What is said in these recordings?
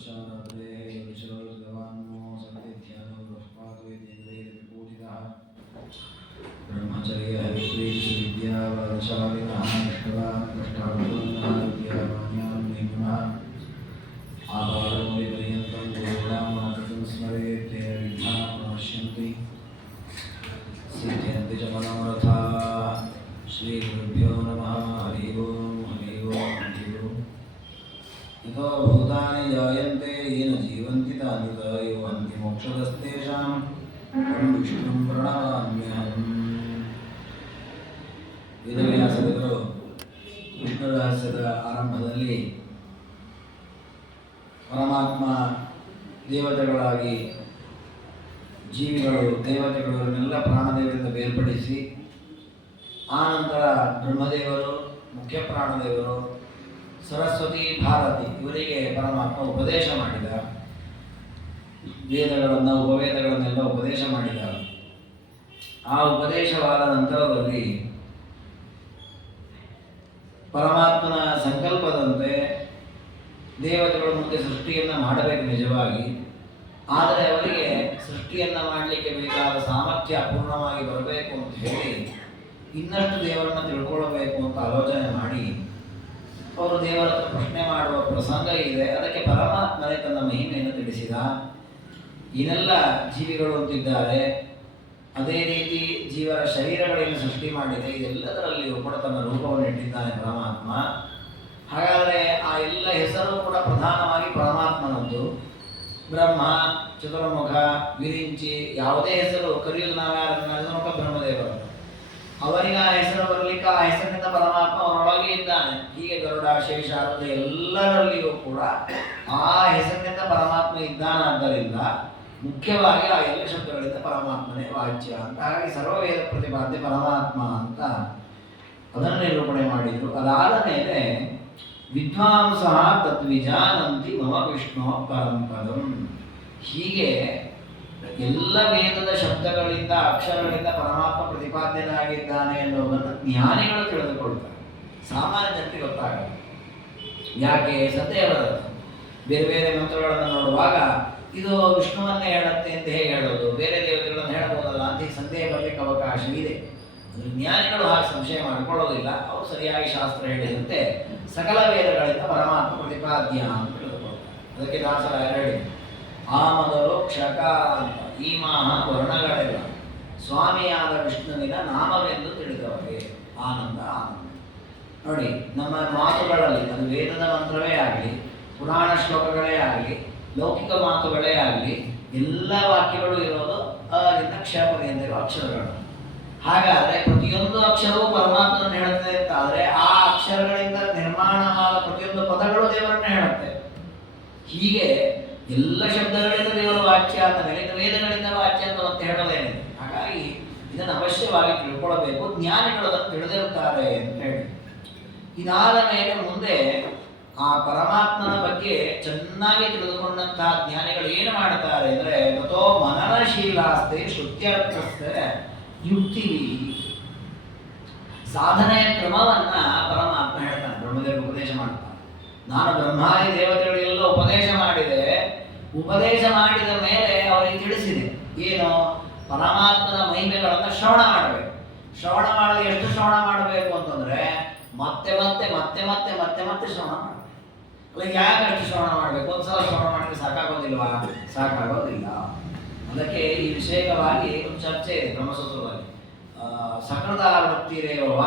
वर्षारात्रे विशोर्गवान्नो सन्निध्यानो बृहस्पतिर्विपूजितः ब्रह्मचर्य विद्यावादशालिनः निष्ठवान् कष्टावतुलः विद्यावान्यान् निपुणः आपादमौलिपर्यन्तं गुरूणां स्मरेत् ते विघ्नाः प्रणश्यन्ति सिद्ध्यन्ति च मनोरथाः। श्रीगुरुभ्यो नमः। हरि ओम् हरि ओम् हरि ओम्। यतो भूतानि जायन्ते येन जीवन्ति तानि तयोन्ति मोक्षदस्तेषां तं विष्णुं प्रणमाम्यहम्। ವೇದವ್ಯಾಸರು ವಿಷ್ಣು ರಹಸ್ಯದ ಆರಂಭದಲ್ಲಿ ಪರಮಾತ್ಮ ದೇವತೆಗಳಾಗಿ ಜೀವಿಗಳು ದೇವತೆಗಳು ಇವರನ್ನೆಲ್ಲ ಪ್ರಾಣದೇವರಿಂದ ಬೇರ್ಪಡಿಸಿ ಆನಂತರ ಬ್ರಹ್ಮದೇವರು ಮುಖ್ಯ ಪ್ರಾಣದೇವರು ಸರಸ್ವತಿ ಭಾರತಿ ಇವರಿಗೆ ಪರಮಾತ್ಮ ಉಪದೇಶ ಮಾಡಿದ. ವೇದಗಳನ್ನು ಉಪವೇದಗಳನ್ನೆಲ್ಲ ಉಪದೇಶ ಮಾಡಿದ. ಆ ಉಪದೇಶವಾದ ನಂತರದಲ್ಲಿ ಪರಮಾತ್ಮನ ಸಂಕಲ್ಪದಂತೆ ದೇವತೆಗಳು ಮುಂದೆ ಸೃಷ್ಟಿಯನ್ನು ಮಾಡಬೇಕು ನಿಜವಾಗಿ. ಆದರೆ ಅವರಿಗೆ ಸೃಷ್ಟಿಯನ್ನು ಮಾಡಲಿಕ್ಕೆ ಬೇಕಾದ ಸಾಮರ್ಥ್ಯ ಅಪೂರ್ಣವಾಗಿ ಬರಬೇಕು ಅಂತ ಹೇಳಿ ಇನ್ನಷ್ಟು ದೇವರನ್ನು ತಿಳ್ಕೊಳ್ಳಬೇಕು ಅಂತ ಆಲೋಚನೆ ಮಾಡಿ ಅವರು ದೇವರ ಹತ್ರ ಪ್ರಶ್ನೆ ಮಾಡುವ ಪ್ರಸಂಗ ಇದೆ. ಅದಕ್ಕೆ ಪರಮಾತ್ಮನೇ ತನ್ನ ಮಹಿಮೆಯನ್ನು ತಿಳಿಸಿದ. ಏನೆಲ್ಲ ಜೀವಿಗಳು ಅಂತಿದ್ದಾರೆ, ಅದೇ ರೀತಿ ಜೀವರ ಶರೀರಗಳನ್ನು ಸೃಷ್ಟಿ ಮಾಡಿದೆ. ಇದೆಲ್ಲದರಲ್ಲಿಯೂ ಕೂಡ ತನ್ನ ರೂಪವನ್ನು ಇಟ್ಟಿದ್ದಾನೆ ಪರಮಾತ್ಮ. ಹಾಗಾದರೆ ಆ ಎಲ್ಲ ಹೆಸರು ಕೂಡ ಪ್ರಧಾನವಾಗಿ ಪರಮಾತ್ಮನದ್ದು. ಬ್ರಹ್ಮ, ಚತುರ್ಮುಖ, ವಿರಿಂಚಿ, ಯಾವುದೇ ಹೆಸರು ಕರೆಯುವುದು ನಾವು ಯಾರನ್ನು ಚತುರ್ಮುಖ ಬ್ರಹ್ಮದೇವರು. ಅವರಿಗೆ ಆ ಹೆಸರು ಬರಲಿಕ್ಕೆ ಆ ಹೆಸರಿನಿಂದ ಪರಮಾತ್ಮ ಅವರೊಳಗೆ ಇದ್ದಾನೆ. ಹೀಗೆ ಗರುಡ, ಶೇಷಾರದ ಎಲ್ಲರಲ್ಲಿಯೂ ಕೂಡ ಆ ಹೆಸರಿನಿಂದ ಪರಮಾತ್ಮ ಇದ್ದಾನಾದ್ದರಿಂದ ಮುಖ್ಯವಾಗಿ ಆ ಎಲ್ಲ ಶಬ್ದಗಳಿಂದ ಪರಮಾತ್ಮನೇ ವಾಚ್ಯ ಅಂತ. ಹಾಗಾಗಿ ಸರ್ವವೇದ ಪ್ರತಿಪಾದ್ಯ ಪರಮಾತ್ಮ ಅಂತ ಅದನ್ನು ನಿರೂಪಣೆ ಮಾಡಿದರು. ಅದಾದ ಮೇಲೆ ವಿದ್ವಾಂಸ ತದ್ವಿಜಾನಂತಿ ಮಮ ವಿಷ್ಣು ಪರಂಪದಂ. ಹೀಗೆ ಎಲ್ಲ ವೇದದ ಶಬ್ದಗಳಿಂದ ಅಕ್ಷರಗಳಿಂದ ಪರಮಾತ್ಮ ಪ್ರತಿಪಾದ್ಯನಾಗಿದ್ದಾನೆ ಎನ್ನುವುದನ್ನು ಜ್ಞಾನಿಗಳು ತಿಳಿದುಕೊಳ್ತಾರೆ. ಸಾಮಾನ್ಯ ಜನರಿಗೆ ಗೊತ್ತಾಗಲ್ಲ. ಯಾಕೆ? ಸಂದೇಹ ಬರುತ್ತೆ. ಬೇರೆ ಬೇರೆ ಮಂತ್ರಗಳನ್ನು ನೋಡುವಾಗ ಇದು ವಿಷ್ಣುವನ್ನೇ ಹೇಳುತ್ತೆ ಅಂತ ಹೇಗೆ ಹೇಳೋದು, ಬೇರೆ ದೇವತೆಗಳನ್ನು ಹೇಳಬಹುದಲ್ಲ ಅಂತ ಈ ಸಂದೇಹ ಬರಲಿಕ್ಕೆ ಅವಕಾಶ ಇದೆ. ಅಂದರೆ ಜ್ಞಾನಿಗಳು ಹಾಗೆ ಸಂಶಯ ಮಾಡಿಕೊಳ್ಳೋದಿಲ್ಲ. ಅವರು ಸರಿಯಾಗಿ ಶಾಸ್ತ್ರ ಹೇಳಿದಂತೆ ಸಕಲ ವೇದಗಳಿಂದ ಪರಮಾತ್ಮ ಪ್ರತಿಪಾದ್ಯ ಅಂತ ತಿಳಿದುಕೊಳ್ತಾರೆ. ಅದಕ್ಕೆ ದಾಸರಾಯರು ಹೇಳಿ ಆ ಮೊದಲು ಕ್ಷಕಾರ ಅಂತ ಈ ಮಾಹ ವರ್ಣಗಳೆಲ್ಲ ಸ್ವಾಮಿಯಾದ ವಿಷ್ಣುವಿನ ನಾಮವೆಂದು ತಿಳಿದವರಿಗೆ ಆನಂದ ಆನಂದ. ನೋಡಿ, ನಮ್ಮ ಮಾತುಗಳಲ್ಲಿ ಅದು ವೇದದ ಮಂತ್ರವೇ ಆಗಲಿ, ಪುರಾಣ ಶ್ಲೋಕಗಳೇ ಆಗಲಿ, ಲೌಕಿಕ ಮಾತುಗಳೇ ಆಗಲಿ, ಎಲ್ಲ ವಾಕ್ಯಗಳು ಇರೋದು ಅದಿಂದ ಕ್ಷಪರ್ಯಂತ ಇರುವ ಅಕ್ಷರಗಳು. ಹಾಗಾದರೆ ಪ್ರತಿಯೊಂದು ಅಕ್ಷರವೂ ಪರಮಾತ್ಮನನ್ನು ಹೇಳುತ್ತೆ ಅಂತ ಆದರೆ ಆ ಅಕ್ಷರಗಳಿಂದ ನಿರ್ಮಾಣವಾದ ಪ್ರತಿಯೊಂದು ಪದಗಳು ದೇವರನ್ನ ಹೇಳುತ್ತೆ. ಹೀಗೆ ಎಲ್ಲ ಶಬ್ದಗಳಿಂದ ದೇವರ ವಾಚ್ಯ ಅಂತ ಮೇಲೆ ವೇದಗಳಿಂದ ವಾಚ್ಯ ಅಂತ ಮತ್ತೆ ಹೇಳೋದೇನಿದೆ. ಹಾಗಾಗಿ ಇದನ್ನು ಅವಶ್ಯವಾಗಿ ತಿಳ್ಕೊಳ್ಬೇಕು. ಜ್ಞಾನಿಗಳು ಅದನ್ನು ತಿಳಿದಿರುತ್ತಾರೆ ಅಂತ ಹೇಳಿ ಇದಾದ ಮೇಲೆ ಮುಂದೆ ಆ ಪರಮಾತ್ಮನ ಬಗ್ಗೆ ಚೆನ್ನಾಗಿ ತಿಳಿದುಕೊಂಡಂತಹ ಜ್ಞಾನಿಗಳು ಏನು ಮಾಡ್ತಾರೆ ಅಂದರೆ ತಥೋ ಮನನಶೀಲಾಸ್ತೆ ಶ್ರುತ್ಯರ್ಥಸ್ತೆ ಯುಕ್ತಿ ಸಾಧನೆಯ ಕ್ರಮವನ್ನ ಪರಮಾತ್ಮ ಹೇಳ್ತಾನೆ. ಬ್ರಹ್ಮದೇವರು ಉಪದೇಶ ಮಾಡ್ತಾನೆ. ನಾನು ಬ್ರಹ್ಮಾದಿ ದೇವತೆಗಳಿಗೆಲ್ಲ ಉಪದೇಶ ಮಾಡಿದೆ. ಉಪದೇಶ ಮಾಡಿದ ಮೇಲೆ ಅವರಿಗೆ ತಿಳಿಸಿದೆ ಏನು? ಪರಮಾತ್ಮನ ಮಹಿಮೆಗಳನ್ನು ಶ್ರವಣ ಮಾಡಬೇಕು. ಶ್ರವಣ ಮಾಡಲು ಎಷ್ಟು ಶ್ರವಣ ಮಾಡಬೇಕು ಅಂತಂದ್ರೆ ಮತ್ತೆ ಮತ್ತೆ ಮತ್ತೆ ಮತ್ತೆ ಮತ್ತೆ ಮತ್ತೆ ಶ್ರವಣ ಮಾಡಬೇಕು. ಅಲ್ಲ, ಯಾಕೆ ಅಷ್ಟು ಶ್ರವಣ ಮಾಡಬೇಕು? ಒಂದ್ಸಲ ಶ್ರವಣ ಮಾಡಿದ್ರೆ ಸಾಕಾಗೋದಿಲ್ವಾ? ಸಾಕಾಗೋದಿಲ್ಲ. ಅದಕ್ಕೆ ಈ ವಿಷಯವಾಗಿ ಒಂದು ಚರ್ಚೆ ಇದೆ ಬ್ರಹ್ಮಸೂತ್ರದಲ್ಲಿ. ಸಕೃದಾವೃತ್ತಿರೇವ,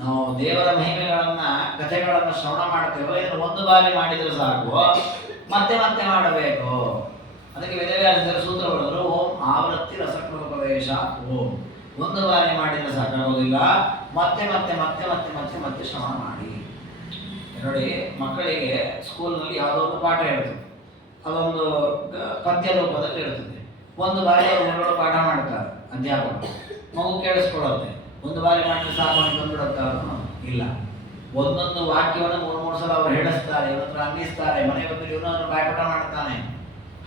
ನಾವು ದೇವರ ಮಹಿಮೆಗಳನ್ನ ಕಥೆಗಳನ್ನು ಶ್ರವಣ ಮಾಡ್ತೇವೋ ಇದನ್ನು ಒಂದು ಬಾರಿ ಮಾಡಿದ್ರೆ ಸಾಕು, ಮತ್ತೆ ಮತ್ತೆ ಮಾಡಬೇಕು. ಅದಕ್ಕೆ ವೇದವ್ಯಾಸರ ಸೂತ್ರ ಬರೆದರು, ಓಂ ಆವೃತ್ತಿ ರಸಕೃಪದೇಶ ಓಂ. ಒಂದು ಬಾರಿ ಮಾಡಿದ್ರೆ ಸಾಕಾಗೋದಿಲ್ಲ, ಮತ್ತೆ ಮತ್ತೆ ಮತ್ತೆ ಮತ್ತೆ ಮತ್ತೆ ಮತ್ತೆ ಶ್ರವಣ ಮಾಡಿ. ನೋಡಿ, ಮಕ್ಕಳಿಗೆ ಸ್ಕೂಲ್ನಲ್ಲಿ ಯಾವುದೋ ಒಂದು ಪಾಠ ಇರ್ತದೆ, ಅದೊಂದು ಪದ್ಯ ರೂಪದಲ್ಲಿ ಇರ್ತದೆ. ಒಂದು ಬಾರಿ ಅವರು ಪಾಠ ಮಾಡ್ತಾರೆ ಅಧ್ಯಾಪಕ, ಮಗು ಕೇಳಿಸ್ಕೊಳ್ಳುತ್ತೆ. ಒಂದು ಬಾರಿ ಮಾಡಿದ್ರೆ ಸಾಕು ಅಂತ ಬಂದ್ಬಿಡುತ್ತಾ? ಇಲ್ಲ, ಒಂದೊಂದು ವಾಕ್ಯವನ್ನು ಮೂರು ಸಲ ಅವರು ಹೇಳಿಸ್ತಾರೆ, ಇವತ್ರ ಅಂದಿಸ್ತಾರೆ, ಮನೆ ಬಂದು ಇವನನ್ನು ಬಾಯ್ಪಾಠ ಮಾಡ್ತಾನೆ.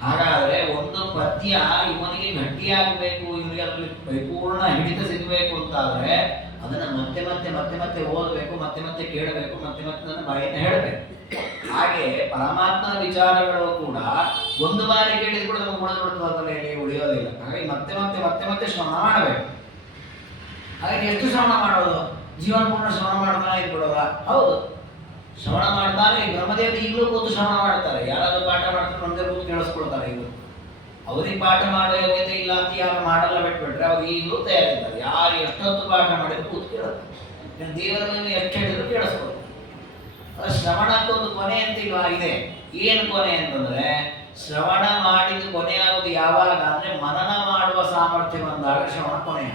ಹಾಗಾದರೆ ಒಂದು ಪದ್ಯ ಇವನಿಗೆ ಗಟ್ಟಿಯಾಗಬೇಕು, ಇವನಿಗೆ ಅದರಲ್ಲಿ ಪರಿಪೂರ್ಣ ಹಿಡಿತ ಸಿಗಬೇಕು ಅಂತಾದರೆ ಅದನ್ನು ಮತ್ತೆ ಮತ್ತೆ ಮತ್ತೆ ಮತ್ತೆ ಓದಬೇಕು, ಮತ್ತೆ ಮತ್ತೆ ಕೇಳಬೇಕು, ಮತ್ತೆ ಮತ್ತೆ ನನ್ನ ಬಾಯಿಯನ್ನು ಹೇಳಬೇಕು. ಹಾಗೆ ಪರಮಾತ್ಮನ ವಿಚಾರಗಳು ಕೂಡ ಒಂದು ಬಾರಿ ಕೇಳಿದ ಕೂಡ ನಮಗೆ ಉಳಿದ್ಬಿಡ್ತದೆ ಹೇಳಿ ಉಳಿಯೋದಿಲ್ಲ. ಹಾಗಾಗಿ ಮತ್ತೆ ಮತ್ತೆ ಮತ್ತೆ ಮತ್ತೆ ಶ್ರವಣ ಮಾಡಬೇಕು. ಹಾಗಾಗಿ ಎಷ್ಟು ಶ್ರವಣ ಮಾಡೋದು? ಜೀವನ ಪೂರ್ಣ ಶ್ರವಣ ಮಾಡ್ತಾನೆ ಇದ್ಬಿಡೋದ? ಹೌದು, ಶ್ರವಣ ಮಾಡ್ತಾರೆ. ಬ್ರಹ್ಮದೇವರು ಈಗಲೂ ಕೂತು ಶ್ರವಣ ಮಾಡ್ತಾರೆ. ಯಾರಾದ್ರೂ ಪಾಠ ಮಾಡ್ತಾರೆ ಬ್ರಹ್ಮದೇವರು ಕೂತು ಕೇಳಿಸ್ಕೊಳ್ತಾರೆ. ಈಗಲೂ ಅವ್ರಿಗೆ ಪಾಠ ಮಾಡೋ ಯೋಗ್ಯತೆ ಇಲ್ಲ ಅಂತ ಯಾರು ಮಾಡಲ್ಲ ಬಿಟ್ಬಿಟ್ರೆ ಅವ್ರು ಈಗಲೂ ತಯಾರಿದ್ದಾರೆ. ಯಾರು ಎಷ್ಟೊತ್ತು ಪಾಠ ಮಾಡಿದ್ರು ಕೂತು ಕೇಳುತ್ತೆ. ದೇವರ ಮೇಲೆ ಎಷ್ಟು ಹೇಳಿದ್ರು ಕೇಳಿಸ್ಕೊಳ್ತಾರೆ. ಶ್ರವಣಕ್ಕೊಂದು ಕೊನೆ ಅಂತ ಇದೆ. ಏನು ಕೊನೆ ಅಂತಂದ್ರೆ, ಶ್ರವಣ ಮಾಡಿದ ಕೊನೆಯಾಗೋದು ಯಾವಾಗ ಅಂದ್ರೆ ಮನನ ಮಾಡುವ ಸಾಮರ್ಥ್ಯ ಬಂದಾಗ ಶ್ರವಣ ಕೊನೆಯ.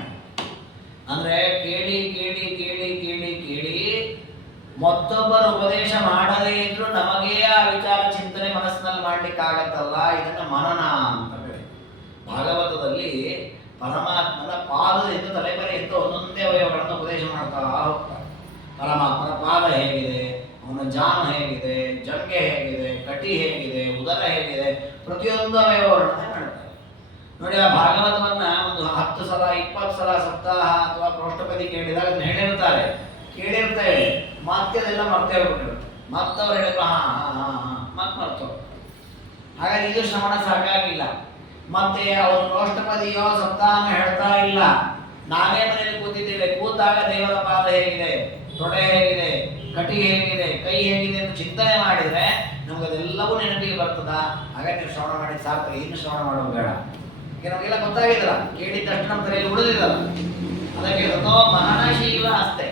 ಅಂದ್ರೆ ಕೇಳಿ ಕೇಳಿ ಕೇಳಿ ಕೇಳಿ ಕೇಳಿ ಮತ್ತೊಬ್ಬರ ಉಪದೇಶ ಮಾಡದೇ ಇದ್ರು ನಮಗೇ ಆ ವಿಚಾರ ಚಿಂತನೆ ಮನಸ್ಸಿನಲ್ಲಿ ಮಾಡ್ಲಿಕ್ಕಾಗತ್ತಲ್ಲ, ಇದನ್ನ ಮನನ ಅಂತ ಹೇಳಿ. ಭಾಗವತದಲ್ಲಿ ಪರಮಾತ್ಮನ ಪಾದದಿಂದ ತಲೆಪರೆಯಿಂದ ಒಂದೊಂದೇ ಅವಯವಗಳನ್ನು ಉಪದೇಶ ಮಾಡ್ತಾ ಹೋಗ್ತಾರೆ. ಪರಮಾತ್ಮನ ಪಾದ ಹೇಗಿದೆ, ಅವನ ಜಾನು ಹೇಗಿದೆ, ಜಂಗೆ ಹೇಗಿದೆ, ಕಟಿ ಹೇಗಿದೆ, ಉದರ ಹೇಗಿದೆ, ಪ್ರತಿಯೊಂದು ಅವಯವರ್ಣನೆ ಮಾಡ್ತಾರೆ. ನೋಡಿ, ಆ ಭಾಗವತವನ್ನ ಒಂದು 10 ಸಲ 20 ಸಲ ಸಪ್ತಾಹ ಅಥವಾ ಪ್ರೋಷ್ಠಪದಿ ಕೇಳಿದಾಗ ಅದನ್ನ ಕೇಳಿರ್ತಾರೆ. ಮತ್ತೆ ಅದೆಲ್ಲ ಮರ್ತೇ ಹೋಗ್ಬಿಟ್ಟಿರುತ್ತೆ. ಮತ್ತವ್ರು ಹೇಳಿದ್ರು ಹಾ ಹಾ ಹಾ ಹಾ ಮತ್ತೆ ಮರ್ತೋ. ಹಾಗಾಗಿ ಇದು ಶ್ರವಣ ಸಾಕಾಗಿಲ್ಲ. ಮತ್ತೆ ಅವರು ಪ್ರೋಷ್ಠಪದಿಯೋ ಸಪ್ತಾಹ ಹೇಳ್ತಾ ಇಲ್ಲ. ನಾವೇ ಮನೆಯಲ್ಲಿ ಕೂತಿದ್ದೇವೆ. ಕೂತಾಗ ದೇವರ ಪಾದ ಹೇಗಿದೆ, ತೊಡೆ ಹೇಗಿದೆ, ಕಟಿ ಹೇಗಿದೆ, ಕೈ ಹೇಗಿದೆ ಅಂತ ಚಿಂತನೆ ಮಾಡಿದ್ರೆ ನಮಗದೆಲ್ಲವೂ ನೆನಪಿಗೆ ಬರ್ತದ. ಹಾಗಾಗಿ ನೀವು ಶ್ರವಣ ಮಾಡಿ ಸಾಕು, ಇನ್ನು ಶ್ರವಣ ಮಾಡೋದು ಬೇಡ. ಈಗ ನಮಗೆಲ್ಲ ಗೊತ್ತಾಗಿಲ್ಲ, ಕೇಳಿದ್ದಷ್ಟು ನಮ್ಮ ತಲೆಯಲ್ಲಿ ಉಳಿದಿರಲ್ಲ. ಅದಕ್ಕೆ ಮನನಶೀಲ ಅಷ್ಟೇ.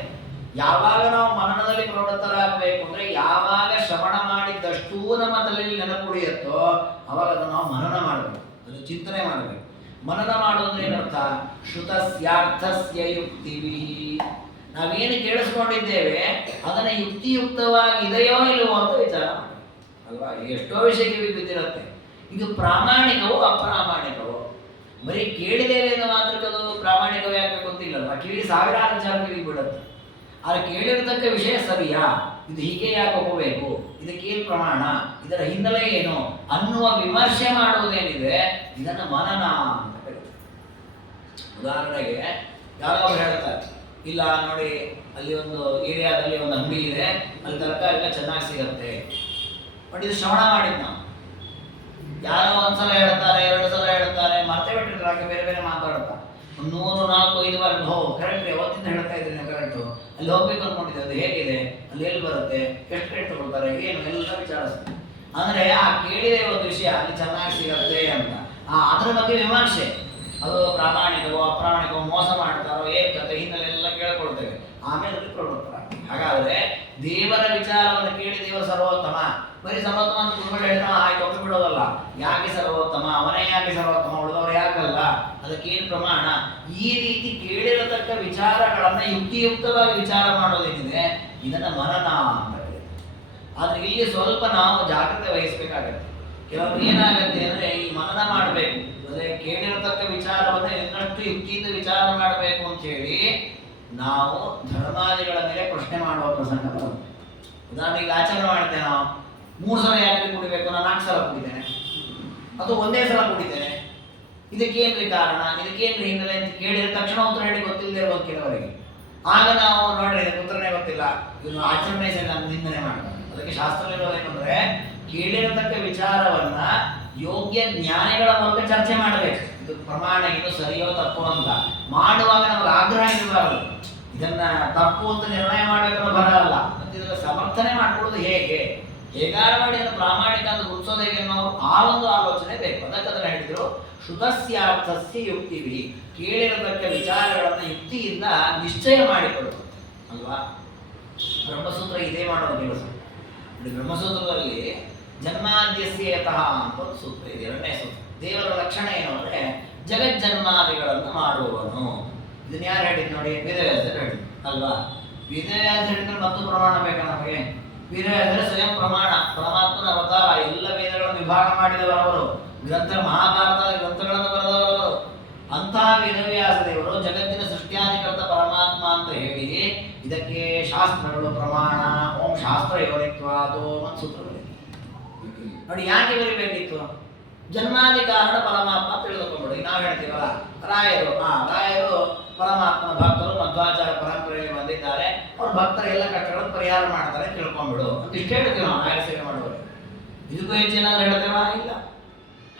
ಯಾವಾಗ ನಾವು ಮನನದಲ್ಲಿ ಪ್ರವೃತ್ತರಾಗಬೇಕು ಅಂದ್ರೆ, ಯಾವಾಗ ಶ್ರವಣ ಮಾಡಿದ್ದಷ್ಟೂ ನಮ್ಮ ತಲೆಯಲ್ಲಿ ನೆನಪುಳಿಯುತ್ತೋ ಅವಾಗ ಅದನ್ನು ನಾವು ಮನನ ಮಾಡಬೇಕು, ಅದು ಚಿಂತನೆ ಮಾಡಬೇಕು. ಮನನ ಮಾಡೋದ್ರೆ ಏನರ್ಥ? ಶ್ರುತಸ್ಯಾರ್ಥಸ್ಯ ಯುಕ್ತಿವಿ. ನಾವೇನು ಕೇಳಿಸ್ಕೊಂಡಿದ್ದೇವೆ ಅದನ್ನ ಯುಕ್ತಿಯುಕ್ತವಾಗಿ ಇದೆಯೋ ಇಲ್ಲವೋ ಅಂತ ವಿಚಾರ ಮಾಡಿ ಅಲ್ವಾ. ಎಷ್ಟೋ ವಿಷಯಕ್ಕೆ ಬಿದ್ದಿರುತ್ತೆ. ಇದು ಪ್ರಾಮಾಣಿಕವೋ ಅಪ್ರಾಮಾಣಿಕವೋ? ಬರೀ ಕೇಳಿದ್ದೇವೆ ಎಂದು ಮಾತ್ರಕ್ಕದು ಪ್ರಾಮಾಣಿಕವೇ ಆಗಬೇಕು ಅಂತಿಲ್ಲಲ್ವ. ಕಿವಿ ಸಾವಿರಾರು ವಿಚಾರ ಕಿವಿ ಬಿಡುತ್ತೆ. ಆದರೆ ಕೇಳಿರತಕ್ಕ ವಿಷಯ ಸರಿಯಾ, ಇದು ಹೀಗೆ ಯಾಕೆ ಹೋಗಬೇಕು, ಇದಕ್ಕೇನು ಪ್ರಮಾಣ, ಇದರ ಹಿನ್ನೆಲೆ ಏನು ಅನ್ನುವ ವಿಮರ್ಶೆ ಮಾಡುವುದೇನಿದೆ ಇದನ್ನು ಮನನ ಅಂತ ಕರೀತಾರೆ. ಉದಾಹರಣೆಗೆ ಯಾರೋ ಹೇಳ್ತಾರೆ, ಇಲ್ಲ ನೋಡಿ ಅಲ್ಲಿ ಒಂದು ಏರಿಯಾದಲ್ಲಿ ಒಂದು ಅಂಗಡಿ ಇದೆ, ಅಲ್ಲಿ ತರಕಾರಿ ಎಲ್ಲ ಚೆನ್ನಾಗಿ ಸಿಗುತ್ತೆ. ಬಟ್ ಇದು ಶ್ರವಣ ಮಾಡಿದ್ ನಾವು. ಯಾರೋ ಒಂದ್ಸಲ ಹೇಳ್ತಾರೆ, 2 ಸಲ ಹೇಳ್ತಾರೆ, ಮರ್ತೇ ಬಿಟ್ಟಿರ್ತಾರೆ. ಹಾಗೆ ಬೇರೆ ಬೇರೆ ಮಾತಾಡ್ತಾರೆ. 100, 4, 5 ಬಾರಿ ಕರೆಕ್ಟ್ ಯಾವತ್ತಿಂದ ಹೇಳ್ತಾ ಇದ್ದೀನಿ ನೀವು ಕರೆಕ್ಟು. ಅಲ್ಲಿ ಹೋಗ್ಬೇಕು ಅನ್ಕೊಂಡಿದ್ದೆ, ಅದು ಹೇಗಿದೆ, ಅಲ್ಲಿ ಎಲ್ಲಿ ಬರುತ್ತೆ, ಎಷ್ಟು ರೇಟ್ ತಗೊಳ್ತಾರೆ, ಏನು ಎಲ್ಲ ವಿಚಾರಿಸ್ತಾರೆ. ಅಂದ್ರೆ ಆ ಕೇಳಿದೆ ಒಂದು ವಿಷಯ ಅಲ್ಲಿ ಚೆನ್ನಾಗಿ ಸಿಗತ್ತೆ ಅಂತ, ಅದ್ರ ಬಗ್ಗೆ ವಿಮರ್ಶೆ. ಅದು ಪ್ರಾಮಾಣಿಕವೋ ಅಪ್ರಾಮಾಣಿಕವೋ, ಮೋಸ ಮಾಡ್ತಾರೋ ಏನ್ ಕತೆ, ಹಿನ್ನೆಲೆ ಎಲ್ಲ ಕೇಳ್ಕೊಳ್ತೇವೆ. ಆಮೇಲೆ ಪ್ರವೃತ್ತರ. ಹಾಗಾದ್ರೆ ದೇವರ ವಿಚಾರವನ್ನು ಕೇಳಿ ದೇವರ ಸರ್ವೋತ್ತಮ, ಬರೀ ಸರ್ವೋತ್ತಮ ಅಂತ ಕುತ್ಕೊಂಡು ಹೇಳ್ತಾ ಆಯ್ತು ಒಪ್ಪಿ ಬಿಡೋದಲ್ಲ. ಯಾಕೆ ಸರ್ವೋತ್ತಮ, ಅವನೇ ಯಾಕೆ ಸರ್ವೋತ್ತಮ, ಉಳಿದವರು ಯಾಕಲ್ಲ, ಅದಕ್ಕೇನು ಪ್ರಮಾಣ, ಈ ರೀತಿ ಕೇಳಿರತಕ್ಕ ವಿಚಾರಗಳನ್ನ ಯುಕ್ತಿಯುಕ್ತವಾಗಿ ವಿಚಾರ ಮಾಡೋದೇನಿದೆ ಇದನ್ನ ಮನನ ಅಂತ ಹೇಳಿದೆ. ಆದ್ರೆ ಇಲ್ಲಿ ಸ್ವಲ್ಪ ನಾವು ಜಾಗ್ರತೆ ವಹಿಸ್ಬೇಕಾಗತ್ತೆ. ಕೆಲವರು ಏನಾಗತ್ತೆ ಅಂದ್ರೆ, ಈ ಮನನ ಮಾಡಬೇಕು ಅಂದ್ರೆ ಕೇಳಿರತಕ್ಕ ವಿಚಾರವನ್ನ ಇನ್ನಷ್ಟು ಯುಕ್ತಿಯಿಂದ ವಿಚಾರ ಮಾಡಬೇಕು ಅಂತ ಹೇಳಿ ನಾವು ಧರ್ಮಾದಿಗಳ ಮೇಲೆ ಪ್ರಶ್ನೆ ಮಾಡುವ ಪ್ರಸಂಗ ಬರುತ್ತೆ. ಉದಾಹರಣೆಗೆ ಆಚರಣೆ ಮಾಡ್ತೇವೆ ನಾವು, 3 ಸಲ ಯಾಕೆ ಕುಡಿಬೇಕು, ನಾನು 4 ಸಲ ಕುಡಿತೇನೆ ಅಥವಾ ಒಂದೇ ಸಲ ಕುಡಿತೇನೆ, ಇದಕ್ಕೇನ್ರಿ ಕಾರಣ, ಇದಕ್ಕೇನ್ರಿ ಹಿನ್ನೆಲೆ ಅಂತ ಕೇಳಿದ ತಕ್ಷಣ ಉತ್ತರ ಹೇಳಿ ಗೊತ್ತಿಲ್ಲದೆ ಇರ್ಬೋದು ಕೆಲವರಿಗೆ. ಆಗ ನಾವು ನೋಡ್ರಿ ಉತ್ತರನೇ ಗೊತ್ತಿಲ್ಲ, ಇವನು ಆಚರಣೆ ಸರಿ ನಾನು ನಿಂದನೆ ಮಾಡ್ತಾರೆ. ಅದಕ್ಕೆ ಶಾಸ್ತ್ರದಲ್ಲಿರೋದೇನೆಂದ್ರೆ, ಕೇಳಿರತಕ್ಕ ವಿಚಾರವನ್ನ ಯೋಗ್ಯ ಜ್ಞಾನಿಗಳ ಮೂಲಕ ಚರ್ಚೆ ಮಾಡಬೇಕು. ಇದು ಪ್ರಮಾಣ, ಇದು ಸರಿಯೋ ತಪ್ಪು ಅಂತ ಮಾಡುವಾಗ ನಮಗೆ ಆಗ್ರಹ ಇರಬಾರದು. ಇದನ್ನ ತಪ್ಪು ಅಂತ ನಿರ್ಣಯ ಮಾಡಬೇಕನ್ನೋ ಬರಲ್ಲ. ಮತ್ತೆ ಇದನ್ನ ಸಮರ್ಥನೆ ಮಾಡ್ಕೊಳ್ಳೋದು ಹೇಗಾರ ಮಾಡಿ ಅದನ್ನು ಪ್ರಾಮಾಣಿಕ ಅಂತ ಗುರುತಿಸೋದು ಹೇಗೆ ಅನ್ನೋ ಆ ಒಂದು ಆಲೋಚನೆ ಬೇಕು. ಅದಕ್ಕೆ ಅದನ್ನ ಹೇಳಿದ್ರು, ಶ್ರುತಸ್ಯಾರ್ಥಸ್ಯ ಯುಕ್ತಿವಿ. ಕೇಳಿರತಕ್ಕ ವಿಚಾರಗಳನ್ನ ಯುಕ್ತಿಯಿಂದ ನಿಶ್ಚಯ ಮಾಡಿಕೊಳ್ಳೋದು ಅಲ್ವಾ. ಬ್ರಹ್ಮಸೂತ್ರ ಇದೇ ಮಾಡೋದು ಕೆಲಸ. ಬ್ರಹ್ಮಸೂತ್ರದಲ್ಲಿ ಜನ್ಮಾದ್ಯಸ್ಯ ಯತಃ ಅಂತ ಒಂದು ಸೂತ್ರ ಇದೆ, 2ನೇ ಸೂತ್ರ. ದೇವರ ಲಕ್ಷಣ ಏನು ಅಂದ್ರೆ ಜಗಜ್ಜನ್ಮಾದಿಗಳನ್ನು ಮಾಡುವವನು. ಇದನ್ನ ಯಾರು ಹೇಳಿದ್ ನೋಡಿ, ವೇದವ್ಯಾಸರು ಹೇಳಿದ್ರು ಅಲ್ವಾ. ವೇದವ್ಯಾಸರು ಹೇಳಿದ್ರೆ ಮತ್ತು ಪ್ರಮಾಣ ಬೇಕಾ ನಮಗೆ? ವೇದವ್ಯಾಸರು ಸ್ವಯಂ ಪ್ರಮಾಣ, ಪರಮಾತ್ಮನ ಅವತಾರ, ಎಲ್ಲ ವೇದಗಳನ್ನು ವಿಭಾಗ ಮಾಡಿದವರವರು, ಗ್ರಂಥ ಮಹಾಭಾರತ ಗ್ರಂಥಗಳನ್ನು ಬರೆದವರವರು. ಅಂತಹ ವೇದವ್ಯಾಸ ದೇವರು ಜಗತ್ತಿನ ಸೃಷ್ಟಿಯಾದಿಕರ್ತ ಪರಮಾತ್ಮ ಅಂತ ಹೇಳಿ ಇದಕ್ಕೆ ಶಾಸ್ತ್ರಗಳು ಪ್ರಮಾಣ, ಓಂ ಶಾಸ್ತ್ರ ಯೋನಿತ್ವಾದೋ ಒಂದು ಸೂತ್ರ ಬರೀ. ನೋಡಿ ಯಾಕೆ ಬರೀಬೇಕಿತ್ತು? ಜನ್ಮಾದಿ ಕಾರಣ ಪರಮಾತ್ಮ ತಿಳಿದುಕೊಂಡ್ಬಿಡು. ನಾವು ಹೇಳ್ತೀವಲ್ಲ, ರಾಯರು ಪರಮಾತ್ಮನ ಭಕ್ತರು, ಮಧ್ವಾಚಾರ ಪರಂಪರೆಯಲ್ಲಿ ಬಂದಿದ್ದಾರೆ, ಅವ್ರ ಭಕ್ತರ ಎಲ್ಲ ಕಷ್ಟಗಳನ್ನು ಪರಿಹಾರ ಮಾಡ್ತಾರೆ ತಿಳ್ಕೊಂಡ್ಬಿಡು ಅಂತ ಇಷ್ಟು ಹೇಳ್ತೀವಿ ನಾವು ರಾಯರ ಸೇವೆ ಇದಕ್ಕೂ ಹೆಚ್ಚೇನಾದ್ರೂ ಹೇಳ್ತೇವಾ? ಇಲ್ಲ.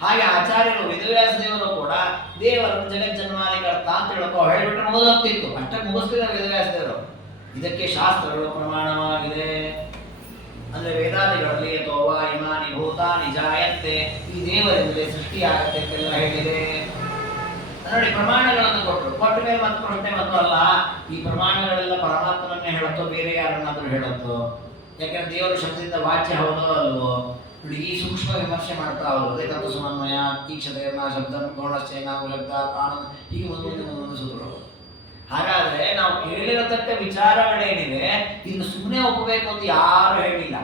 ಹಾಗೆ ಆಚಾರ್ಯರು ವೇದವ್ಯಾಸ ದೇವರು ಕೂಡ ದೇವರನ್ನು ಜಗಜ್ಜನ್ಮಾನಿ ಕರ್ತ ಅಂತ ಹೇಳ್ಬಿಟ್ರೆ ಮುಗಿದೋಗ್ತಿತ್ತು, ಅಷ್ಟೇ ಮುಗಿಸ್ತಿದ್ದಾರೆ ವೇದವ್ಯಾಸ ದೇವರು. ಇದಕ್ಕೆ ಶಾಸ್ತ್ರಗಳು ಪ್ರಮಾಣವಾಗಿದೆ. ಅಂದ್ರೆ ವೇದಾದಿಗಳಲ್ಲಿ ತೋವಾ ಇಮಾನಿ ಭೂತಾನಿ ಜಾಯಂತೆ, ಈ ದೇವರಿಂದಲೇ ಸೃಷ್ಟಿಯಾಗತ್ತೆ ಅಂತೆಲ್ಲ ಹೇಳಿದೆ. ನೋಡಿ, ಪ್ರಮಾಣಗಳನ್ನು ಕೊಟ್ಟ ಮೇಲೆ ಮತ್ತೆ ಪ್ರಶ್ನೆ ಮತ್ತು ಅಲ್ಲ, ಈ ಪ್ರಮಾಣಗಳೆಲ್ಲ ಪರಮಾತ್ಮನನ್ನೇ ಹೇಳುತ್ತೋ ಬೇರೆ ಯಾರನ್ನಾದ್ರೂ ಹೇಳುತ್ತೋ? ಯಾಕಂದ್ರೆ ದೇವರ ಶಬ್ದದಿಂದ ವಾಚ್ಯ ಹೌದೋ ಅಲ್ವೋ? ನೋಡಿ, ಈ ಸೂಕ್ಷ್ಮ ವಿಮರ್ಶೆ ಮಾಡ್ತಾ ಅವರು ತತ್ವ ಸಮನ್ವಯ ಈಕ್ಷತೆ ಶಬ್ದ ಗೌಣಶ್ಚೈನ ಶಬ್ದ ಆನಂದ ಹೀಗೆ ಮುಂದೊಂದು ಸೂತ್ರಗಳು. ಹಾಗಾದ್ರೆ ನಾವು ಕೇಳಿರತಕ್ಕ ವಿಚಾರಗಳೇನಿವೆ ಇನ್ನು ಸುಮ್ಮನೆ ಒಪ್ಪಬೇಕು ಅಂತ ಯಾರು ಹೇಳಿಲ್ಲ.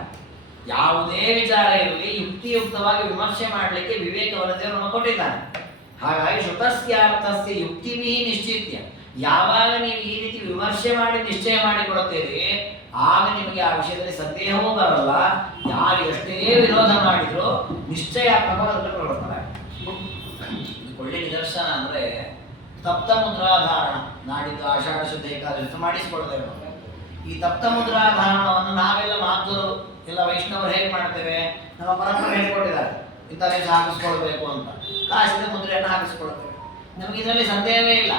ಯಾವುದೇ ವಿಚಾರ ಇರಲಿ ಯುಕ್ತಿಯುಕ್ತವಾಗಿ ವಿಮರ್ಶೆ ಮಾಡಲಿಕ್ಕೆ ವಿವೇಕವನ್ನು ದೇವರು ನಮಗೆ ಕೊಟ್ಟಿದ್ದಾನೆ. ಹಾಗಾಗಿ ಶ್ರುತಸ್ಯಾರ್ಥಸ್ಯ ಯುಕ್ತಿಭಿ ನಿಶ್ಚಿತ್ಯ, ಯಾವಾಗ ನೀವು ಈ ರೀತಿ ವಿಮರ್ಶೆ ಮಾಡಿ ನಿಶ್ಚಯ ಮಾಡಿಕೊಡುತ್ತೀರಿ ಆಗ ನಿಮಗೆ ಆ ವಿಷಯದಲ್ಲಿ ಸಂದೇಹವೂ ಬರಲ್ಲ. ಯಾರು ಎಷ್ಟೇ ವಿರೋಧ ಮಾಡಿದ್ರು ನಿಶ್ಚಯಾತ್ಮಕವಾಗಿ ಪ್ರವರ್ತನೆ. ಒಳ್ಳೆ ನಿದರ್ಶನ ಅಂದ್ರೆ ತಪ್ತ ಮುದ್ರಾಧಾರಣ. ನಾಡಿದ್ದು ಆಷಾಢ ಶುದ್ಧ ಏಕಾದಶಿ ಮಾಡಿಸಿಕೊಡ್ತೇವೆ. ಈ ತಪ್ತ ಮುದ್ರಾಧಾರಣವನ್ನು ನಾವೆಲ್ಲ ಮಾತುರು ಎಲ್ಲ ವೈಷ್ಣವರು ಹೇಗೆ ಮಾಡ್ತೇವೆ? ನಮ್ಮ ಪರಂಪರೆ ಹೇಳಿಕೊಟ್ಟಿದ್ದಾರೆ, ಇಂಥ ರೇಷ ಹಾಕಿಸ್ಕೊಳ್ಬೇಕು ಅಂತ. ಕಾಸಿನ ಮುದ್ರೆಯನ್ನು ಹಾಕಿಸ್ಕೊಳ್ತೇವೆ. ನಮಗೆ ಇದರಲ್ಲಿ ಸಂದೇಹವೇ ಇಲ್ಲ,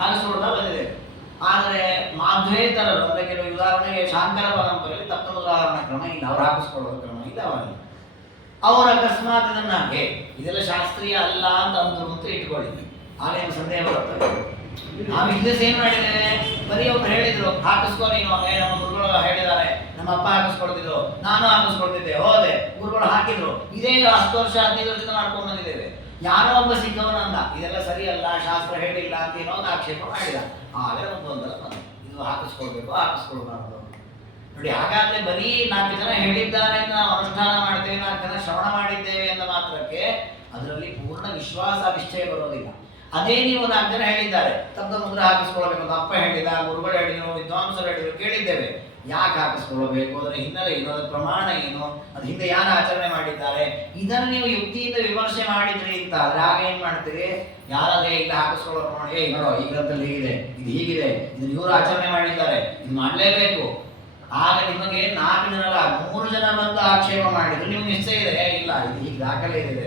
ಹಾಕಿಸ್ಕೊಳ್ತಾ ಬಂದಿದ್ದೇವೆ. ಆದರೆ ಮಾಧ್ವೇತರರು ಅಂದರೆ ಕೆಲವು ಉದಾಹರಣೆಗೆ ಶಾಂಕರ ಪರಂಪರೆಯಲ್ಲಿ ತಪ್ತ ಮುದ್ರಾಧಾರಣ ಕ್ರಮ ಇಲ್ಲ, ಅವ್ರು ಹಾಕಿಸ್ಕೊಳ್ಳೋದು ಕ್ರಮ ಇಲ್ಲ ಅವರಲ್ಲಿ. ಅವರು ಅಕಸ್ಮಾತ್ ಇದನ್ನ ಇದೆಲ್ಲ ಶಾಸ್ತ್ರೀಯ ಅಲ್ಲ ಅಂತ ಅಂದ್ರು ಅಂತ ಇಟ್ಕೊಳ್ಳಿ, ಆಗೇನು ಸಂದೇಹ ಬರುತ್ತೆ. ನಾವು ಈ ದಿವಸ ಏನ್ ಮಾಡಿದ್ದೇವೆ? ಬರೀ ಒಬ್ರು ಹೇಳಿದ್ರು ಹಾಕಿಸ್ಕೊ ನೀನು, ನಮ್ಮ ಗುರುಗಳು ಹೇಳಿದ್ದಾರೆ, ನಮ್ಮ ಅಪ್ಪ ಹಾಕಿಸ್ಕೊಳ್ತಿದ್ರು, ನಾನು ಹಾಕಿಸ್ಕೊಳ್ತಿದ್ದೆ, ಹೋದೆ, ಗುರುಗಳು ಹಾಕಿದ್ರು. ಇದೇ 10 ವರ್ಷ 15 ವರ್ಷದಿಂದ ಮಾಡ್ಕೊಂಡು ಬಂದಿದ್ದೇವೆ. ಯಾರೋ ಒಬ್ಬ ಸಿಕ್ಕವನಂದ ಇದೆಲ್ಲ ಸರಿಯಲ್ಲ, ಶಾಸ್ತ್ರ ಹೇಳಿಲ್ಲ ಅಂತ ಏನೋ ಒಂದು ಆಕ್ಷೇಪ ಮಾಡಿದ. ಆಗ ಒಂದೊಂದಲ್ಲ ಇದು ಹಾಕಿಸ್ಕೊಳ್ಬೇಕು, ಹಾಕಿಸ್ಕೊಳ್ಬಾರ್ದು. ನೋಡಿ, ಹಾಗಾದ್ರೆ ಬರೀ 4 ಜನ ಹೇಳಿದ್ದಾರೆ ಅಂತ ನಾವು ಅನುಷ್ಠಾನ ಮಾಡ್ತೇವೆ, 4 ಜನ ಶ್ರವಣ ಮಾಡಿದ್ದೇವೆ ಅಂತ ಮಾತ್ರಕ್ಕೆ ಅದರಲ್ಲಿ ಪೂರ್ಣ ವಿಶ್ವಾಸ ನಿಶ್ಚಯ ಬರೋದಿಲ್ಲ. ಅದೇ ನೀವು 4 ಜನ ಹೇಳಿದ್ದಾರೆ ತಪ್ಪ ಮುದ್ರೆ ಹಾಕಿಸ್ಕೊಳ್ಬೇಕು ಅಂತ ಅಪ್ಪ ಹೇಳಿದ, ಗುರುಗಳು ಹೇಳಿದ್ರು, ವಿದ್ವಾಂಸರು ಹೇಳಿದ್ರು, ಕೇಳಿದ್ದೇವೆ. ಯಾಕೆ ಹಾಕಿಸ್ಕೊಳ್ಬೇಕು? ಅದರ ಹಿನ್ನೆಲೆ ಏನು? ಅದರ ಪ್ರಮಾಣ ಏನು? ಅದು ಹಿಂದೆ ಯಾರು ಆಚರಣೆ ಮಾಡಿದ್ದಾರೆ? ಇದನ್ನು ನೀವು ಯುಕ್ತಿಯಿಂದ ವಿಮರ್ಶೆ ಮಾಡಿದ್ರಿ ಅಂತ ಆದ್ರೆ ಆಗ ಏನ್ ಮಾಡ್ತೀರಿ? ಯಾರಾದ್ರೆ ಇಲ್ಲ ಹಾಕಿಸ್ಕೊಳ್ಳೋ ಪ್ರಮಾಣ, ನೋಡೋ ಈ ಗ್ರಂಥದಲ್ಲಿ ಹೀಗಿದೆ, ಇದು ಹೀಗಿದೆ, ಇದನ್ನು ಇವರು ಆಚರಣೆ ಮಾಡಿದ್ದಾರೆ, ಇದು ಮಾಡಲೇಬೇಕು. ಆಗ ನಿಮಗೆ 4 ಜನ ಅಲ್ಲ 3 ಜನ ಬಂದು ಆಕ್ಷೇಪ ಮಾಡಿದ್ರು, ನಿಮ್ಗೆ ನಿಶ್ಚಯ ಇದೆ, ಇಲ್ಲ ಇದು ಹೀಗೆ ದಾಖಲೆ ಇದೆ.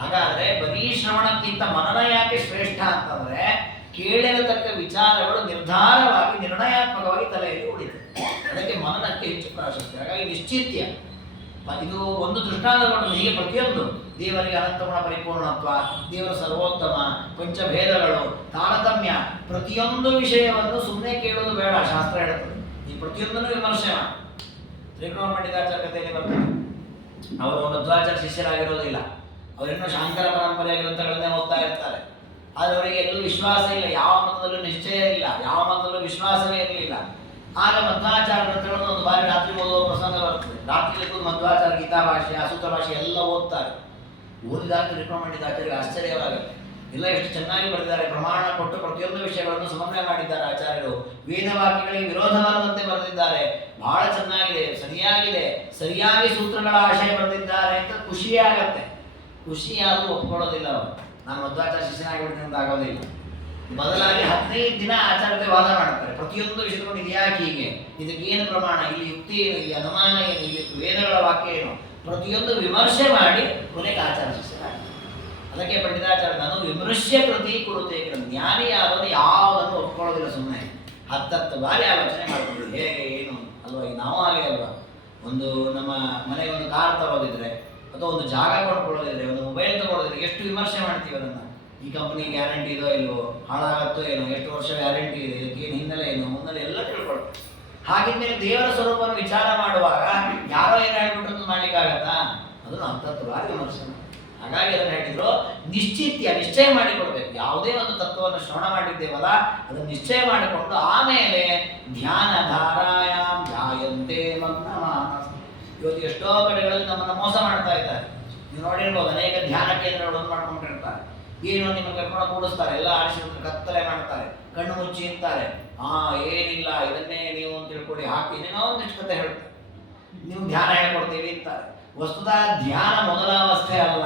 ಹಾಗಾದ್ರೆ ಬರೀ ಶ್ರವಣಕ್ಕಿಂತ ಮನನ ಯಾಕೆ ಶ್ರೇಷ್ಠ ಅಂತಂದ್ರೆ ಕೇಳಿರತಕ್ಕ ವಿಚಾರಗಳು ನಿರ್ಧಾರವಾಗಿ ನಿರ್ಣಯಾತ್ಮಕವಾಗಿ ತಲೆಯಲ್ಲಿ ಉಳಿದೆ. ಅದಕ್ಕೆ ಮನನಕ್ಕೆ ಹೆಚ್ಚು ಪ್ರಾಶಸ್ತ್ಯ. ಹಾಗಾಗಿ ನಿಶ್ಚಿತ್ಯ ಇದು ಒಂದು ದೃಷ್ಟಾಂತ ಕೊಟ್ಟರು. ಹೀಗೆ ಪ್ರತಿಯೊಂದು ದೇವರಿಗೆ ಅನಂತಗುಣ ಪರಿಪೂರ್ಣತ್ವ, ದೇವರ ಸರ್ವೋತ್ತಮ, ಪಂಚಭೇದಗಳು, ತಾರತಮ್ಯ, ಪ್ರತಿಯೊಂದು ವಿಷಯವನ್ನು ಸುಮ್ಮನೆ ಕೇಳೋದು ಬೇಡ. ಶಾಸ್ತ್ರ ಹೇಳುತ್ತದೆ ಈ ಪ್ರತಿಯೊಂದನ್ನು ವಿಮರ್ಶೆ ಮಾಡಿ. ತ್ರಿಕೋಣ ಪಂಡಿತಾಚಾರ್ಯ ಕಥೆಯಲ್ಲಿ ಬರ್ತದೆ. ಅವರು ಮಧ್ವಾಚಾರ್ಯ ಶಿಷ್ಯರಾಗಿರೋದಿಲ್ಲ, ಅವರಿನ್ನೂ ಶಾಂಕರ ಪರಂಪರೆಯ ಗ್ರಂಥಗಳನ್ನೇ ಓದ್ತಾ ಇರ್ತಾರೆ. ಆದರೆ ಅವರಿಗೆ ಎಲ್ಲೂ ವಿಶ್ವಾಸ ಇಲ್ಲ, ಯಾವ ಮತದಲ್ಲೂ ನಿಶ್ಚಯ ಇಲ್ಲ, ಯಾವ ಮತದಲ್ಲೂ ವಿಶ್ವಾಸವೇ ಇರಲಿಲ್ಲ. ಆಗ ಮಧ್ವಾಚಾರ್ಯ ಗ್ರಂಥಗಳನ್ನು ಒಂದು ಬಾರಿ ರಾತ್ರಿ ಓದುವ ಪ್ರಸಂಗ ಬರ್ತದೆ. ರಾತ್ರಿ ಕೂತು ಮಧ್ವಾಚಾರ್ಯ ಗೀತಾ ಭಾಷೆ, ಅಸೂತ್ರ ಭಾಷೆ ಎಲ್ಲ ಓದ್ತಾರೆ. ಓದಿದಾಗ ತ್ರಿಕೋಣ ಪಂಡಿತಾಚಾರ್ಯರಿಗೆ ಆಶ್ಚರ್ಯವಾಗುತ್ತೆ. ಎಲ್ಲ ಎಷ್ಟು ಚೆನ್ನಾಗಿ ಬರೆದಿದ್ದಾರೆ, ಪ್ರಮಾಣ ಕೊಟ್ಟು ಪ್ರತಿಯೊಂದು ವಿಷಯಗಳನ್ನು ಸಮನ್ವಯ ಮಾಡಿದ್ದಾರೆ ಆಚಾರ್ಯರು. ವೇದವಾಕ್ಯಗಳಿಗೆ ವಿರೋಧವಾದಂತೆ ಬರೆದಿದ್ದಾರೆ, ಬಹಳ ಚೆನ್ನಾಗಿದೆ, ಸರಿಯಾಗಿದೆ, ಸರಿಯಾಗಿ ಸೂತ್ರಗಳ ಆಶಯ ಬರೆದಿದ್ದಾರೆ ಅಂತ ಖುಷಿಯಾಗತ್ತೆ. ಖುಷಿಯಾದರೂ ಒಪ್ಕೊಳ್ಳೋದಿಲ್ಲ ಅವರು. ನಾನು ಮಧ್ವಾಚಾರ್ಯ ಶಿಷ್ಯನಾಗಿಬಿಡ್ತೀನಿ ಅಂತ ಆಗೋದಿಲ್ಲ. ಬದಲಾಗಿ 15 ದಿನ ಆಚಾರ್ಯತೆ ವಾದ ಮಾಡ್ತಾರೆ. ಪ್ರತಿಯೊಂದು ವಿಷಯಗಳು ಇದ್ಯಾಕೆ ಹೀಗೆ, ಇದಕ್ಕೇನು ಪ್ರಮಾಣ, ಇಲ್ಲಿ ಯುಕ್ತಿ ಏನು, ಇಲ್ಲಿ ಅನುಮಾನ ಏನು, ಇಲ್ಲಿ ವೇದಗಳ ವಾಕ್ಯ ಏನು, ಪ್ರತಿಯೊಂದು ವಿಮರ್ಶೆ ಮಾಡಿ ಕೊನೆಗೆ ಆಚಾರ್ಯ ಶಿಷ್ಯರಾಗ್ತಾರೆ. ಅದಕ್ಕೆ ಪಂಡಿತಾಚಾರ್ಯ ನಾನು ವಿಮರ್ಶ್ಯ ಕೃತಿ ಕುರುತೆ, ಜ್ಞಾನಿ ಯಾವುದು ಯಾವುದನ್ನು ಒಪ್ಕೊಳ್ಳೋದಿಲ್ಲ. ಸುಮ್ಮನೆ 10 ಬಾರಿ ಆಲೋಚನೆ ಮಾಡ್ಕೊಂಡು ಹೇಗೆ ಏನು ಅಲ್ವಾ. ಈಗ ನಾವು ಹಾಗೆ ಅಲ್ವಾ, ಒಂದು ನಮ್ಮ ಮನೆಗೆ ಒಂದು ಕಾರ್ ತಗೋದಿದ್ರೆ ಅಥವಾ ಒಂದು ಜಾಗ ಕೊಂಡ್ಕೊಳ್ಳೋದಿದ್ರೆ, ಒಂದು ಮೊಬೈಲ್ ತಗೊಳ್ಳೋದಿದ್ರೆ ಎಷ್ಟು ವಿಮರ್ಶೆ ಮಾಡ್ತೀವಿ ಅದನ್ನು. ಈ ಕಂಪನಿ ಗ್ಯಾರಂಟಿ ಇದೋ ಇಲ್ವೋ, ಹಾಳಾಗತ್ತೋ ಏನೋ, ಎಷ್ಟು ವರ್ಷ ಗ್ಯಾರಂಟಿ ಇದೆ, ಇದಕ್ಕೇನು ಹಿನ್ನೆಲೆ ಏನು, ಮುನ್ನೆಲೆ ಎಲ್ಲ ತಿಳ್ಕೊಳ್ಳೋದು. ಹಾಗಿದ್ಮೇಲೆ ದೇವರ ಸ್ವರೂಪವನ್ನು ವಿಚಾರ ಮಾಡುವಾಗ ಯಾರೋ ಏನು ಹೇಳ್ಬಿಟ್ಟು ಮಾಡ್ಲಿಕ್ಕಾಗತ್ತಾ? ಅದನ್ನು 10 ಬಾರಿ ವಿಮರ್ಶೆ. ಹಾಗಾಗಿ ಅದನ್ನು ಹೇಳಿದ್ರು ನಿಶ್ಚಿತ್ಯ, ನಿಶ್ಚಯ ಮಾಡಿಕೊಡ್ಬೇಕು. ಯಾವುದೇ ಒಂದು ತತ್ವವನ್ನು ಶ್ರವಣ ಮಾಡಿದ್ದೇವಲ್ಲ ಅದನ್ನು ನಿಶ್ಚಯ ಮಾಡಿಕೊಂಡು ಆಮೇಲೆ ಧ್ಯಾನ ಧಾರಾಯಾಮ್ ಧ್ಯಾಯಂತೆ ಮಗ್ನ ಮಾನಸ. ಇವತ್ತು ಎಷ್ಟೋ ಕಡೆಗಳಲ್ಲಿ ನಮ್ಮನ್ನು ಮೋಸ ಮಾಡ್ತಾ ಇದ್ದಾರೆ. ನೀವು ನೋಡಿರ್ಬೋದು, ಅನೇಕ ಧ್ಯಾನ ಕೇಂದ್ರಗಳನ್ನು ಮಾಡ್ಕೊಂಡಿರ್ತಾರೆ. ಏನು ನಿಮ್ಮನ್ನು ಕರ್ಕೊಂಡು ಕೂಡಿಸ್ತಾರೆ, ಎಲ್ಲ ಆರಿಸಿದ್ರೆ ಕತ್ತಲೆ ಮಾಡ್ತಾರೆ, ಕಣ್ಣು ಮುಚ್ಚಿ ಅಂತಾರೆ. ಏನಿಲ್ಲ ಇದನ್ನೇ ನೀವು ಅಂತ ತಿಳ್ಕೊಡಿ, ಹಾಕಿ ಏನೋ ಒಂದಿಷ್ಟು ಕತೆ ಹೇಳ್ತಾರೆ, ನೀವು ಧ್ಯಾನ ಹೇಳ್ಕೊಡ್ತೀವಿ ಅಂತಾರೆ. ವಸ್ತುತಃ ಧ್ಯಾನ ಮೊದಲ ಅವಸ್ಥೆ ಅಲ್ಲ.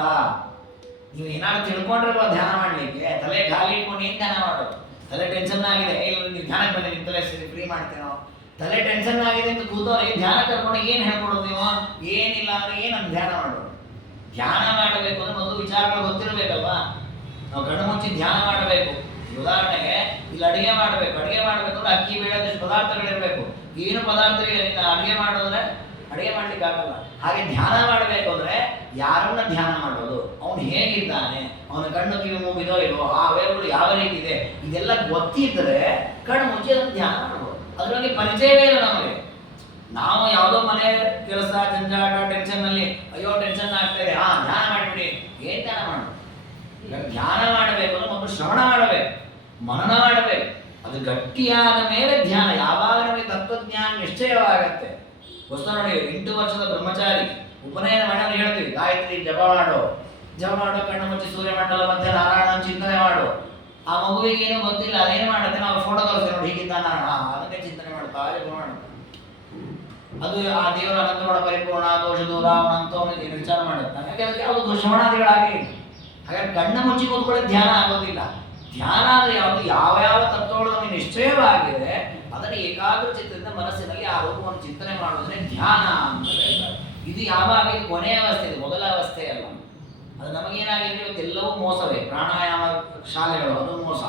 ನೀವು ಏನಾದ್ರು ತಿಳ್ಕೊಂಡಿರುವ ಧ್ಯಾನ ಮಾಡಲಿಕ್ಕೆ ತಲೆ ಖಾಲಿ ಇಟ್ಕೊಂಡು ಏನು ಧ್ಯಾನ ಮಾಡೋದು? ತಲೆ ಟೆನ್ಷನ್ ಆಗಿದೆ, ಇಲ್ಲ ನೀವು ಧ್ಯಾನಕ್ಕೆ ಬನ್ನಿ, ನಿಮ್ಮ ತಲೆ ಫ್ರೀ ಮಾಡ್ತೇನೋ. ತಲೆ ಟೆನ್ಷನ್ ಆಗಿದೆ ಅಂತ ಕೂತವ್ರು ಧ್ಯಾನ ಕರ್ಕೊಂಡು ಏನು ಹೇಳ್ಕೊಡೋದು ನೀವು? ಏನಿಲ್ಲ ಅಂದರೆ ಏನನ್ನು ಧ್ಯಾನ ಮಾಡೋದು? ಧ್ಯಾನ ಮಾಡಬೇಕು ಅಂದ್ರೆ ಮೊದಲು ವಿಚಾರಗಳು ಗೊತ್ತಿರಬೇಕಲ್ವಾ? ನಾವು ಕಣ್ಣು ಮುಚ್ಚಿ ಧ್ಯಾನ ಮಾಡಬೇಕು. ಉದಾಹರಣೆಗೆ ಇಲ್ಲಿ ಅಡಿಗೆ ಮಾಡಬೇಕು ಅಂದ್ರೆ ಅಕ್ಕಿ ಬೇಳೆದಷ್ಟು ಪದಾರ್ಥಗಳಿರಬೇಕು. ಏನು ಪದಾರ್ಥ ಅಡಿಗೆ ಮಾಡೋದ್ರೆ ಅಡಿಗೆ ಮಾಡ್ಲಿಕ್ಕೆ ಆಗಲ್ಲ. ಹಾಗೆ ಧ್ಯಾನ ಮಾಡಬೇಕು ಅಂದ್ರೆ ಯಾರನ್ನ ಧ್ಯಾನ ಮಾಡೋದು, ಅವನು ಹೇಗಿದ್ದಾನೆ, ಅವನ ಕಣ್ಣು ಕಿವಿ ಮೂಗಿದೋ ಇಲ್ವೋ, ಆ ಅವಯವಗಳು ಯಾವ ರೀತಿ ಇದೆ, ಇದೆಲ್ಲ ಗೊತ್ತಿದ್ರೆ ಕಣ್ಣು ಮುಚ್ಚಿ ಅದನ್ನು ಧ್ಯಾನ ಮಾಡ್ಬೋದು. ಅದರಲ್ಲಿ ಪರಿಚಯವೇ ಇಲ್ಲ ನಮಗೆ. ನಾವು ಯಾವುದೋ ಮನೆ ಕೆಲಸ ಜಂಜಾಟ ಟೆನ್ಷನ್ ನಲ್ಲಿ ಅಯ್ಯೋ ಟೆನ್ಷನ್ ಆಗ್ತಾ ಇದೆ, ಧ್ಯಾನ ಮಾಡಿಬಿಡಿ. ಏನ್ ಧ್ಯಾನ ಮಾಡೋದು? ಧ್ಯಾನ ಮಾಡಬೇಕು ಅಂದ್ರೆ ಮೊದಲು ಶ್ರವಣ ಮಾಡಬೇಕು, ಮನನ ಮಾಡಬೇಕು. ಅದು ಗಟ್ಟಿಯಾದ ಮೇಲೆ ಧ್ಯಾನ. ಯಾವಾಗ ನಮಗೆ ತತ್ವಜ್ಞಾನ ನಿಶ್ಚಯವಾಗತ್ತೆ. ಹೊಸ ನೋಡಿ, 8 ವರ್ಷದ ಬ್ರಹ್ಮಚಾರಿ ಉಪನಯನ ಮಾಡೋದು ಹೇಳ್ತೀವಿ, ಗಾಯತ್ರಿ ಜಪ ಮಾಡೋ ಕಣ್ಣು ಮುಚ್ಚಿ ಸೂರ್ಯಮಂಡಲ ಮಧ್ಯೆ ನಾರಾಯಣ ಚಿಂತನೆ ಮಾಡು. ಆ ಮಗುವಿಗೆ ಏನೋ ಗೊತ್ತಿಲ್ಲ, ಅದೇನು ಮಾಡುತ್ತೆ, ನಾವು ಫೋಟೋ ತೋರಿಸ್ತೀವಿ ನೋಡಿ, ಹೀಗಿದ್ದ ನಾರಾಯಣ, ಅದನ್ನೇ ಚಿಂತನೆ ಮಾಡ್ತಾ ಜಪ ಮಾಡು. ಅದು ಆ ದೇವರ ಅನಂತಗುಣ ಪರಿಪೂರ್ಣ ದೋಷ ದೂರ ಅವನಂತವನಿಗೆ ವಿಚಾರ ಮಾಡುತ್ತಾನೆ. ಯಾಕೆ ಯಾವುದು ಶ್ರವಣಾದಿಗಳಾಗಿ. ಹಾಗಾದ್ರೆ ಕಣ್ಣು ಮುಚ್ಚಿ ಕೂತ್ಕೊಳ್ಳಿ ಧ್ಯಾನ ಆಗೋದಿಲ್ಲ. ಧ್ಯಾನ ಅಂದ್ರೆ ಯಾವುದು? ಯಾವ ತತ್ವಗಳು ನಮಗೆ ನಿಶ್ಚಯವಾಗಿದೆ ಅದನ್ನು ಏಕಾಗ್ರ ಚಿತ್ತದಿಂದ ಮನಸ್ಸಿನಲ್ಲಿ ಆ ರೂಪವನ್ನು ಚಿಂತನೆ ಮಾಡುವುದನ್ನೇ ಧ್ಯಾನ ಅಂತ ಹೇಳ್ತಾರೆ. ಇದು ಯಾವಾಗ? ಇದು ಕೊನೆಯ ಅವಸ್ಥೆ, ಇದು ಮೊದಲ ಅವಸ್ಥೆ ಅಲ್ಲ. ಅದು ನಮಗೇನಾಗಿದೆ, ಇವತ್ತೆಲ್ಲವೂ ಮೋಸವೇ. ಪ್ರಾಣಾಯಾಮ ಶಾಲೆಗಳು ಅದು ಮೋಸ,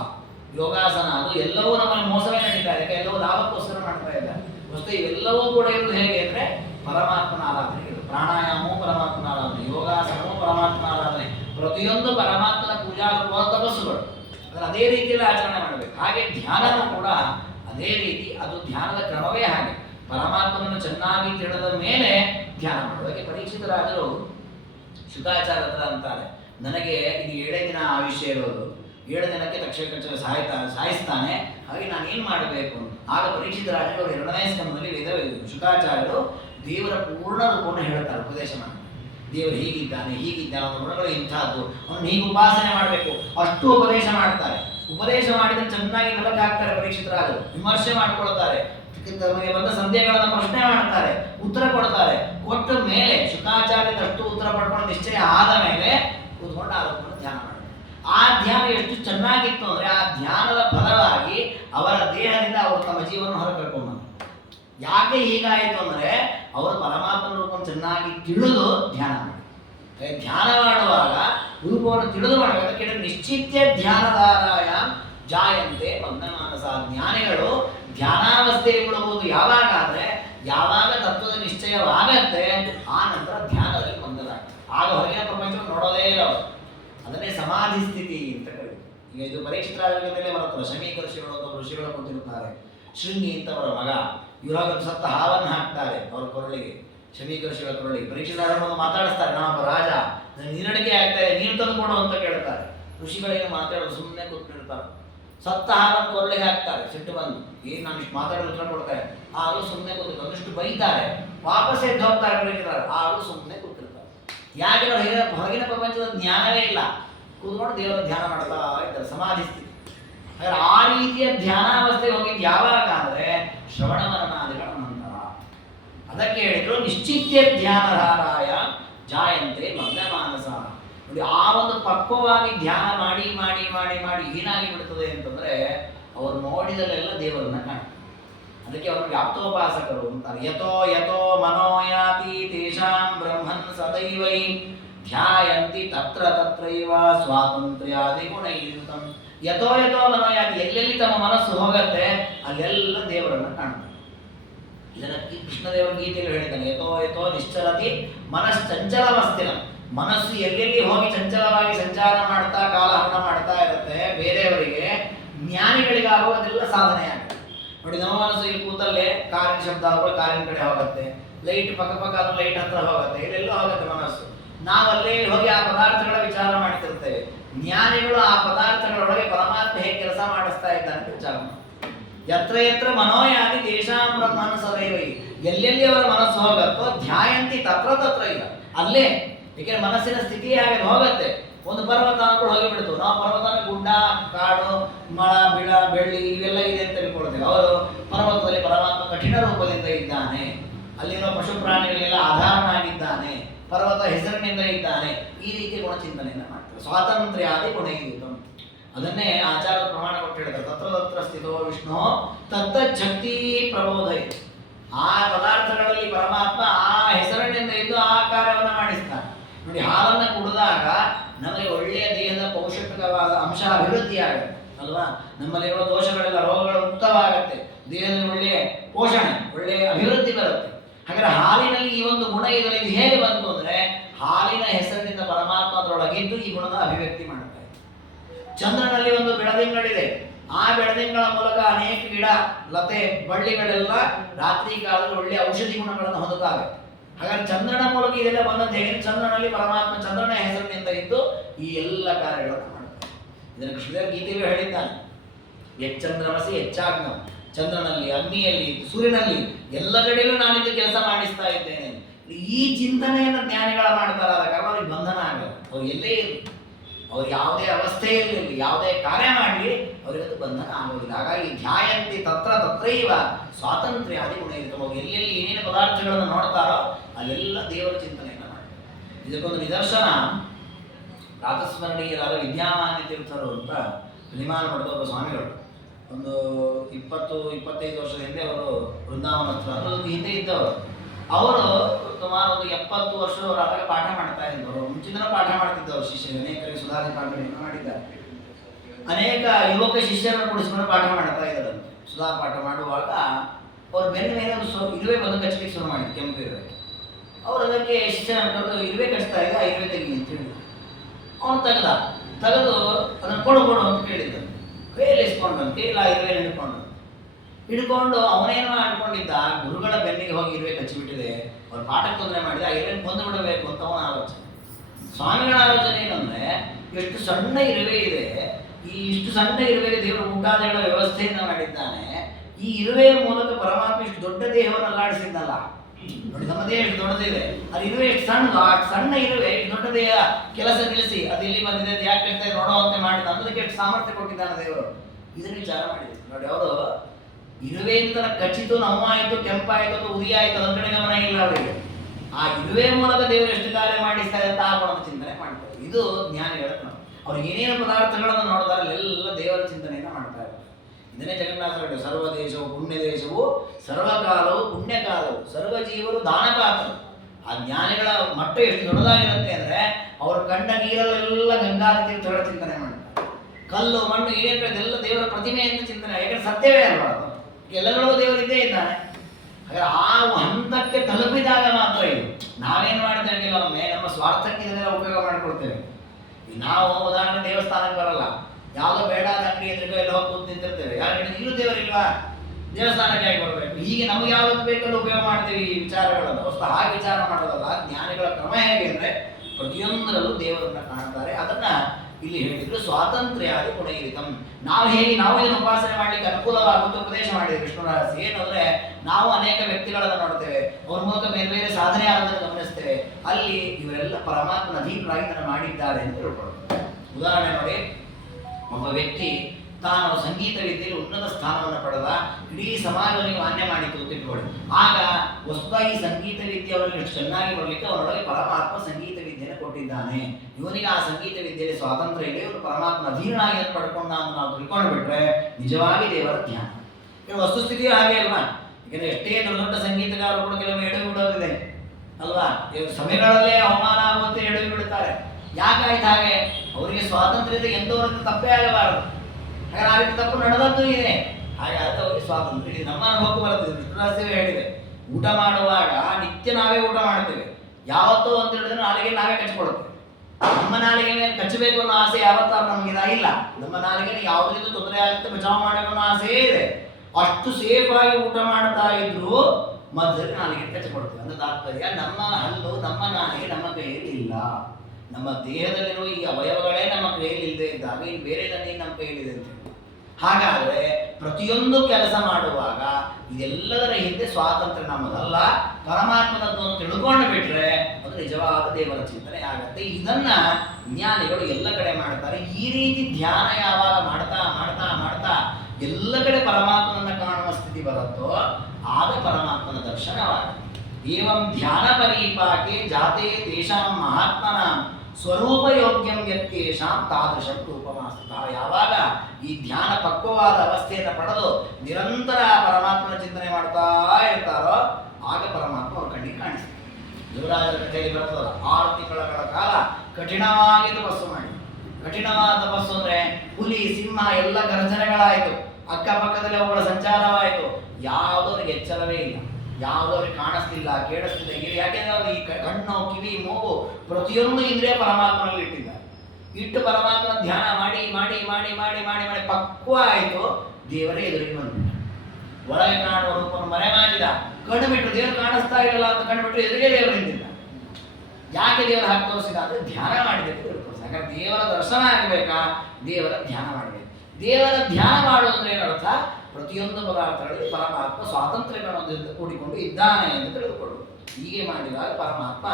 ಯೋಗಾಸನ ಅದು ಎಲ್ಲವೂ ನಮ್ಮಲ್ಲಿ ಮೋಸವೇ ನಡೀತಾ ಇದೆ. ಎಲ್ಲವೂ ಲಾಭಕ್ಕೋಸ್ಕರ ಮಾಡ್ತಾ ಇದ್ದಾರೆ. ವಸ್ತು ಇವೆಲ್ಲವೂ ಕೂಡ ಇರುವುದು ಹೇಗೆ ಅಂದ್ರೆ ಪರಮಾತ್ಮನ ಆರಾಧನೆ. ಪ್ರಾಣಾಯಾಮವೂ ಪರಮಾತ್ಮನ ಆರಾಧನೆ, ಯೋಗಾಸನವೂ ಪರಮಾತ್ಮನ ಆರಾಧನೆ, ಪ್ರತಿಯೊಂದು ಪರಮಾತ್ಮನ ಪೂಜಾ ರೂಪವಾದ ತಪಸ್ಸುಗಳು. ಅದನ್ನು ಅದೇ ರೀತಿಯಲ್ಲಿ ಆಚರಣೆ ಮಾಡಬೇಕು. ಹಾಗೆ ಧ್ಯಾನವೂ ಕೂಡ ಅದೇ ರೀತಿ. ಅದು ಧ್ಯಾನದ ಕ್ರಮವೇ ಹಾಗೆ. ಪರಮಾತ್ಮನನ್ನು ಚೆನ್ನಾಗಿ ತಿಳಿದ ಮೇಲೆ ಧ್ಯಾನ ಮಾಡೋದಕ್ಕೆ ಪರೀಕ್ಷಿತ ರಾಜರು ಶುಕಾಚಾರ್ಯ ಹತ್ರ ಅಂತಾರೆ, ನನಗೆ ಇದು 7 ದಿನ ಆಯುಷ್ಯ ಇರೋದು, 7 ದಿನಕ್ಕೆ ತಕ್ಷಕ ಸಾಯಿಸ್ತಾನೆ, ಹಾಗೆ ನಾನು ಏನು ಮಾಡಬೇಕು ಅಂತ. ಆಗ ಪರೀಕ್ಷಿತ ರಾಜರು 2ನೇ ಸ್ಕಂದದಲ್ಲಿ ಶುಕಾಚಾರ್ಯರು ದೇವರ ಪೂರ್ಣ ರೂಪವನ್ನು ಹೇಳ್ತಾರೆ, ಉಪದೇಶ ಮಾಡಿ. ದೇವರು ಹೀಗಿದ್ದಾನೆ ಅವನ ಗುಣಗಳು ಇಂಥದ್ದು, ಅವನು ಹೀಗೆ ಉಪಾಸನೆ ಮಾಡಬೇಕು, ಅಷ್ಟು ಉಪದೇಶ ಮಾಡ್ತಾರೆ. ಉಪದೇಶ ಮಾಡಿದ್ರೆ ಚೆನ್ನಾಗಿ ಮೆಲುಕು ಹಾಕ್ತಾರೆ ಪರೀಕ್ಷಿತರಾಜರು, ವಿಮರ್ಶೆ ಮಾಡಿಕೊಳ್ತಾರೆ, ತಮಗೆ ಬಂದ ಸಂದೇಹಗಳನ್ನು ಪ್ರಶ್ನೆ ಮಾಡ್ತಾರೆ, ಉತ್ತರ ಕೊಡ್ತಾರೆ. ಕೊಟ್ಟ ಮೇಲೆ ಶುಕಾಚಾರ್ಯದಷ್ಟು ಉತ್ತರ ಪಡ್ಕೊಂಡು ನಿಶ್ಚಯ ಆದ ಮೇಲೆ ಕೂತ್ಕೊಂಡು ಆರೋಪವನ್ನು ಧ್ಯಾನ ಮಾಡ್ತಾರೆ. ಆ ಧ್ಯಾನ ಎಷ್ಟು ಚೆನ್ನಾಗಿತ್ತು ಅಂದ್ರೆ ಆ ಧ್ಯಾನದ ಫಲವಾಗಿ ಅವರ ದೇಹದಿಂದ ಅವರು ತಮ್ಮ ಜೀವನ ಹೊರ ಕರ್ಕೊಂಡು ಬಂದರು. ಯಾಕೆ ಹೀಗಾಯಿತು ಅಂದ್ರೆ ಅವರು ಪರಮಾತ್ಮನ ರೂಪವನ್ನು ಚೆನ್ನಾಗಿ ತಿಳಿದು ಧ್ಯಾನ ಮಾಡಿ. ಧ್ಯಾನ ಮಾಡುವಾಗ ರೂಪವನ್ನು ತಿಳಿದು ಮಾಡಬೇಕು. ಅದಕ್ಕೆ ನಿಶ್ಚಿತ್ಯ ಧ್ಯಾನಧಾರಾಯ ಜಾಯಂತೆ ಮಗ್ನಮಾನಸ. ಜ್ಞಾನಿಗಳು ಧ್ಯಾನಾವಸ್ಥೆಗೆ ಬಿಡಬಹುದು ಯಾವಾಗ ಅಂದ್ರೆ ಯಾವಾಗ ತತ್ವದ ನಿಶ್ಚಯವಾಗತ್ತೆ ಆ ನಂತರ ಧ್ಯಾನದಲ್ಲಿ ಬಂದಲಾಗ್ತದೆ. ಆಗ ಹೊರಗಿನ ಪ್ರಪಂಚವನ್ನು ನೋಡೋದೇ ಇಲ್ಲ ಅವರು. ಅದನ್ನೇ ಸಮಾಧಿ ಸ್ಥಿತಿ ಅಂತ ಕರೀತಾರೆ. ಈಗ ಇದು ಪರೀಕ್ಷಿತ ರಾಜಕೀಯದಲ್ಲೇ ಬರುತ್ತಲ್ಲ, ಶಮೀಕ ಋಷಿಗಳು ಅಂತ ಋಷಿಗಳು ಕೂತಿರುತ್ತಾರೆ. ಶೃಂಗಿ ಅಂತವರ ಮಗ, ಇವರಾಗ ಸತ್ತ ಹಾವನ್ನು ಹಾಕ್ತಾರೆ ಅವರ ಕೊರಳಿಗೆ, ಶಮೀಕ ಋಷಿಗಳ ಕೊರಳಿಗೆ. ಪರೀಕ್ಷಿತ ರಾಜರನ್ನು ಮಾತಾಡಿಸ್ತಾರೆ, ನಾನೊಬ್ಬ ರಾಜ, ನೀರಡಿಕೆ ಆಗ್ತಾರೆ, ನೀರು ತಂದು ಕೊಡು ಅಂತ ಕೇಳ್ತಾರೆ. ಋಷಿಗಳೇನು ಮಾತಾಡೋದು, ಸುಮ್ಮನೆ ಕೂತ್ಬಿಡ್ತಾರೆ. ಸತ್ತ ಹಾವನ್ನು ಕೊರಳಿಗೆ ಹಾಕ್ತಾರೆ, ಸಿಟ್ಟು ಬಂದು, ಏನು ನಾನು ಇಷ್ಟು ಮಾತಾಡೋದು ಉತ್ತರ ಕೊಡ್ತಾರೆ. ಆಗಲೂ ಸುಮ್ಮನೆ ಕೂತಿರ್ತಾರೆ. ಒಂದಿಷ್ಟು ಬೈತಾರೆ, ವಾಪಸ್ ಎದ್ದು ಹೋಗ್ತಾರೆ ಪರೀಕ್ಷಿತಾರೆ. ಆಗಲೂ ಸುಮ್ಮನೆ ಕೂತಿರ್ತಾರೆ. ಯಾಕೆ ಹೊರಗಿನ ಪ್ರಪಂಚದ ಜ್ಞಾನವೇ ಇಲ್ಲ, ಕೂತ್ಕೊಂಡು ದೇವರ ಧ್ಯಾನ ಮಾಡ್ತಾ ಇರ್ತಾರೆ, ಸಮಾಧಿ ಸ್ಥಿತಿ. ಹಾಗಾದ್ರೆ ಆ ರೀತಿಯ ಧ್ಯಾನಾವಸ್ಥೆಗೆ ಹೋಗಿದ್ದು ಯಾವಾಗ ಅಂದ್ರೆ ಶ್ರವಣ ಮನನಾದಿಗಳ ನಂತರ. ಅದಕ್ಕೆ ಹೇಳಿದ್ರು ನಿಶ್ಚಿತ್ಯ ಧ್ಯಾನಧಾರಾಯ ಜಾಯಂತೆ ಮಗ್ನಮಾನಸ. ನೋಡಿ, ಆ ಒಂದು ಪಕ್ವವಾಗಿ ಧ್ಯಾನ ಮಾಡಿ ಮಾಡಿ ಮಾಡಿ ಮಾಡಿ ಏನಾಗಿ ಬಿಡ್ತದೆ ಅಂತಂದ್ರೆ ಅವರು ನೋಡಿದಲ್ಲೆಲ್ಲ ದೇವರನ್ನ ಕಾಣ್ತಾರೆ. ಅದಕ್ಕೆ ಅವರು ವ್ಯಾಪ್ತೋಪಾಸಕರು ಅಂತಾರೆ. ಯಥೋ ಯಥೋ ಮನೋಯಾತಿ ತೇಷಾಂ ಬ್ರಹ್ಮನ್ ಸದೈವೈ ಧ್ಯಾಯಂತಿ ತತ್ರ ತತ್ರೈವ ಸ್ವಾತಂತ್ರ್ಯಾದಿ ಗುಣೈರ್ಯುತಂ. ಯಥೋ ಯಥೋ ಮನೋಯಾತಿ, ಎಲ್ಲೆಲ್ಲಿ ತಮ್ಮ ಮನಸ್ಸು ಹೋಗತ್ತೆ ಅಲ್ಲೆಲ್ಲ ದೇವರನ್ನ ಕಾಣ್ತಾರೆ. ಇದನ್ನ ಕೃಷ್ಣದೇವರ ಗೀತೆಯಲ್ಲಿ ಹೇಳಿದ್ದಾನೆ, ಯಥೋ ಯಥೋ ನಿಶ್ಚಲತಿ ಮನಶ್ಚಂಚಲಮಸ್ತಿನ. ಮನಸ್ಸು ಎಲ್ಲೆಲ್ಲಿ ಹೋಗಿ ಚಂಚಲವಾಗಿ ಸಂಚಾರ ಮಾಡ್ತಾ ಕಾಲಹರಣ ಮಾಡ್ತಾ ಇರುತ್ತೆ ಬೇರೆಯವರಿಗೆ, ಜ್ಞಾನಿಗಳಿಗಾಗುವ ಅದೆಲ್ಲ ಸಾಧನೆ ಆಗುತ್ತೆ. ನೋಡಿ, ನಮ್ಮ ಮನಸ್ಸು ಇಲ್ಲಿ ಕೂತಲ್ಲೇ ಕಾರಿನ ಶಬ್ದ ಆಗುವ ಕಾರಿನ ಕಡೆ ಹೋಗುತ್ತೆ, ಲೈಟ್ ಪಕ್ಕ ಆದ್ರೂ ಲೈಟ್ ಹತ್ರ ಹೋಗುತ್ತೆ, ಇಲ್ಲೆಲ್ಲ ಹೋಗುತ್ತೆ ಮನಸ್ಸು. ನಾವಲ್ಲೇ ಹೋಗಿ ಆ ಪದಾರ್ಥಗಳ ವಿಚಾರ ಮಾಡ್ತಿರ್ತೇವೆ. ಜ್ಞಾನಿಗಳು ಆ ಪದಾರ್ಥಗಳೊಳಗೆ ಪರಮಾತ್ಮ ಹೇಗೆ ಕೆಲಸ ಮಾಡಿಸ್ತಾ ಇದ್ದಾನೆ ವಿಚಾರ ಮಾಡಿ. ಯತ್ರ ಯತ್ರ ಮನೋಯಾತಿ ತೇಷಾಂ ಬ್ರಹ್ಮನ್ ಸದೈವೈ. ಎಲ್ಲೆಲ್ಲಿ ಅವರ ಮನಸ್ಸು ಹೋಗುತ್ತೋ ಧ್ಯಾಯಂತಿ ತತ್ರ ತತ್ರ ಇಲ್ಲ, ಅಲ್ಲೇ. ಏಕೆಂದ್ರೆ ಮನಸ್ಸಿನ ಸ್ಥಿತಿ ಹಾಗೆ ಹೋಗುತ್ತೆ. ಒಂದು ಪರ್ವತ ಅಂದ್ಕೊಂಡು ಹೋಗಿಬಿಡ್ತು. ನಾವು ಪರ್ವತನ ಗುಡ್ಡ, ಕಾಡು, ಮಳ, ಬಿಳ, ಬೆಳ್ಳಿ ಇವೆಲ್ಲ ಇದೆ ಅಂತ ತಿಳ್ಕೊಳ್ತೇವೆ. ಅವರು ಪರ್ವತದಲ್ಲಿ ಪರಮಾತ್ಮ ಕಠಿಣ ರೂಪದಿಂದ ಇದ್ದಾನೆ, ಅಲ್ಲಿರೋ ಪಶು ಪ್ರಾಣಿಗಳಿಗೆಲ್ಲ ಆಧಾರನಾಗಿದ್ದಾನೆ, ಪರ್ವತ ಹೆಸರಿನಿಂದ ಇದ್ದಾನೆ, ಈ ರೀತಿ ಗುಣಚಿಂತನೆಯನ್ನು ಮಾಡ್ತಾರೆ. ಸ್ವಾತಂತ್ರ್ಯಾದಿ ಗುಣೈರ್ಯುತಂ. ಅದನ್ನೇ ಆಚಾರ್ಯ ಪ್ರಮಾಣ ಕೊಟ್ಟು ಹೇಳ್ತಾರೆ, ತತ್ರ ತತ್ರ ಸ್ಥಿತೋ ವಿಷ್ಣು ತತ್ತಜ್ಜಕ್ತಿ ಪ್ರಬೋಧೈ. ಆ ಪದಾರ್ಥಗಳಲ್ಲಿ ಪರಮಾತ್ಮ ಆ ಹೆಸರಿನಿಂದ ಇದ್ದು ಆ ಕಾರ್ಯ ನೋಡಿ, ಹಾಲನ್ನು ಕುಡಿದಾಗ ನಮಗೆ ಒಳ್ಳೆಯ ದೇಹದ ಪೌಷ್ಟಿಕವಾದ ಅಂಶ ಅಭಿವೃದ್ಧಿಯಾಗುತ್ತೆ ಅಲ್ವಾ. ನಮ್ಮಲ್ಲಿರುವ ದೋಷಗಳೆಲ್ಲ, ರೋಗಗಳು ಮುಕ್ತವಾಗುತ್ತೆ, ದೇಹದಲ್ಲಿ ಒಳ್ಳೆಯ ಪೋಷಣೆ, ಒಳ್ಳೆಯ ಅಭಿವೃದ್ಧಿ ಬರುತ್ತೆ. ಹಾಗಾದ್ರೆ ಹಾಲಿನಲ್ಲಿ ಈ ಒಂದು ಗುಣ ಇದರಲ್ಲಿ ಇದು ಹೇಗೆ ಬಂತು ಅಂದ್ರೆ, ಹಾಲಿನ ಹೆಸರಿನಿಂದ ಪರಮಾತ್ಮ ಅದರೊಳಗಿದ್ದು ಈ ಗುಣದ ಅಭಿವ್ಯಕ್ತಿ ಮಾಡುತ್ತೆ. ಚಂದ್ರನಲ್ಲಿ ಒಂದು ಬೆಳದಿಂಗಳಿದೆ, ಆ ಬೆಳದಿಂಗಳ ಮೂಲಕ ಅನೇಕ ಗಿಡ, ಲತೆ, ಬಳ್ಳಿಗಳೆಲ್ಲ ರಾತ್ರಿ ಕಾಲದಲ್ಲಿ ಒಳ್ಳೆಯ ಔಷಧಿ ಗುಣಗಳನ್ನು ಹೊಂದುತ್ತವೆ. ಹಾಗಾದ್ರೆ ಚಂದ್ರನ ಮೂಲಕ ಇದೆಲ್ಲ ಬಂದಂತೆ ಹೇಗೆ, ಚಂದ್ರನಲ್ಲಿ ಪರಮಾತ್ಮ ಚಂದ್ರನ ಹೆಸರಿನಿಂದ ಇದ್ದು ಈ ಎಲ್ಲ ಕಾರ್ಯಗಳನ್ನು ಮಾಡುತ್ತೆ. ಇದನ್ನು ಕೃಷ್ಣದೇವ ಗೀತೆಯಲ್ಲೂ ಹೇಳಿದ್ದಾನೆ, ಎಚ್ಚಂದ್ರಮಸಿ ಹೆಚ್ಚಾಗ್ನ, ಚಂದ್ರನಲ್ಲಿ, ಅಗ್ನಿಯಲ್ಲಿ, ಸೂರ್ಯನಲ್ಲಿ ಎಲ್ಲ ಕಡೆಯಲ್ಲೂ ನಾನಿದ್ದು ಕೆಲಸ ಮಾಡಿಸ್ತಾ ಇದ್ದೇನೆ. ಈ ಚಿಂತನೆಯನ್ನು ಜ್ಞಾನಿಗಳ ಮಾಡ್ತಾರಾದ ಕಾರಣ ಅವ್ರಿಗೆ ಬಂಧನ ಆಗಲ್ಲ. ಅವ್ರು ಎಲ್ಲೇ ಇರಲಿ, ಅವ್ರು ಯಾವುದೇ ಅವಸ್ಥೆಯಲ್ಲಿ ಯಾವುದೇ ಕಾರ್ಯ ಮಾಡಲಿ, ಅವರಿಗದು ಬಂಧನ ಆಗೋದಿಲ್ಲ. ಹಾಗಾಗಿ ಧ್ಯಾಯಂತಿ ತತ್ರ ತತ್ರೈವ ಸ್ವಾತಂತ್ರ್ಯ ಆದಿ ಗುಣ ಇರುತ್ತೆ. ಅವ್ರು ಎಲ್ಲೆಲ್ಲಿ ಏನೇನು ಪದಾರ್ಥಗಳನ್ನು ನೋಡ್ತಾರೋ ಅಲ್ಲೆಲ್ಲ ದೇವರ ಚಿಂತನೆಯನ್ನು ಮಾಡ್ತಾರೆ. ಇದಕ್ಕೊಂದು ನಿದರ್ಶನ ಪ್ರಾತಸ್ಮರಣೀಯರಾದ ವಿದ್ಯಾಮಾನ್ಯ ತೀರ್ಥರು ಅಂತ ವಿಮಾನ ಮಾಡಿದ ಒಬ್ಬ ಸ್ವಾಮಿಗಳು. ಒಂದು 20-25 ವರ್ಷದ ಹಿಂದೆ ಅವರು ವೃಂದಾವನ ಹತ್ರ, ಅದೊಂದು ಹಿಂದೆ ಇದ್ದವರು. ಅವರು ಸುಮಾರು ಒಂದು 70 ವರ್ಷದವರಾದಾಗ ಪಾಠ ಮಾಡ್ತಾ ಇದ್ದವರು. ಮುಂಚಿನ ಪಾಠ ಮಾಡ್ತಿದ್ದವರು, ಶಿಷ್ಯರು ಅನೇಕರಿಗೆ ಸುಧಾರಿ ಪಾಠಗಳನ್ನು ಮಾಡಿದ್ದಾರೆ. ಅನೇಕ ಯುವಕ ಶಿಷ್ಯರನ್ನು ಕೂಡಿಸ್ಕೊಂಡು ಪಾಠ ಮಾಡ್ತಾ ಇದ್ದಾರಂತೆ. ಸುಧಾ ಪಾಠ ಮಾಡುವಾಗ ಅವ್ರು ಬೆನ್ನ ಮೇಲೆ ಒಂದು ಇರುವೆ ಬಂದು ಕಚ್ಚಲಿಕ್ಕೆ ಶುರು ಮಾಡಿದ್ರು, ಕೆಂಪು ಇರುವೆ. ಅವ್ರು ಅದಕ್ಕೆ ಶಿಷ್ಯರನ್ನು ಕರೆದು, ಇರುವೆ ಕಚ್ತಾ ಇದೆ, ಆ ಇರುವೆ ತೆಗಿ ಅಂತ ಹೇಳಿದ್ರು. ಅವನು ತೆಗೆದು ಅದನ್ನು ಕೊಡು ಅಂತ ಕೇಳಿದ್ದ. ಕೈಯಲ್ಲಿ ಇಸ್ಕೊಂಡಂತೆ, ಇಲ್ಲ ಇರುವೆ ಹಿಡ್ಕೊಂಡು ಅವನೇನೋ ಅನ್ಕೊಂಡಿದ್ದ, ಗುರುಗಳ ಬೆನ್ನಿಗೆ ಹೋಗಿ ಇರುವೆ ಕಚ್ಚಿಬಿಟ್ಟಿದೆ, ಅವ್ರು ಪಾಠಕ್ಕೆ ತೊಂದರೆ ಮಾಡಿದ, ಆ ಇರುವೆ ಕೊಂದು ಬಿಡಬೇಕು ಅಂತ ಅವನ ಆಲೋಚನೆ. ಸ್ವಾಮಿಗಳ ಆಲೋಚನೆ ಏನಂದ್ರೆ, ಎಷ್ಟು ಸಣ್ಣ ಇರುವೆ ಇದೆ, ಈ ಇಷ್ಟು ಸಣ್ಣ ಇರುವೆಗೆ ದೇವರು ಊಟಾದಿಗಳ ವ್ಯವಸ್ಥೆಯನ್ನು ಮಾಡಿದ್ದಾನೆ. ಈ ಇರುವೆಯ ಮೂಲಕ ಪರಮಾತ್ಮ ಇಷ್ಟು ದೊಡ್ಡ ದೇಹವನ್ನು ಅಲ್ಲಾಡಿಸಿದ್ನಲ್ಲ. ನೋಡಿ, ನಮ್ಮ ದೇಹ ಎಷ್ಟು ದೊಡ್ಡದಿದೆ, ಅದು ಇರುವೆ ಎಷ್ಟು ಸಣ್ಣದು. ಆ ಸಣ್ಣ ಇರುವೆ ಇಷ್ಟು ದೊಡ್ಡ ದೇಹ ಕೆಲಸ ನಿಲ್ಲಿಸಿ ಅದು ಇಲ್ಲಿ ಬಂದಿದೆ, ಅದು ಯಾಕೆ ಹೇಳ್ತಾ ನೋಡುವಂತೆ ಮಾಡಿದ, ಅನ್ನೋದಕ್ಕೆ ಎಷ್ಟು ಸಾಮರ್ಥ್ಯ ಕೊಟ್ಟಿದ್ದಾನೆ ದೇವರು. ಇದನ್ನು ವಿಚಾರ ಮಾಡಿದ್ರು. ನೋಡಿ, ಅವರು ಇರುವೆಯಿಂದ ಕಚ್ಚಿತು, ನೋವಾಯಿತು, ಕೆಂಪಾಯಿತು ಅಥವಾ ಉರಿಯಾಯಿತು, ಅದರ ಕಡೆ ಗಮನ ಇಲ್ಲ ಅವರಿಗೆ. ಆ ಇರುವೆ ಮೂಲಕ ದೇವರು ಎಷ್ಟು ಕಾರ್ಯ ಮಾಡಿಸ್ತಾರೆ ಅಂತ ಆ ಗುಣದ ಚಿಂತನೆ ಮಾಡ್ತಾರೆ. ಇದು ಜ್ಞಾನಿಗಳ ಕ್ರಮ. ಅವ್ರು ಏನೇನು ಪದಾರ್ಥಗಳನ್ನು ನೋಡ್ತಾರೆ ಅಲ್ಲೆಲ್ಲ ದೇವರ ಚಿಂತನೆಯನ್ನು ಮಾಡ್ತಾ ಇರ್ತಾರೆ. ಇದನ್ನೇ ಜಗನ್ನಾಥರು, ಸರ್ವ ದೇಶವು ಪುಣ್ಯ ದೇಶವು, ಸರ್ವಕಾಲವು ಪುಣ್ಯಕಾಲವು, ಸರ್ವ ಜೀವರು ದಾನಪಾತ್ರರು. ಆ ಜ್ಞಾನಿಗಳ ಮಟ್ಟ ಎಷ್ಟು ದೊಡ್ಡದಾಗಿರುತ್ತೆ ಅಂದ್ರೆ, ಅವರು ಕಂಡ ನೀರಲ್ಲೆಲ್ಲ ಗಂಗಾದಿ ತೀರ್ಥಗಳ ಚಿಂತನೆ ಮಾಡ್ತಾರೆ. ಕಲ್ಲು, ಮಣ್ಣು, ಏನೇನಿದೆ ದೇವರ ಪ್ರತಿಮೆ ಅಂತ ಚಿಂತನೆ. ಯಾಕಂದ್ರೆ ಸತ್ಯವೇ ಅಲ್ವಾ, ಎಲ್ಲರೂ ದೇವರಿದ್ದೇ ಇದ್ದಾನೆ. ಹಾಗಾದ್ರೆ ಆ ಹಂತಕ್ಕೆ ತಲುಪಿದಾಗ ಮಾತ್ರ ಇದು. ನಾವೇನು ಮಾಡ್ತೇವೆ, ಕೆಲವೊಮ್ಮೆ ನಮ್ಮ ಸ್ವಾರ್ಥಕ್ಕೆ ಇದನ್ನೆಲ್ಲ ಉಪಯೋಗ ಮಾಡಿಕೊಡ್ತೇವೆ. ನಾವು ಉದಾಹರಣೆ ದೇವಸ್ಥಾನಕ್ಕೆ ಬರಲ್ಲ, ಯಾವುದೋ ಬೇಡಾದ ಅಂಗಡಿ ಎದುರು ಎಲ್ಲ ಹೋಗಿ ಕೂತು ನಿಂತಿರ್ತೇವೆ. ಯಾರು ಇಲ್ಲೂ ದೇವರಿಲ್ವಾ, ದೇವಸ್ಥಾನಕ್ಕೆ ಆಗಿ ಬರಬೇಕು. ಹೀಗೆ ನಮಗೆ ಯಾವ್ದು ಬೇಕಲ್ಲ ಉಪಯೋಗ ಮಾಡ್ತೀವಿ ಈ ವಿಚಾರಗಳನ್ನು. ವಸ್ತು ಹಾಗೆ ವಿಚಾರ ಮಾಡೋದಲ್ಲ. ಜ್ಞಾನಿಗಳ ಕ್ರಮ ಹೇಗೆ ಅಂದ್ರೆ, ಪ್ರತಿಯೊಂದರಲ್ಲೂ ದೇವರನ್ನ ಕಾಣ್ತಾರೆ. ಅದನ್ನ ಇಲ್ಲಿ ಹೇಳಿದ್ರು, ಸ್ವಾತಂತ್ರ್ಯ ಆದಿ ಗುಣೈರಿತಂ. ನಾವು ಇದನ್ನು ಉಪಾಸನೆ ಮಾಡ್ಲಿಕ್ಕೆ ಅನುಕೂಲವಾಗುತ್ತೆ ಉಪದೇಶ ಮಾಡಿದ್ರು ವಿಷ್ಣು ರಹಸ್ಯ. ಏನಂದ್ರೆ, ನಾವು ಅನೇಕ ವ್ಯಕ್ತಿಗಳನ್ನು ನೋಡ್ತೇವೆ, ಅವ್ರ ಮೂಲಕ ಬೇರೆ ಬೇರೆ ಸಾಧನೆ ಆಗೋದನ್ನು ಗಮನಿಸ್ತೇವೆ. ಅಲ್ಲಿ ಇವರೆಲ್ಲ ಪರಮಾತ್ಮನ ಅಧೀನರಾಗಿ ಇದನ್ನು ಮಾಡಿದ್ದಾರೆ ಅಂತ ತಿಳ್ಕೊಳ್ತಾರೆ. ಉದಾಹರಣೆ ನೋಡಿ, ಒಬ್ಬ ವ್ಯಕ್ತಿ ತಾನು ಸಂಗೀತ ವಿದ್ಯೆಯಲ್ಲಿ ಉನ್ನತ ಸ್ಥಾನವನ್ನು ಪಡೆದ, ಇಡೀ ಸಮಾಜವನ್ನು ಮಾನ್ಯ ಮಾಡಿತು ಅಂತ ಇಟ್ಕೊಳ್ಳಿ. ಆಗ ಹೊಸದಾಗಿ ಸಂಗೀತ ವಿದ್ಯೆ ಅವರಲ್ಲಿ ಎಷ್ಟು ಚೆನ್ನಾಗಿ ಬರಲಿಕ್ಕೆ ಅವರೊಳಗೆ ಪರಮಾತ್ಮ ಸಂಗೀತ ವಿದ್ಯೆಯನ್ನು ಕೊಟ್ಟಿದ್ದಾನೆ. ಇವನಿಗೆ ಆ ಸಂಗೀತ ವಿದ್ಯೆಯಲ್ಲಿ ಸ್ವಾತಂತ್ರ್ಯ ಇದೆ, ಇವರು ಪರಮಾತ್ಮ ಅಧೀನನಾಗಿ ಪಡ್ಕೊಂಡ ಅಂತ ನಾವು ತಿಳ್ಕೊಂಡು ಬಿಟ್ರೆ ನಿಜವಾಗಿ ದೇವರ ಧ್ಯಾನ. ಇವಾಗ ವಸ್ತುಸ್ಥಿತಿಯೂ ಹಾಗೆ ಅಲ್ವಾ. ಯಾಕಂದ್ರೆ ಎಷ್ಟೇ ದೊಡ್ಡ ದೊಡ್ಡ ಸಂಗೀತಗಾರರು ಕೂಡ ಕೆಲವೊಮ್ಮೆ ಎಡವಿ ಬಿಡೋದಿದೆ ಅಲ್ವಾ. ಸಭೆಗಳಲ್ಲೇ ಅವಮಾನ ಆಗುವಂತೆ ಎಡವಿ ಬಿಡುತ್ತಾರೆ. ಯಾಕಾಯ್ತು ಹಾಗೆ? ಅವರಿಗೆ ಸ್ವಾತಂತ್ರ್ಯದ ಎಂದವರಿಂದ ತಪ್ಪೇ ಆಗಬಾರದು. ಹಾಗಾದ್ರೆ ಆ ರೀತಿ ತಪ್ಪು ನಡೆದದ್ದು ಇದೆ. ಹಾಗಾದ್ರೆ ಅವರಿಗೆ ಸ್ವಾತಂತ್ರ್ಯ ಇದೆ. ನಮ್ಮ ಅನುಭವಕ್ಕೆ ಬರ್ತದೆ. ವಿಷ್ಣುರಹಸ್ಯವೇ ಹೇಳಿದೆ, ಊಟ ಮಾಡುವಾಗ ನಿತ್ಯ ನಾವೇ ಊಟ ಮಾಡ್ತೇವೆ. ಯಾವತ್ತೋ ಅಂತ ಹೇಳಿದ್ರೆ ನಾಲಿಗೆ ನಾವೇ ಕಚ್ಕೊಳ್ತೇವೆ. ನಮ್ಮ ನಾಲಿಗೆ ಮೇಲೆ ಕಚ್ಚಬೇಕು ಅನ್ನೋ ಆಸೆ ಯಾವತ್ತಾರು ನಮಗಿದ ಇಲ್ಲ. ನಮ್ಮ ನಾಲಿಗೆ ಯಾವುದರಿಂದ ತೊಂದರೆ ಆಗುತ್ತೆ ಬಚಾವ್ ಮಾಡಬೇಕು ಅನ್ನೋ ಆಸೆಯೇ ಇದೆ. ಅಷ್ಟು ಸೇಫ್ ಆಗಿ ಊಟ ಮಾಡ್ತಾ ಇದ್ರು ಮಧ್ಯದಲ್ಲಿ ನಾಲಿಗೆ ಕಚ್ಕೊಳ್ತೇವೆ. ಅಂದ್ರೆ ತಾತ್ಪರ್ಯ, ನಮ್ಮ ಹಲ್ಲು, ನಮ್ಮ ನಾಲಿಗೆ ನಮ್ಮ ಕೈಯಲ್ಲಿ ಇಲ್ಲ. ನಮ್ಮ ದೇಹದಲ್ಲಿರುವ ಈ ಅವಯವಗಳೇ ನಮ್ಮ ಕೈಯಲ್ಲಿ ಇಲ್ಲದೆ ಇದ್ದಾಗ ಇನ್ನು ಬೇರೆ ನಮ್ಮ ಕೈಯಲ್ಲಿದೆ ಅಂತ. ಹಾಗಾದ್ರೆ ಪ್ರತಿಯೊಂದು ಕೆಲಸ ಮಾಡುವಾಗ ಇದೆಲ್ಲದರ ಹಿಂದೆ ಸ್ವಾತಂತ್ರ್ಯ ನಮ್ಮದಲ್ಲ, ಪರಮಾತ್ಮನದ್ದು ಅಂತ ತಿಳ್ಕೊಂಡು ಬಿಟ್ರೆ ಅದು ನಿಜವಾದ ದೇವರ ಚಿಂತನೆ ಆಗತ್ತೆ. ಇದನ್ನ ಜ್ಞಾನಿಗಳು ಎಲ್ಲ ಕಡೆ ಮಾಡ್ತಾರೆ. ಈ ರೀತಿ ಧ್ಯಾನ ಯಾವಾಗ ಮಾಡ್ತಾ ಮಾಡ್ತಾ ಮಾಡ್ತಾ ಎಲ್ಲ ಕಡೆ ಪರಮಾತ್ಮನನ್ನ ಕಾಣುವ ಸ್ಥಿತಿ ಬರುತ್ತೋ ಆಗ ಪರಮಾತ್ಮನ ದರ್ಶನವಾಗುತ್ತೆ. ಏವಂ ಧ್ಯಾನ ಪರೀಪಾಕೆ ಜಾತೆ ತೇಷಾಂ ಮಹಾತ್ಮನ ಸ್ವರೂಪ ಯೋಗ್ಯಂ ಯತ್ಯೇಷಾಂ ತಾದೃಶಂ ರೂಪಮಾಸ್ತಃ. ಯಾವಾಗ ಈ ಧ್ಯಾನ ಪಕ್ವವಾದ ಅವಸ್ಥೆಯನ್ನು ಪಡೆದು ನಿರಂತರ ಪರಮಾತ್ಮನ ಚಿಂತನೆ ಮಾಡ್ತಾ ಇರ್ತಾರೋ ಆಗ ಪರಮಾತ್ಮ ಅವ್ರ ಕಣ್ಣಿಗೆ ಕಾಣಿಸ್ತಾರೆ. ಯುವರಾಜರ ಕಥೆಯಲ್ಲಿ ಬರ್ತದಲ್ಲ, 6 ತಿಂಗಳ ಕಾಲ ಕಠಿಣವಾಗಿ ತಪಸ್ಸು ಮಾಡಿ. ಕಠಿಣವಾದ ತಪಸ್ಸು ಅಂದ್ರೆ ಹುಲಿ ಸಿಂಹ ಎಲ್ಲ ಗರ್ಜನೆಗಳಾಯಿತು, ಅಕ್ಕಪಕ್ಕದಲ್ಲಿ ಅವುಗಳ ಸಂಚಾರವಾಯಿತು, ಯಾವುದವರಿಗೆ ಎಚ್ಚರವೇ ಇಲ್ಲ, ಯಾವುದವರಿಗೆ ಕಾಣಿಸ್ತಿಲ್ಲ, ಕೇಳಿಸ್ತಿಲ್ಲ. ಯಾಕೆಂದ್ರೆ ಅವರು ಈ ಕಣ್ಣು ಕಿವಿ ಮೂಗು ಪ್ರತಿಯೊಂದು ಇಂದ್ರಿಯ ಪರಮಾತ್ಮನಲ್ಲಿ ಇಟ್ಟಿದ್ದಾರೆ. ಇಟ್ಟು ಪರಮಾತ್ಮನ ಧ್ಯಾನ ಮಾಡಿ ಮಾಡಿ ಮಾಡಿ ಮಾಡಿ ಮಾಡಿ ಮಾಡಿ ಪಕ್ವ ಆಯಿತು. ದೇವರೇ ಎದುರಿಗೆ ಬಂದ್ಬಿಟ್ಟ. ಒಳಗೆ ಕಾಣುವ ರೂಪವನ್ನು ಮರೆ ಮಾಡಿದ. ಕಣ್ಣು ಬಿಟ್ಟರು, ದೇವರು ಕಾಣಿಸ್ತಾ ಇರಲ್ಲ ಅಂತ ಕಣ್ಣು ಬಿಟ್ಟರು, ಎದುರಿಗೆ ದೇವರು ನಿಂತಿಲ್ಲ. ಯಾಕೆ ದೇವರು ಹಾಕಿ ತೋರಿಸಿದ ಅಂದ್ರೆ ಧ್ಯಾನ ಮಾಡಿಬೇಕು ದೇವರು ತೋರಿಸ. ಯಾಕಂದ್ರೆ ದೇವರ ದರ್ಶನ ಆಗಬೇಕಾ, ದೇವರ ಧ್ಯಾನ ಮಾಡಬೇಕು. ದೇವರ ಧ್ಯಾನ ಮಾಡುವುದಂದ್ರೆ ಏನರ್ಥ? ಪ್ರತಿಯೊಂದು ಪದಾರ್ಥಗಳಲ್ಲಿ ಪರಮಾತ್ಮ ಸ್ವಾತಂತ್ರ್ಯಗಳನ್ನು ಕೂಡಿಕೊಂಡು ಇದ್ದಾನೆ ಎಂದು ತಿಳಿದುಕೊಳ್ಳುವುದು. ಹೀಗೆ ಮಾಡಿದಾಗ ಪರಮಾತ್ಮ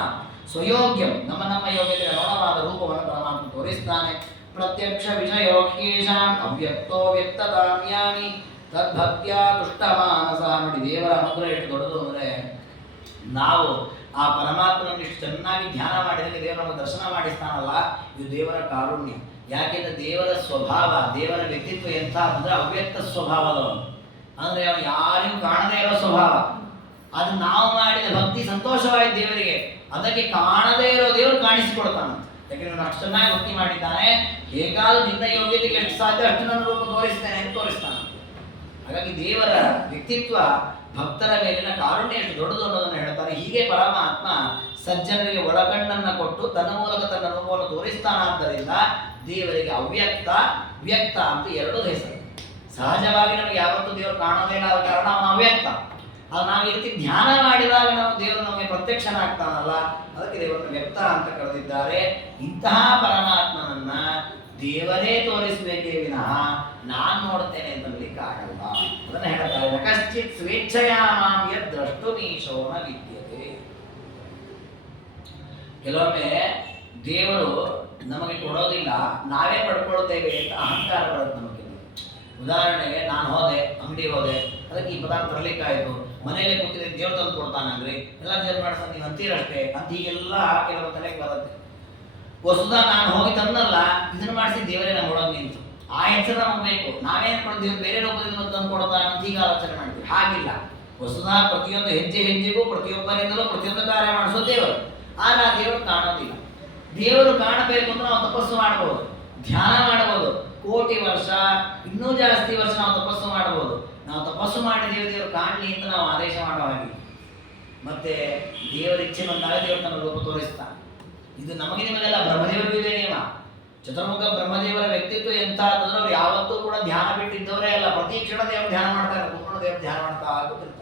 ಸ್ವಯೋಗ್ಯಂ, ನಮ್ಮ ಯೋಗ್ಯತೆಗೆ ಅನುಗುಣವಾದ ರೂಪವನ್ನು ಪರಮಾತ್ಮ ತೋರಿಸ್ತಾನೆ. ಪ್ರತ್ಯಕ್ಷ ವಿಷಯೋಗ್ಯೇಶಾಂ ಅವ್ಯಕ್ತೋ ವ್ಯಕ್ತದಾಮ್ಯಾನಿ ತದ್ಭಕ್ತ್ಯ ತುಷ್ಟಮಾನಸ. ನೋಡಿ, ದೇವರ ಅನುಗ್ರಹ ಎಷ್ಟು ದೊಡ್ಡದು ಅಂದರೆ, ನಾವು ಆ ಪರಮಾತ್ಮನನ್ನು ಇಷ್ಟು ಚೆನ್ನಾಗಿ ಧ್ಯಾನ ಮಾಡಿದಾಗ ದೇವರನ್ನು ದರ್ಶನ ಮಾಡಿಸ್ತಾನಲ್ಲ, ಇದು ದೇವರ ಕಾರುಣ್ಯ. ಯಾಕೆಂದ್ರೆ ದೇವರ ಸ್ವಭಾವ, ದೇವರ ವ್ಯಕ್ತಿತ್ವ ಎಂಥ ಅಂದ್ರೆ ಅವ್ಯಕ್ತ ಸ್ವಭಾವದವನು. ಅಂದ್ರೆ ಅವನು ಯಾರಿಗೂ ಕಾಣದೇ ಇರೋ ಸ್ವಭಾವ. ಅದು ನಾವು ಮಾಡಿದ ಭಕ್ತಿ ಸಂತೋಷವಾಯಿತು ದೇವರಿಗೆ, ಅದಕ್ಕೆ ಕಾಣದೇ ಇರೋ ದೇವರು ಕಾಣಿಸಿಕೊಡ್ತಾನಂತೆ. ಯಾಕೆಂದ್ರೆ ನಾನು ಅಷ್ಟು ಚೆನ್ನಾಗಿ ಭಕ್ತಿ ಮಾಡಿದ್ದಾನೆ, ಹೇಗಾದ್ರೂ ನಿನ್ನ ಯೋಗ್ಯತೆಗೆ ಎಷ್ಟು ಸಾಧ್ಯ ಅಷ್ಟು ನನ್ನ ರೂಪ ತೋರಿಸ್ತೇನೆ ಅಂತ ತೋರಿಸ್ತಾನೆ. ಹಾಗಾಗಿ ದೇವರ ವ್ಯಕ್ತಿತ್ವ, ಭಕ್ತರ ಮೇಲಿನ ಕಾರುಣ್ಯ ಎಷ್ಟು ದೊಡ್ಡದು ಅನ್ನೋದನ್ನು ಹೇಳ್ತಾರೆ. ಹೀಗೆ ಪರಮಾತ್ಮ ಸಜ್ಜನರಿಗೆ ಒಳಕಣ್ಣನ್ನು ಕೊಟ್ಟು ತನ್ನ ಮೂಲಕ ತನ್ನ ರೂಪವನ್ನು ತೋರಿಸ್ತಾನಾದ್ದರಿಂದ ದೇವರಿಗೆ ಅವ್ಯಕ್ತ ವ್ಯಕ್ತ ಅಂತ 2 ಹೆಸರು. ಸಹಜವಾಗಿ ನಮಗೆ ಯಾವತ್ತೂ ದೇವರು ಕಾಣೋದೇ ಇಲ್ಲದ ಕಾರಣ ಅವನು ಅವ್ಯಕ್ತ. ಅದು ನಾವು ಈ ರೀತಿ ಧ್ಯಾನ ಮಾಡಿದಾಗ ನಾವು ದೇವರು ನಮಗೆ ಪ್ರತ್ಯಕ್ಷನಾಗ್ತಾನಲ್ಲ, ಅದಕ್ಕೆ ದೇವರನ್ನು ವ್ಯಕ್ತ ಅಂತ ಕರೆದಿದ್ದಾರೆ. ಇಂತಹ ಪರಮಾತ್ಮನನ್ನ ದೇವರೇ ತೋರಿಸಬೇಕೇ ವಿನಃ ನಾನು ನೋಡ್ತೇನೆ ಅಂತ ಆಗಲ್ಲ. ಅದನ್ನ ಹೇಳ್ತಾರೆ, ಕಶ್ಚಿತ್ ಸ್ವೇಚ್ಛೆಯ ಮಾಂ ಯದ್ ದ್ರಷ್ಟುಮೀಶೋ ನ ವಿದ್ಯತೆ. ಕೆಲವೊಮ್ಮೆ ದೇವರು ನಮಗೆ ಕೊಡೋದಿಲ್ಲ, ನಾವೇ ಪಡ್ಕೊಳ್ತೇವೆ ಅಂತ ಅಹಂಕಾರ ಬರುತ್ತೆ ನಮಗೆ. ಉದಾಹರಣೆಗೆ, ನಾನು ಹೋದೆ, ಅಂಗಡಿಗೆ ಹೋದೆ, ಅದಕ್ಕೆ ಈ ಪದಾರ್ಥ ತರಲಿಕ್ಕಾಯ್ತು, ಮನೆಯಲ್ಲೇ ಕೂತಿದ್ರೆ ದೇವ್ರು ತಂದು ಕೊಡ್ತಾನಲ್ರಿ, ಎಲ್ಲ ದೇವ್ರು ಮಾಡ್ತಾನೆ ನೀವು ಅಂತೀರಷ್ಟೇ ಅಂತ ಹೀಗೆಲ್ಲ ಕೆಲವು ತಲೆಗೆ ಬರುತ್ತೆ. ವಸುದ ನಾನು ಹೋಗಿ ತಂದಲ್ಲ, ಇದನ್ನು ಮಾಡಿಸಿ ದೇವರೇ ನಮ್ಮ ಒಳಗೆ ನಿಂತು ಆ ಹೆಸರು ನಮಗೆ ಬೇಕು, ನಾವೇನು ಕೊಡ್ತೀವಿ ಬೇರೆ ರೂಪದಿಂದ ತಂದು ಕೊಡ್ತಾನೆ ಅಂತ ಈಗ ಆಲೋಚನೆ ಮಾಡ್ತೀವಿ. ಹಾಗಿಲ್ಲ, ವಸುದ ಪ್ರತಿಯೊಂದು ಹೆಜ್ಜೆ ಹೆಜ್ಜೆಗೂ ಪ್ರತಿಯೊಬ್ಬರಿಂದಲೂ ಪ್ರತಿಯೊಂದು ಕಾರ್ಯ ಮಾಡಿಸೋ ದೇವರು. ಆದ್ರೆ ಆ ದೇವರು ಕಾಣೋದಿಲ್ಲ. ದೇವರು ಕಾಣಬೇಕು ಅಂದ್ರೆ ನಾವು ತಪಸ್ಸು ಮಾಡಬಹುದು, ಧ್ಯಾನ ಮಾಡಬಹುದು, ಕೋಟಿ ವರ್ಷ ಇನ್ನೂ ಜಾಸ್ತಿ ವರ್ಷ ನಾವು ತಪಸ್ಸು ಮಾಡಬಹುದು. ನಾವು ತಪಸ್ಸು ಮಾಡಿದ್ದೇವೆ ದೇವರು ಕಾಣಲಿ ಅಂತ ನಾವು ಆದೇಶ ಮಾಡೋ ಹಾಗೆ. ಮತ್ತೆ ದೇವರ ಇಚ್ಛೆ ಬಂದಾಗ ದೇವರು ತನ್ನ ರೂಪ ತೋರಿಸ್ತಾನೆ. ಇದು ನಮಗೆ ನಿಮಗೆಲ್ಲ ಬ್ರಹ್ಮದೇವರಿಗೂ ಇದೆ ನಿಯಮ. ಚತುರ್ಮುಖ ಬ್ರಹ್ಮದೇವರ ವ್ಯಕ್ತಿತ್ವ ಎಂತ ಅಂತಂದ್ರೆ ಅವ್ರು ಯಾವತ್ತೂ ಕೂಡ ಧ್ಯಾನ ಬಿಟ್ಟಿದ್ದವರೇ ಅಲ್ಲ. ಪ್ರತಿ ಕ್ಷಣ ದೇವರು ಧ್ಯಾನ ಮಾಡ್ತಾರೆ, ಕುತ್ಕೊಂಡು ದೇವರು ಧ್ಯಾನ ಮಾಡ್ತಾ ಆಗುತ್ತಿರ್ತಾರೆ.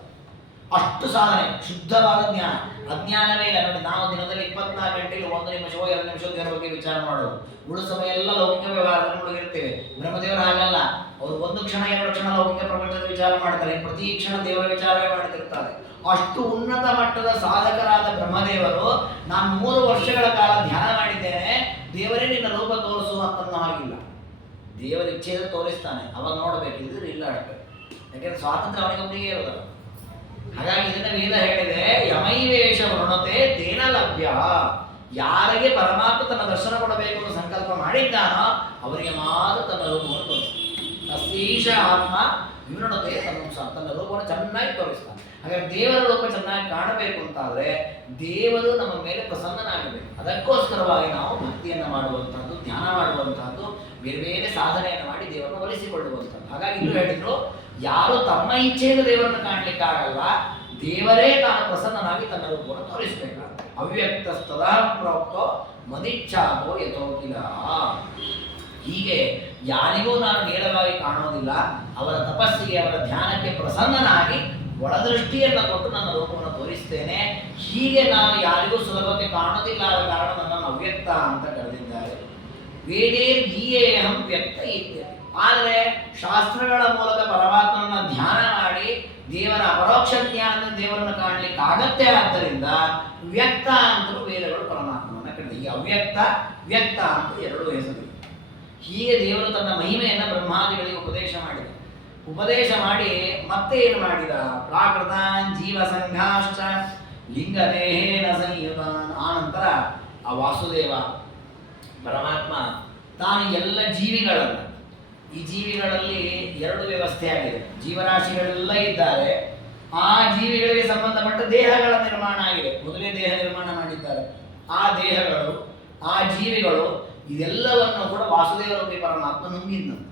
ಅಷ್ಟು ಸಾಧನೆ, ಶುದ್ಧವಾದ ಜ್ಞಾನ. ಅಜ್ಞಾನವೇ ಇಲ್ಲ. ನೋಡಿ, ನಾವು ದಿನದಲ್ಲಿ 24 ಗಂಟೆಗೆ 1 ನಿಮಿಷವೋ 2 ನಿಮಿಷವೋ ದೇವರ ಬಗ್ಗೆ ವಿಚಾರ ಮಾಡೋದು, ಉಳಿದ ಸಮಯ ಎಲ್ಲ ಲೌಕಿಕ ವ್ಯವಹಾರದಲ್ಲಿ ಮುಳುಗಿರ್ತೇವೆ. ಬ್ರಹ್ಮದೇವರು ಹಾಗಲ್ಲ, ಅವರು 1 ಕ್ಷಣ 2 ಕ್ಷಣ ಲೌಕಿಕ ಪ್ರಪಂಚದ ವಿಚಾರ ಮಾಡ್ತಾರೆ, ಪ್ರತಿ ಕ್ಷಣ ದೇವರ ವಿಚಾರವೇ ಮಾಡ್ತಿರ್ತಾರೆ. ಅಷ್ಟು ಉನ್ನತ ಮಟ್ಟದ ಸಾಧಕರಾದ ಬ್ರಹ್ಮದೇವರು, ನಾನು 3 ವರ್ಷಗಳ ಕಾಲ ಧ್ಯಾನ ಮಾಡಿದ್ದೇನೆ, ದೇವರೇ ನಿನ್ನ ರೂಪ ತೋರಿಸು ಅಂತ ಹಾಗಿಲ್ಲ. ದೇವರ ಇಚ್ಛೆಯನ್ನು ತೋರಿಸ್ತಾನೆ, ಅವಾಗ ನೋಡಬೇಕಿದ್ರೆ ಇಲ್ಲ ಅಷ್ಟೇ. ಯಾಕೆಂದ್ರೆ ಸ್ವಾತಂತ್ರ್ಯ ಅವನಿಗೊಬ್ಬನಿಗೆ ಇರೋದಲ್ಲ. ಹಾಗಾಗಿ ಇದನ್ನ ವೇದ ಹೇಳಿದೆ, ಯಮೈವೇಶ ವೃಣತೆ ತೇನ ಲಭ್ಯ. ಯಾರಿಗೆ ಪರಮಾತ್ಮ ತನ್ನ ದರ್ಶನ ಕೊಡಬೇಕು ಅಂತ ಸಂಕಲ್ಪ ಮಾಡಿದ್ದಾನೋ ಅವರಿಗೆ ಮಾತ್ರ ತನ್ನ ರೂಪವನ್ನು ತೋರಿಸ್ತಾನೆ. ತಸ್ಸೀಶ ಆತ್ಮ ವಿವೃಣತೆ ತನ್ನ ರೂಪವನ್ನು ಚೆನ್ನಾಗಿ ತೋರಿಸ್ತಾನೆ. ಹಾಗಾಗಿ ದೇವರ ರೂಪ ಚೆನ್ನಾಗಿ ಕಾಣಬೇಕು ಅಂತಾದ್ರೆ ದೇವರು ನಮ್ಮ ಮೇಲೆ ಪ್ರಸನ್ನನಾಗಬೇಕು. ಅದಕ್ಕೋಸ್ಕರವಾಗಿ ನಾವು ಭಕ್ತಿಯನ್ನು ಮಾಡುವಂತಹದ್ದು, ಧ್ಯಾನ ಮಾಡುವಂತಹದ್ದು, ಬೇರೆ ಬೇರೆ ಸಾಧನೆಯನ್ನು ಮಾಡಿ ದೇವರನ್ನು ಒಲಿಸಿಕೊಳ್ಳುವಂಥದ್ದು. ಹಾಗಾಗಿ ಇಲ್ಲೂ ಹೇಳಿದ್ರು, ಯಾರು ತಮ್ಮ ಇಚ್ಛೆಯಿಂದ ದೇವರನ್ನು ಕಾಣಲಿಕ್ಕಾಗಲ್ಲ, ದೇವರೇ ತಾನು ಪ್ರಸನ್ನನಾಗಿ ತನ್ನ ರೂಪವನ್ನು ತೋರಿಸಬೇಕಾಗುತ್ತೆ. ಅವ್ಯಕ್ತಸ್ತದಾ ಪ್ರೋಕ್ತೋ ಮದಿಚ್ಛಾದೋ ಯಥೋಕಿಲ. ಹೀಗೆ ಯಾರಿಗೂ ನಾನು ನೇರವಾಗಿ ಕಾಣೋದಿಲ್ಲ, ಅವರ ತಪಸ್ಸಿಗೆ ಅವರ ಧ್ಯಾನಕ್ಕೆ ಪ್ರಸನ್ನನಾಗಿ ಒಳದೃಷ್ಟಿಯನ್ನು ಕೊಟ್ಟು ನನ್ನ ರೂಪವನ್ನು ತೋರಿಸ್ತೇನೆ. ಹೀಗೆ ನಾನು ಯಾರಿಗೂ ಸುಲಭಕ್ಕೆ ಕಾಣೋದಿಲ್ಲ ಆದ ಕಾರಣ ನನ್ನನ್ನು ಅವ್ಯಕ್ತ ಅಂತ ಕರೆದಿದ್ದಾರೆ. ವೇದೇ ಗೀಯೇಹಂ ವ್ಯಕ್ತ ಇತ್ಯ. ಆದರೆ ಶಾಸ್ತ್ರಗಳ ಮೂಲಕ ಪರಮಾತ್ಮನ ಧ್ಯಾನ ಮಾಡಿ ದೇವರ ಅಪರೋಕ್ಷ ಜ್ಞಾನದಿಂದ ದೇವರನ್ನು ಕಾಣಲಿಕ್ಕೆ ಆಗತ್ತೆ. ಆದ್ದರಿಂದ ವ್ಯಕ್ತ ಅಂತಲೂ ವೇದಗಳು ಪರಮಾತ್ಮನನ್ನು ಕರೆದಿದೆ. ಈ ಅವ್ಯಕ್ತ ವ್ಯಕ್ತ ಅಂತ 2 ಹೆಸರು. ಹೀಗೆ ದೇವರು ತನ್ನ ಮಹಿಮೆಯನ್ನು ಬ್ರಹ್ಮಾದಿಗಳಿಗೆ ಉಪದೇಶ ಮಾಡಿದ. ಉಪದೇಶ ಮಾಡಿ ಮತ್ತೆ ಏನು ಮಾಡಿದ? ಪ್ರಾಕೃತಾನ್ ಜೀವ ಸಂಘಾಶ್ಚ ಲಿಂಗದೇಹೇನ ಸಂಯುತಾನ್. ಆನಂತರ ಆ ವಾಸುದೇವ ಪರಮಾತ್ಮ ತಾನು ಎಲ್ಲ ಜೀವಿಗಳನ್ನು, ಈ ಜೀವಿಗಳಲ್ಲಿ 2 ವ್ಯವಸ್ಥೆ ಆಗಿದೆ. ಜೀವರಾಶಿಗಳೆಲ್ಲ ಇದ್ದಾರೆ, ಆ ಜೀವಿಗಳಿಗೆ ಸಂಬಂಧಪಟ್ಟ ದೇಹಗಳ ನಿರ್ಮಾಣ ಆಗಿದೆ. ಮೊದಲೇ ದೇಹ ನಿರ್ಮಾಣ ಮಾಡಿದ್ದಾರೆ. ಆ ದೇಹಗಳು, ಆ ಜೀವಿಗಳು, ಇದೆಲ್ಲವನ್ನು ಕೂಡ ವಾಸುದೇವ ರೂಪಿ ಪರಮಾತ್ಮ ನುಂಗಿದ್ದಂತೆ.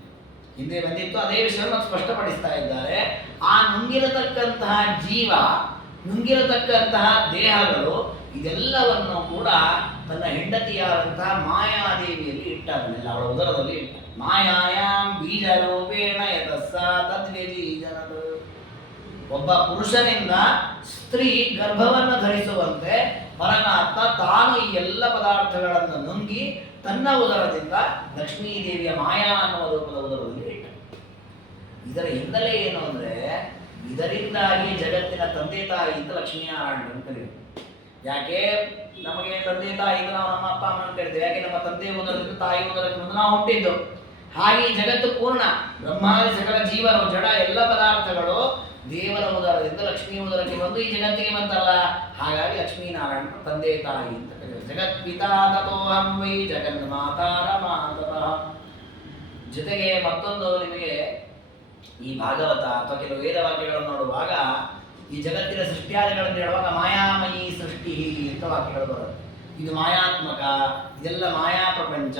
ಹಿಂದೆ ಬಂದಿತ್ತು, ಅದೇ ವಿಷಯವನ್ನು ಸ್ಪಷ್ಟಪಡಿಸ್ತಾ ಇದ್ದಾರೆ. ಆ ನುಂಗಿರತಕ್ಕಂತಹ ಜೀವ, ನುಂಗಿರತಕ್ಕಂತಹ ದೇಹಗಳು, ಇದೆಲ್ಲವನ್ನು ಕೂಡ ತನ್ನ ಹೆಂಡತಿಯಾದಂತಹ ಮಾಯಾದೇವಿಯಲ್ಲಿ ಇಟ್ಟಾಗಲಿಲ್ಲ, ಅವಳ ಉದರದಲ್ಲಿ ಇಟ್ಟ. ಮಾಯಾಯಾಮ್ ಬೀಜರೂಪೇಣ ಯತಸ್ಸ ತದ್ವ್ಯಜೀಜನದು. ಒಬ್ಬ ಪುರುಷನಿಂದ ಸ್ತ್ರೀ ಗರ್ಭವನ್ನು ಧರಿಸುವಂತೆ ಪರಮಾತ್ಮ ತಾನು ಈ ಎಲ್ಲ ಪದಾರ್ಥಗಳನ್ನು ನುಂಗಿ ತನ್ನ ಉದರದಿಂದ ಲಕ್ಷ್ಮೀದೇವಿಯ ಮಾಯಾ ಅನ್ನುವ ರೂಪದ ಉದರದಲ್ಲಿ ಇಟ್ಟ. ಇದರ ಹಿನ್ನೆಲೆ ಏನು ಅಂದ್ರೆ, ಇದರಿಂದಾಗಿ ಜಗತ್ತಿನ ತಂದೆ ತಾಯಿ ಅಂತ ಲಕ್ಷ್ಮೀನಾರಾಯಣರನ್ನು ಕರೀತಾರೆ. ಯಾಕೆ ನಮಗೆ ತಂದೆ ತಾಯಿ ಅಂತ ನಾವು ನಮ್ಮ ಅಪ್ಪ ಅಮ್ಮನ ಕರಿತೇವೆ? ಯಾಕೆ ನಮ್ಮ ತಂದೆ ಉದರದಿಂದ ತಾಯಿ ಉದರದಿಂದ ನಾವು ಹುಟ್ಟಿದ್ದು. ಹಾಗೆ ಈ ಜಗತ್ತು ಪೂರ್ಣ, ಬ್ರಹ್ಮಾದಿ ಸಕಲ ಜೀವರು, ಜಡ ಎಲ್ಲ ಪದಾರ್ಥಗಳು ದೇವರ ಉದರದಿಂದ ಲಕ್ಷ್ಮೀ ಉದರಕ್ಕೆ ಬಂದು ಈ ಜಗತ್ತಿಗೆ ಬಂತಲ್ಲ. ಹಾಗಾಗಿ ಲಕ್ಷ್ಮೀನಾರಾಯಣ ತಂದೆ ತಾಯಿ ಅಂತ ಕರೀತಾರೆ. ಜಗತ್ಪಿತಾ ತಥೋಹಂ ವೈ ಜಗನ್ಮಾತಾರ ಮಾತಃ. ಜೊತೆಗೆ ಮತ್ತೊಂದು ನಿಮಗೆ ಈ ಭಾಗವತ ಅಥವಾ ಕೆಲವು ವೇದವಾಕ್ಯಗಳನ್ನು ನೋಡುವಾಗ ಈ ಜಗತ್ತಿನ ಸೃಷ್ಟಿಯಾದಿಗಳನ್ನು ಹೇಳುವಾಗ ಮಾಯಾಮಯಿ ಸೃಷ್ಟಿ ಅಂತ ವಾಕ್ಯಗಳು ಬರುತ್ತೆ. ಇದು ಮಾಯಾತ್ಮಕ, ಇದೆಲ್ಲ ಮಾಯಾ ಪ್ರಪಂಚ,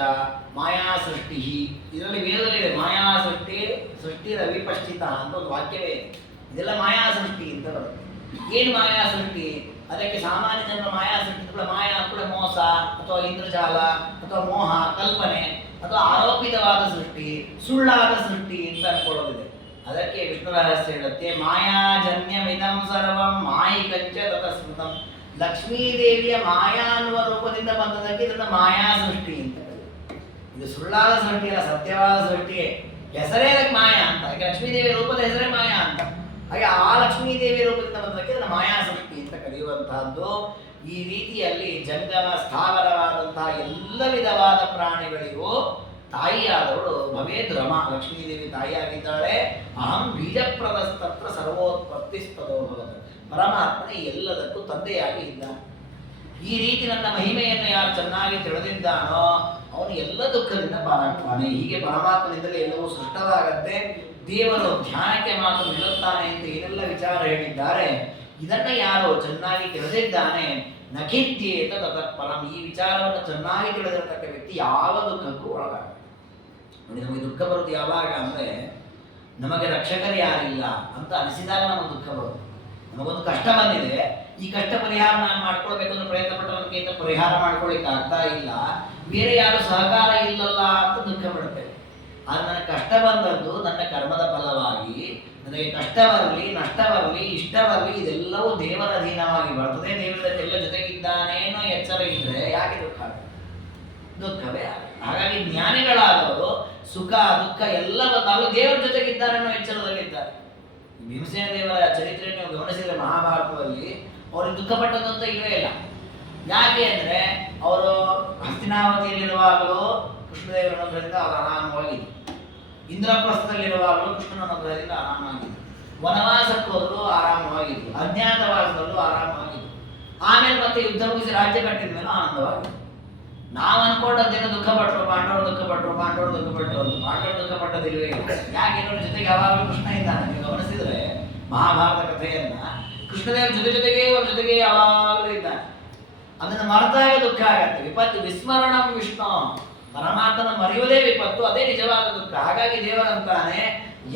ಮಾಯಾ ಸೃಷ್ಟಿ. ಇದರಲ್ಲಿ ವೇದದಲ್ಲಿದೆ ಮಾಯಾ ಸೃಷ್ಟಿ, ಸೃಷ್ಟಿ ರವಿಪಶ್ಚಿತ ಅಂತ ಒಂದು ವಾಕ್ಯವೇ ಇದೆ. ಇದೆಲ್ಲ ಮಾಯಾ ಸೃಷ್ಟಿ ಅಂತ ಬರುತ್ತೆ. ಏನು ಮಾಯಾ ಸೃಷ್ಟಿ? ಅದಕ್ಕೆ ಸಾಮಾನ್ಯ ಜನರು ಮಾಯಾ ಸೃಷ್ಟಿ ಕೂಡ, ಮಾಯಾ ಕೂಡ ಮೋಸ ಅಥವಾ ಇಂದ್ರಜಾಲ ಅಥವಾ ಮೋಹ, ಕಲ್ಪನೆ ಅಥವಾ ಆರೋಪಿತವಾದ ಸೃಷ್ಟಿ, ಸುಳ್ಳಾದ ಸೃಷ್ಟಿ ಅಂತ ಅನ್ಕೊಳ್ಳೋದಿದೆ. ಅದಕ್ಕೆ ವಿಷ್ಣು ರಹಸ್ಯ ಹೇಳುತ್ತೆ, ಮಾಯಾಜನ್ಯಮಿದಂ ಸರ್ವಂ ಮಾಯಿಕಂಚ ತತಸ್ಮೃತಂ. ಲಕ್ಷ್ಮೀದೇವಿಯ ಮಾಯಾ ಅನ್ನುವ ರೂಪದಿಂದ ಬಂದದಕ್ಕೆ ಇದನ್ನ ಮಾಯಾ ಸೃಷ್ಟಿ ಅಂತ ಕರೀತಾರೆ. ಇದು ಸುಳ್ಳಾದ ಸೃಷ್ಟಿ ಅಲ್ಲ, ಸತ್ಯವಾದ ಸೃಷ್ಟಿಯೇ. ಹೆಸರೇ ಅದಕ್ಕೆ ಮಾಯಾ ಅಂತ. ಹಾಗೆ ಲಕ್ಷ್ಮೀದೇವಿಯ ರೂಪದ ಹೆಸರೇ ಮಾಯಾ ಅಂತ. ಹಾಗೆ ಆ ಲಕ್ಷ್ಮೀದೇವಿಯ ರೂಪದಿಂದ ಬಂದದಕ್ಕೆ ಇದನ್ನ ಮಾಯಾ ಸೃಷ್ಟಿ ಅಂತ ಕರೆಯುವಂತಹದ್ದು. ಈ ರೀತಿಯಲ್ಲಿ ಜಂಗಮ ಸ್ಥಾವರವಾದಂತಹ ಎಲ್ಲ ವಿಧವಾದ ಪ್ರಾಣಿಗಳಿಗೂ ತಾಯಿಯಾದವಳು ಭವೇದ್ ರಮ, ಲಕ್ಷ್ಮೀದೇವಿ ತಾಯಿಯಾಗಿದ್ದಾಳೆ. ಅಹಂ ಬೀಜಪ್ರದಸ್ತತ್ರ ಸರ್ವೋತ್ಪತ್ತಿ ಸ್ಪದೋ ಭವತ್. ಪರಮಾತ್ಮನೇ ಎಲ್ಲದಕ್ಕೂ ತಂದೆಯಾಗಿ ಇದ್ದಾನೆ. ಈ ರೀತಿ ನನ್ನ ಮಹಿಮೆಯನ್ನು ಯಾರು ಚೆನ್ನಾಗಿ ತಿಳಿದಿದ್ದಾನೋ ಅವನು ಎಲ್ಲ ದುಃಖದಿಂದ ಪಾರಾಗ್ತಾನೆ. ಹೀಗೆ ಪರಮಾತ್ಮನಿಂದಲೇ ಎಲ್ಲವೂ ಸೃಷ್ಟವಾಗತ್ತೆ. ದೇವರು ಧ್ಯಾನಕ್ಕೆ ಮಾತ್ರ ನಿಲ್ಲುತ್ತಾನೆ ಅಂತ ಏನೆಲ್ಲ ವಿಚಾರ ಹೇಳಿದ್ದಾರೆ, ಇದನ್ನ ಯಾರು ಚೆನ್ನಾಗಿ ತಿಳಿದಿದ್ದಾನೆ ನಖಿದ್ಯೇತ ತತಃಪರಂ. ಈ ವಿಚಾರವನ್ನು ಚೆನ್ನಾಗಿ ತಿಳಿದಿರತಕ್ಕ ವ್ಯಕ್ತಿ ಯಾವ ದುಃಖಕ್ಕೂ ಒಳಗಾಗ. ನಮಗೆ ದುಃಖ ಬರೋದು ಯಾವಾಗ ಅಂದ್ರೆ, ನಮಗೆ ರಕ್ಷಕರು ಯಾರಿಲ್ಲ ಅಂತ ಅನಿಸಿದಾಗ ನಮಗೆ ದುಃಖ ಬರುತ್ತೆ. ನಮಗೊಂದು ಕಷ್ಟ ಬಂದಿದೆ, ಈ ಕಷ್ಟ ಪರಿಹಾರ ನಾನು ಮಾಡ್ಕೊಳ್ಬೇಕು ಅನ್ನೋ ಪ್ರಯತ್ನ ಪಟ್ಟವನಿಗಿಂತ ಪರಿಹಾರ ಮಾಡ್ಕೊಳ್ಳಿಕ್ಕೆ ಆಗ್ತಾ ಇಲ್ಲ, ಬೇರೆ ಯಾರು ಸಹಕಾರ ಇಲ್ಲಲ್ಲ ಅಂತ ದುಃಖ ಪಡ್ತೇವೆ. ಆದ್ರೆ ನನಗೆ ಕಷ್ಟ ಬಂದದ್ದು ನನ್ನ ಕರ್ಮದ ಫಲವಾಗಿ. ನನಗೆ ಕಷ್ಟ ಬರಲಿ, ನಷ್ಟ ಬರಲಿ, ಇಷ್ಟ ಬರಲಿ, ಇದೆಲ್ಲವೂ ದೇವರ ಅಧೀನವಾಗಿ ಬರ್ತದೆ. ದೇವರ ಎಲ್ಲ ಜೊತೆಗಿದ್ದಾನೇನೋ ಎಚ್ಚರ ಇದ್ರೆ ಯಾಕೆ ದುಃಖ ಆಗುತ್ತೆ? ದುಃಖವೇ ಆಗ. ಹಾಗಾಗಿ ಜ್ಞಾನಿಗಳಾದವರು ಸುಖ ದುಃಖ ಎಲ್ಲ ಬಂದಾಗಲೂ ದೇವರ ಜೊತೆಗಿದ್ದಾರೇನೋ ಎಚ್ಚರದಲ್ಲಿದ್ದಾರೆ. ಭೀಮಸೇನ ದೇವರ ಚರಿತ್ರೆಯನ್ನು ನೀವು ಗಮನಿಸಿದರೆ ಮಹಾಭಾರತದಲ್ಲಿ ಅವ್ರಿಗೆ ದುಃಖ ಪಟ್ಟದಂತ ಇಲ್ಲವೇ ಇಲ್ಲ. ಯಾಕೆ ಅಂದ್ರೆ ಅವರು ಹಸ್ತಿನಾವತಿಯಲ್ಲಿರುವಾಗಲೂ ಕೃಷ್ಣದೇವರ ಅನುಗ್ರಹದಿಂದ ಅವರು ಆರಾಮವಾಗಿದ್ದರು. ಇಂದ್ರಪ್ರಸ್ಥದಲ್ಲಿರುವಾಗಲೂ ಕೃಷ್ಣನ ಅನುಗ್ರಹದಿಂದ ಆರಾಮವಾಗಿದ್ದರು. ವನವಾಸಕ್ಕೆ ಹೋದ್ರು ಆರಾಮವಾಗಿದ್ದರು. ಅಜ್ಞಾತವಾಸದಲ್ಲೂ ಆರಾಮವಾಗಿದ್ದರು. ಆಮೇಲೆ ಮತ್ತೆ ಯುದ್ಧ ಮುಗಿಸಿ ರಾಜ್ಯ ಕಟ್ಟಿದ ಮೇಲೂ ಆನಂದವಾಗಿದ್ದರು. ನಾವು ಅನ್ಕೊಂಡದ್ದೇನು ದುಃಖ ಪಟ್ಟರು, ಪಾಂಡವರು ದುಃಖ ಪಟ್ಟರು, ಪಾಂಡವರು ದುಃಖ ಪಟ್ಟರು ಅಂತ. ಪಾಂಡವರು ದುಃಖ ಪಟ್ಟದಿಲ್ವೇ ಇಲ್ಲ. ಯಾಕೆ ಇನ್ನೊಂದು ಜೊತೆಗೆ ಯಾವಾಗಲೂ ಕೃಷ್ಣ ಇದ್ದಾನೆ. ನೀವು ಗಮನಿಸಿದ್ರೆ ಮಹಾಭಾರತ ಕಥೆಯನ್ನ, ಕೃಷ್ಣದೇವರ ಜೊತೆಗೆ ಅವರ ಜೊತೆಗೆ ಯಾವಾಗಲೂ ಇದ್ದಾನೆ. ಅದನ್ನು ಮರೆತಾಗ ದುಃಖ ಆಗತ್ತೆ. ವಿಪತ್ತು ವಿಸ್ಮರಣಂ ವಿಷ್ಣು, ಪರಮಾತ್ಮನ ಮರೆಯುವುದೇ ವಿಪತ್ತು, ಅದೇ ನಿಜವಾದ ದುಃಖ. ಹಾಗಾಗಿ ದೇವರಂತಾನೆ,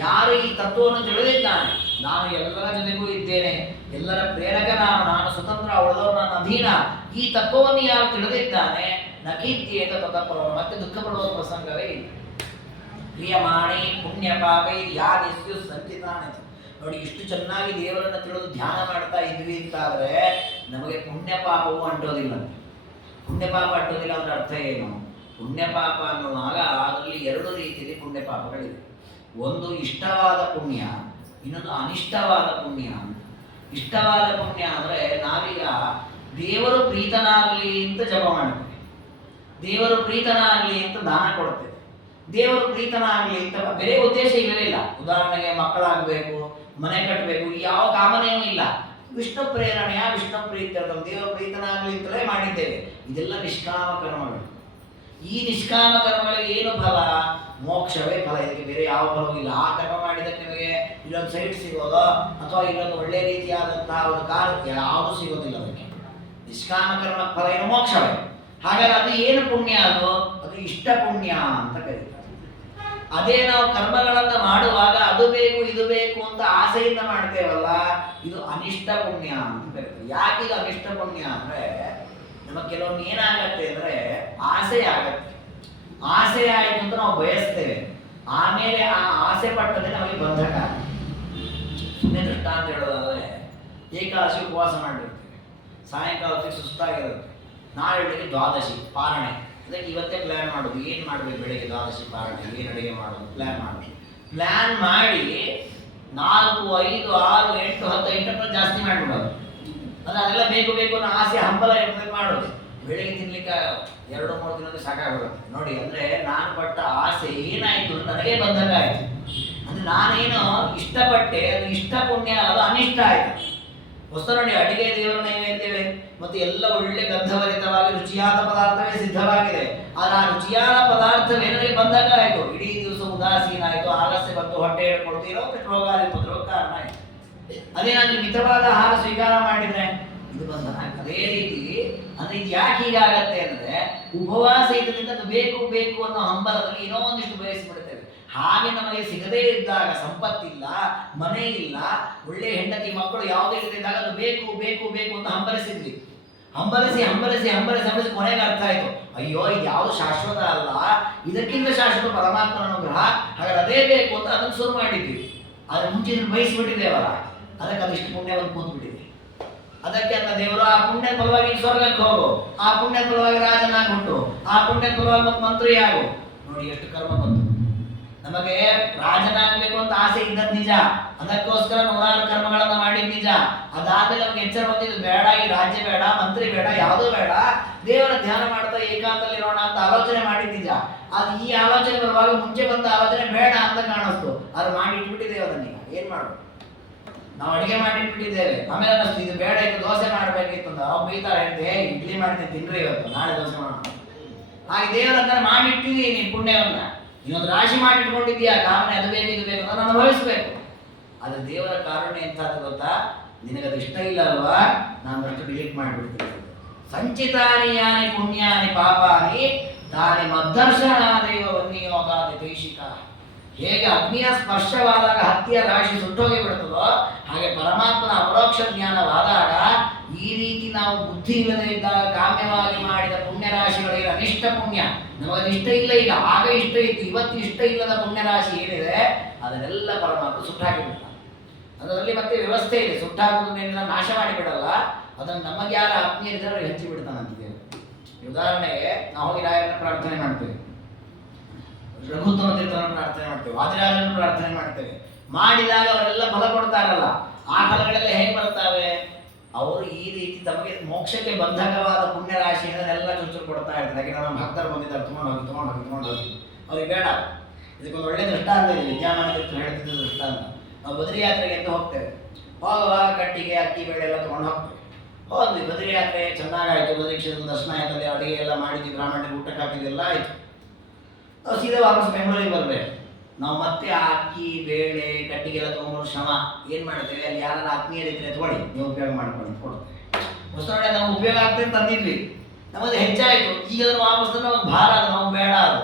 ಯಾರು ಈ ತತ್ವವನ್ನು ತಿಳಿದಿದ್ದಾನೆ, ನಾನು ಎಲ್ಲರ ಜೊತೆಗೂ ಇದ್ದೇನೆ, ಎಲ್ಲರ ಪ್ರೇರಕ ನಾನು ಸ್ವತಂತ್ರ, ಉಳಿದವರು ನನ್ನ ಅಧೀನ, ಈ ತತ್ವವನ್ನು ಯಾರು ತಿಳಿದಿದ್ದಾನೆ ನಖಿದ್ಯೇತ ತತಃಪರಂ. ಮತ್ತೆ ದುಃಖ ಪಡುವ ಪ್ರಸಂಗವೇ ಇಲ್ಲ. ಕ್ರಿಯಮಾಣಿ ಪುಣ್ಯ ಪಾಪ ಯಾದಿಸ್ಯು ಸಂಚಿತಾನೆ. ನೋಡಿ, ಇಷ್ಟು ಚೆನ್ನಾಗಿ ದೇವರನ್ನು ತಿಳಿದು ಧ್ಯಾನ ಮಾಡ್ತಾ ಇದ್ವಿ ಅಂತಾದ್ರೆ ನಮಗೆ ಪುಣ್ಯ ಪಾಪವು ಅಂಟೋದಿಲ್ಲ. ಪುಣ್ಯ ಪಾಪ ಅಂಟೋದಿಲ್ಲ ಅಂದ್ರೆ ಅರ್ಥ ಏನು? ಪುಣ್ಯ ಪಾಪ ಅನ್ನುವಾಗ ಅದರಲ್ಲಿ ಎರಡು ರೀತಿಯಲ್ಲಿ ಪುಣ್ಯ ಪಾಪಗಳಿವೆ. ಒಂದು ಇಷ್ಟವಾದ ಪುಣ್ಯ, ಇನ್ನೊಂದು ಅನಿಷ್ಟವಾದ ಪುಣ್ಯ ಅಂತ. ಇಷ್ಟವಾದ ಪುಣ್ಯ ಅಂದ್ರೆ ನಾವೀಗ ದೇವರು ಪ್ರೀತನಾಗಲಿ ಅಂತ ಜಪ ಮಾಡ್ತೇವೆ, ದೇವರು ಪ್ರೀತನಾಗಲಿ ಅಂತ ದಾನ ಕೊಡ್ತೇವೆ, ದೇವರು ಪ್ರೀತನಾಗಲಿ ಅಂತ ಬೇರೆ ಉದ್ದೇಶ ಇಲ್ಲವೇ ಇಲ್ಲ. ಉದಾಹರಣೆಗೆ ಮಕ್ಕಳಾಗಬೇಕು, ಮನೆ ಕಟ್ಟಬೇಕು, ಯಾವ ಕಾಮನೆಯೂ ಇಲ್ಲ. ವಿಷ್ಣು ಪ್ರೇರಣೆಯ ವಿಷ್ಣು ಪ್ರೀತ್ಯರ್ಥಂ, ದೇವರು ಪ್ರೀತನಾಗಲಿ ಅಂತಲೇ ಮಾಡಿದ್ದೇವೆ. ಇದೆಲ್ಲ ನಿಷ್ಕಾಮ ಕರ್ಮಗಳು. ಈ ನಿಷ್ಕಾಮ ಕರ್ಮಗಳಿಗೆ ಏನು ಫಲ? ಮೋಕ್ಷವೇ ಫಲ, ಇದಕ್ಕೆ ಬೇರೆ ಯಾವ ಫಲವೂ ಇಲ್ಲ. ಆ ಕರ್ಮ ಮಾಡಿದಕ್ಕೆ ನಿಮಗೆ ಇಲ್ಲೊಂದು ಸೈಟ್ ಸಿಗೋದೋ ಅಥವಾ ಇಲ್ಲೊಂದು ಒಳ್ಳೆ ರೀತಿಯಾದಂತಹ ಒಂದು ಕಾರು ಯಾವುದು ಸಿಗೋದಿಲ್ಲ. ಅದಕ್ಕೆ ನಿಷ್ಕಾಮ ಕರ್ಮ ಫಲ ಏನು ಮೋಕ್ಷವೇ. ಹಾಗಾದ್ರೆ ಅದು ಏನು ಪುಣ್ಯ? ಅದು ಇಷ್ಟ ಪುಣ್ಯ ಅಂತ ಕರೀತಾರೆ. ಅದೇ ನಾವು ಕರ್ಮಗಳನ್ನ ಮಾಡುವಾಗ ಅದು ಬೇಕು ಇದು ಬೇಕು ಅಂತ ಆಸೆಯಿಂದ ಮಾಡ್ತೇವಲ್ಲ, ಇದು ಅನಿಷ್ಟ ಪುಣ್ಯ ಅಂತ ಕರೀತಾರೆ. ಯಾಕೆ ಇದು ಅನಿಷ್ಟ ಪುಣ್ಯ ಅಂದ್ರೆ, ನಮಗೆ ಕೆಲವೊಮ್ಮೆ ಏನಾಗತ್ತೆ ಅಂದ್ರೆ ಆಸೆ ಆಗತ್ತೆ. ಆಸೆ ಆಯಿತು ಅಂತ ನಾವು ಬಯಸ್ತೇವೆ, ಆಮೇಲೆ ಆ ಆಸೆ ಪಟ್ಟದೆ ನಮಗೆ ಬಂಧಕ. ಸುಮ್ಮನೆ ದೃಷ್ಟಾಂತ ಹೇಳೋದಾದ್ರೆ, ಏಕಾದಶಿ ಉಪವಾಸ ಮಾಡಿರ್ತೇವೆ, ಸಾಯಂಕಾಲ ಹೊತ್ತಿಗೆ ಸುಸ್ತಾಗಿರುತ್ತೆ, ನಾಳೆ ಬೆಳಿಗ್ಗೆ ದ್ವಾದಶಿ ಪಾರಣೆ, ಅದಕ್ಕೆ ಇವತ್ತೇ ಪ್ಲ್ಯಾನ್ ಮಾಡೋದು ಏನು ಮಾಡಬೇಕು, ಬೆಳಿಗ್ಗೆ ದ್ವಾದಶಿ ಪಾರಣೆ ಏನು ಅಡುಗೆ ಮಾಡೋದು ಪ್ಲ್ಯಾನ್ ಮಾಡೋದು. ಪ್ಲ್ಯಾನ್ ಮಾಡಿ 4, 5, 6, 8, 10 ಐಟಮ್ನ ಜಾಸ್ತಿ ಮಾಡಿಬಿಡೋದು. ಅಂದರೆ ಅದೆಲ್ಲ ಬೇಕು ಬೇಕು ಅನ್ನೋ ಆಸೆ ಹಂಬಲ ಇರ್ತದೆ ಮಾಡೋದು. ಬೆಳಿಗ್ಗೆ ತಿನ್ಲಿಕ್ಕೆ 2-3 ದಿನಕ್ಕೆ ಸಾಕಾಗ್ಬಿಡುತ್ತೆ ನೋಡಿ. ಅಂದರೆ ನಾನು ಪಟ್ಟ ಆಸೆ ಏನಾಯಿತು ನನಗೆ ಬಂಧಕ ಆಯಿತು. ಅಂದರೆ ನಾನೇನು ಇಷ್ಟಪಟ್ಟೆ ಅದು ಇಷ್ಟ ಪುಣ್ಯ, ಅದು ಅನಿಷ್ಟ ಆಯಿತು. ಹೊಸ ನೋಡಿ, ಅಡಿಗೆ ದೇವರ ನೈವೇದ್ಯವೇ ಮತ್ತು ಎಲ್ಲ ಒಳ್ಳೆ ಗಂಧಭರಿತವಾಗಿ ರುಚಿಯಾದ ಪದಾರ್ಥವೇ ಸಿದ್ಧವಾಗಿದೆ. ಆದರೆ ಆ ರುಚಿಯಾದ ಪದಾರ್ಥವೇ ನನಗೆ ಬಂಧಕ ಆಯಿತು. ಇಡೀ ದಿವಸ ಉದಾಸೀನ ಆಯಿತು, ಆಲಸ್ಯ ಬಂತು, ಹೊಟ್ಟೆ ಹೇಳ್ಕೊಡ್ತೀರೋ ರೋಗಾದಿ ಪತ್ರೋಗ ಕಾರಣ ಆಯಿತು. ಅದೇ ನಾನು ಮಿತವಾದ ಆಹಾರ ಸ್ವೀಕಾರ ಮಾಡಿದ್ರೆ ಇದು ಬಂಧನ. ಅದೇ ರೀತಿ ಅಂದ್ರೆ ಇದು ಯಾಕೆ ಹೀಗಾಗತ್ತೆ ಅಂದ್ರೆ, ಉಪವಾಸ ಇದ್ರಿಂದ ಅದು ಬೇಕು ಬೇಕು ಅನ್ನೋ ಹಂಬಲದಲ್ಲಿ ಏನೋ ಒಂದಿಷ್ಟು ಬಯಸಿಬಿಡ್ತೇವೆ. ಹಾಗೆ ನಮಗೆ ಸಿಗದೇ ಇದ್ದಾಗ, ಸಂಪತ್ತಿಲ್ಲ, ಮನೆ ಇಲ್ಲ, ಒಳ್ಳೆ ಹೆಂಡತಿ ಮಕ್ಕಳು ಯಾವುದೇ ಇದ್ದಾಗ ಅದು ಬೇಕು ಬೇಕು ಬೇಕು ಅಂತ ಹಂಬಲಿಸಿದ್ವಿ. ಹಂಬಲಿಸಿ ಹಂಬಲಿಸಿ ಹಂಬಲಿಸಿ ಹಂಬಲಿಸಿ ಕೊನೆಗೆ ಅರ್ಥ ಆಯ್ತು, ಅಯ್ಯೋ ಇದು ಯಾವುದು ಶಾಶ್ವತ ಅಲ್ಲ, ಇದಕ್ಕಿಂತ ಶಾಶ್ವತ ಪರಮಾತ್ಮನ ಅನುಗ್ರಹ, ಹಾಗಾದ್ರೆ ಅದೇ ಬೇಕು ಅಂತ ಅದನ್ನು ಶುರು ಮಾಡಿದ್ವಿ. ಅದ್ರ ಮುಂಚೆ ಬಯಸಿಬಿಟ್ಟಿದ್ದೇವಲ್ಲ, ಅದಕ್ಕೆ ಅದಿಷ್ಟು ಪುಣ್ಯವನ್ನು ಕೂತ್ಬಿಟ್ಟಿದೆ. ಅದಕ್ಕೆ ಅಂತ ದೇವರು ಆ ಪುಣ್ಯ ಫಲವಾಗಿ ಸ್ವರ್ಗಕ್ಕೆ ಹೋಗು, ಆ ಪುಣ್ಯ ಫಲವಾಗಿ ರಾಜನಾಗಿ ಹುಟ್ಟು, ಆ ಪುಣ್ಯ ಫಲವಾಗಿ ಮಂತ್ರಿ ಆಗು. ನೋಡಿ ಎಷ್ಟು ಕರ್ಮ ಬಂತು. ನಮಗೆ ರಾಜನಾಗಬೇಕು ಅಂತ ಆಸೆ ಇದ್ದದ್ದು ನಿಜ, ಅದಕ್ಕೋಸ್ಕರ 100 ಕರ್ಮಗಳನ್ನ ಮಾಡಿದ್ ನಿಜ. ಅದಾದ್ಮೇಲೆ ನಮ್ಗೆ ಎಚ್ಚರ ಬಂದಿದ್ದು, ಬೇಡ ಈ ರಾಜ್ಯ ಬೇಡ, ಮಂತ್ರಿ ಬೇಡ, ಯಾವುದೂ ಬೇಡ, ದೇವರ ಧ್ಯಾನ ಮಾಡ್ತಾ ಏಕಾಂತದಲ್ಲಿ ಇರೋಣ ಅಂತ ಆಲೋಚನೆ ಮಾಡಿದ್ ನಿಜ. ಅದು ಈ ಆಲೋಚನೆ ಬರುವಾಗ ಮುಂಚೆ ಬಂದ ಆಲೋಚನೆ ಬೇಡ ಅಂತ ಕಾಣಿಸ್ತು, ಅದು ಮಾಡಿ ಇಟ್ಬಿಟ್ಟಿದ್ದೇವೆ. ಅದನ್ನೀಗ ಏನ್ ಮಾಡೋದು? ನಾವು ಅಡಿಗೆ ಮಾಡಿಟ್ಬಿಟ್ಟಿದ್ದೇವೆ, ಆಮೇಲೆ ಅನ್ನಿಸ್ತು ಇದು ಬೇಡ, ಇದು ದೋಸೆ ಮಾಡಬೇಕಿತ್ತು ಅಂತ. ಅವ್ರು ಬೈತಾರೆ, ಹೇಳ್ತೆ ಇಡ್ಲಿ ಮಾಡ್ತೀನಿ ತಿನ್ರಿ ಇವತ್ತು, ನಾಳೆ ದೋಸೆ ಮಾಡೋಣ. ಹಾಗೆ ದೇವರನ್ನ ಮಾಡಿಟ್ಟಿದ್ದೀವಿ ನೀನು ಪುಣ್ಯವನ್ನ, ಇನ್ನೊಂದು ರಾಶಿ ಮಾಡಿಟ್ಕೊಂಡಿದ್ದೀಯಾ ಕಾಮನೆ, ಅದು ಬೇಕು ಇದು ಬೇಕು ಅಂತ ನಾನು ಅನುಭವಿಸ್ಬೇಕು. ಅದು ದೇವರ ಕಾರುಣ್ಯ ಎಂಥದ್ದು ಗೊತ್ತಾ? ನಿನಗದು ಇಷ್ಟ ಇಲ್ಲ ಅಲ್ವಾ, ನಾನು ಅಷ್ಟು ಡಿಲೀಟ್ ಮಾಡಿಬಿಡ್ತೀನಿ. ಸಂಚಿತಾನಿ ಯಾನಿ ಪುಣ್ಯಾನಿ ಪಾಪಾನಿ ತಾನಿ ಮದ್ದರ್ಶನಾದೇವ ವನ್ನಿಯೋಗಾದಿ ದೈಶಿಕ. ಹೇಗೆ ಅಗ್ನಿಯ ಸ್ಪರ್ಶವಾದಾಗ ಹತ್ತಿಯ ರಾಶಿ ಸುಟ್ಟೋಗಿ ಬಿಡ್ತದೋ, ಹಾಗೆ ಪರಮಾತ್ಮನ ಅಪರೋಕ್ಷ ಜ್ಞಾನವಾದಾಗ ಈ ರೀತಿ ನಾವು ಬುದ್ಧಿ ಇಲ್ಲದೆ ಇದ್ದಾಗ ಕಾಮ್ಯವಾಗಿ ಮಾಡಿದ ಪುಣ್ಯ ರಾಶಿಗಳಿಗೆ ಅನಿಷ್ಟ ಪುಣ್ಯ, ನಮಗದು ಇಷ್ಟ ಇಲ್ಲ ಈಗ, ಆಗ ಇಷ್ಟ ಇತ್ತು, ಇವತ್ತು ಇಷ್ಟ ಇಲ್ಲದ ಪುಣ್ಯ ರಾಶಿ ಏನಿದೆ ಅದನ್ನೆಲ್ಲ ಪರಮಾತ್ಮ ಸುಟ್ಟಾಕಿಬಿಡ್ತಾನೆ. ಅದರಲ್ಲಿ ಮತ್ತೆ ವ್ಯವಸ್ಥೆ ಇದೆ, ಸುಟ್ಟಾಕೋದನ್ನೆಲ್ಲ ನಾಶ ಮಾಡಿಬಿಡಲ್ಲ, ಅದನ್ನು ನಮಗೆ ಯಾರ ಆತ್ಮೀಯರಿದ್ದಾರೆ ಹಂಚಿ ಬಿಡ್ತಾನಂತಿದೆ. ಉದಾಹರಣೆಗೆ ನಾವು ಹೋಗಿ ರಾಯರನ್ನ ಪ್ರಾರ್ಥನೆ ಮಾಡ್ತೇವೆ, ರಘುತ್ತಮ ತೀರ್ಥರನ್ನು ಪ್ರಾರ್ಥನೆ ಮಾಡ್ತೇವೆ, ವಾದಿರಾಜರನ್ನು ಪ್ರಾರ್ಥನೆ ಮಾಡ್ತೇವೆ. ಮಾಡಿದಾಗ ಅವರೆಲ್ಲ ಫಲ ಕೊಡ್ತಾರಲ್ಲ, ಆ ಫಲಗಳೆಲ್ಲ ಹೇಗೆ ಬರ್ತಾವೆ? ಅವರು ಈ ರೀತಿ ತಮಗೆ ಮೋಕ್ಷಕ್ಕೆ ಬಂಧಕವಾದ ಪುಣ್ಯ ರಾಶಿಯನ್ನೆಲ್ಲ ಚುಚ್ಚು ಕೊಡ್ತಾ ಇರ್ತಾರೆ. ಯಾಕೆ ನಮ್ಮ ಭಕ್ತರು ಬಂದಿದ್ದಾರೆ, ತೊಗೊಂಡು ಹೋಗಿ ಅವ್ರಿಗೆ ಬೇಡ. ಇದಕ್ಕೊಂದು ಒಳ್ಳೆ ದೃಷ್ಟಾಂತ ಇದೆ, ವಿದ್ಯಾಮಾನ ತೀರ್ಥರು ಹೇಳ್ತಿದ್ದ ದೃಷ್ಟಾಂತ. ನಾವು ಬದ್ರಿ ಯಾತ್ರೆಗೆ ಅಂತ ಹೋಗ್ತೇವೆ, ಹೋಗುವಾಗ ಕಟ್ಟಿಗೆ ಅಕ್ಕಿ ಬೇಳೆ ಎಲ್ಲ ತೊಗೊಂಡು ಹೋಗ್ತೇವೆ. ಹೋದ್ವಿ, ಬದ್ರಿ ಯಾತ್ರೆ ಚೆನ್ನಾಗಾಯಿತು, ಬದ್ರಿ ಕ್ಷೇತ್ರದ ದರ್ಶನ ಆಯ್ತಲ್ಲಿ, ಅಡುಗೆ ಎಲ್ಲ ಮಾಡಿದ್ವಿ, ಬ್ರಾಹ್ಮಣರಿಗೆ ಊಟಕ್ಕೆ ಹಾಕಿದ್ದೆಲ್ಲ ಆಯಿತು. ನಾವು ಸೀದಾ ವಾಪಸ್ ಬೆಂಗಳೂರಿಗೆ ಬರಬೇಕು. ನಾವು ಮತ್ತೆ ಆ ಅಕ್ಕಿ ಬೇಳೆ ಕಟ್ಟಿಗೆಲ್ಲ ತೊಗೊಂಡು ಶ್ರಮ ಏನು ಮಾಡ್ತೇವೆ, ಅಲ್ಲಿ ಯಾರು ಆತ್ಮೀಯರಿದ್ರೆ ತಗೊಳ್ಳಿ ನೀವು ಉಪಯೋಗ ಮಾಡ್ಕೊಂಡು ಕೊಡ್ತೇವೆ. ಹೊಸೊಳ್ಳೆ ನಾವು ಉಪಯೋಗ ಆಗ್ತದೆ ತಂದಿದ್ವಿ, ನಮ್ಮದು ಹೆಚ್ಚಾಯಿತು, ಈಗ ಅದನ್ನು ವಾಪಸ್ ನಮಗೆ ಭಾರ, ಅದು ನಾವು ಬೇಡ. ಅದು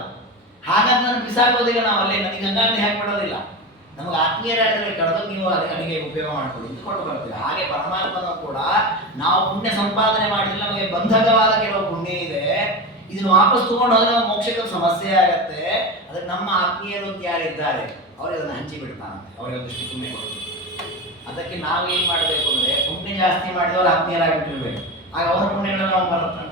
ಹಾಗಾಗಿ ನಾನು ಬಿಸಾಕೋದಿಲ್ಲ, ನಾವು ಅಲ್ಲೇ ನನಗೆ ಗಂಗಾಂಧಿ ಹಾಕಿಬಿಡೋದಿಲ್ಲ. ನಮಗೆ ಆತ್ಮೀಯರಾದರೆ ಕಳೆದು ನೀವು ಅಡಿಗೆ ಉಪಯೋಗ ಮಾಡ್ಕೊಳ್ಳಿ ಅಂತ ಕೊಟ್ಟು ಬರ್ತೇವೆ. ಹಾಗೆ ಪರಮಾತ್ಮನೂ ಕೂಡ ನಾವು ಪುಣ್ಯ ಸಂಪಾದನೆ ಮಾಡಿದ್ರೆ ನಮಗೆ ಬಂಧಕವಾದ ಕೆಲವು ಪುಣ್ಯ ಇದೆ, ಇದನ್ನು ವಾಪಸ್ ತಗೊಂಡು ಹೋದ್ರೆ ನಾವು ಮೋಕ್ಷಕ್ಕೆ ಸಮಸ್ಯೆ ಆಗತ್ತೆ. ಅದಕ್ಕೆ ನಮ್ಮ ಆತ್ಮೀಯರು ಅಂತ ಯಾರಿದ್ದಾರೆ ಅವ್ರಿಗೆ ಅದನ್ನು ಹಂಚಿ ಬಿಡ್ತಾನಂತೆ, ಅವ್ರಿಗೆ ಒಂದಿಷ್ಟು ಪುಣ್ಯ ಕೊಡ್ತೀವಿ. ಅದಕ್ಕೆ ನಾವೇನು ಮಾಡಬೇಕು ಅಂದರೆ, ಪುಣ್ಯ ಜಾಸ್ತಿ ಮಾಡಿದವರು ಆತ್ಮೀಯರಾಗಿಟ್ಟಿರ್ಬೇಕು, ಆಗ ಅವರ ಪುಣ್ಯಗಳನ್ನ ನಾವು ಬರುತ್ತೆ.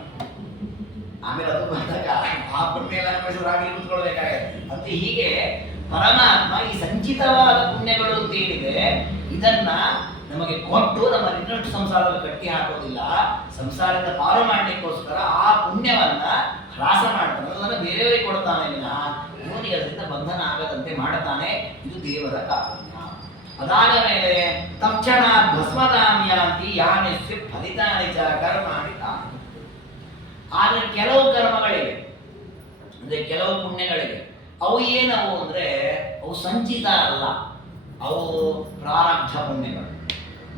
ಆಮೇಲೆ ಅದು ಬಂದಾಗ ಆ ಪುಣ್ಯ ಎಲ್ಲ ಅನುಭವಿಸೋರಾಗಲಿ ಕೂತ್ಕೊಳ್ಬೇಕಾಗತ್ತೆ ಅಂತ. ಹೀಗೆ ಪರಮಾತ್ಮ ಈ ಸಂಚಿತವಾದ ಪುಣ್ಯಗಳು ಅಂತ ಏನಿದೆ ಇದನ್ನ ನಮಗೆ ಕೊಟ್ಟು ನಮ್ಮನ್ನು ಇನ್ನಷ್ಟು ಸಂಸಾರದಲ್ಲಿ ಕಟ್ಟಿ ಹಾಕೋದಿಲ್ಲ, ಸಂಸಾರದ ಪಾರು ಮಾಡಲಿಕ್ಕೋಸ್ಕರ ಆ ಪುಣ್ಯವನ್ನ ಹ್ರಾಸ ಮಾಡ್ತಾನೆ, ಅದನ್ನು ಬೇರೆಯವರಿಗೆ ಕೊಡ್ತಾನೆ ವಿನಃ ಇವನಿಗೆ ಅದರಿಂದ ಬಂಧನ ಆಗದಂತೆ ಮಾಡ್ತಾನೆ. ಇದು ದೇವರ ಕಾರುಣ್ಯ. ಅದಾದ ಮೇಲೆ ತಕ್ಷಣ ಭಸ್ಮದಾಮ್ಯಾಂತಿ ಯಾನಿಸ್ಯ ಫಲಿತಾನಿ ಚ ಕರ್ಮಾಣಿ ತಾನಿ. ಆದರೆ ಕೆಲವು ಕರ್ಮಗಳಿವೆ, ಅಂದರೆ ಕೆಲವು ಪುಣ್ಯಗಳಿವೆ, ಅವು ಏನವು ಅಂದರೆ ಅವು ಸಂಚಿತ ಅಲ್ಲ, ಅವು ಪ್ರಾರಬ್ಧ ಪುಣ್ಯಗಳು.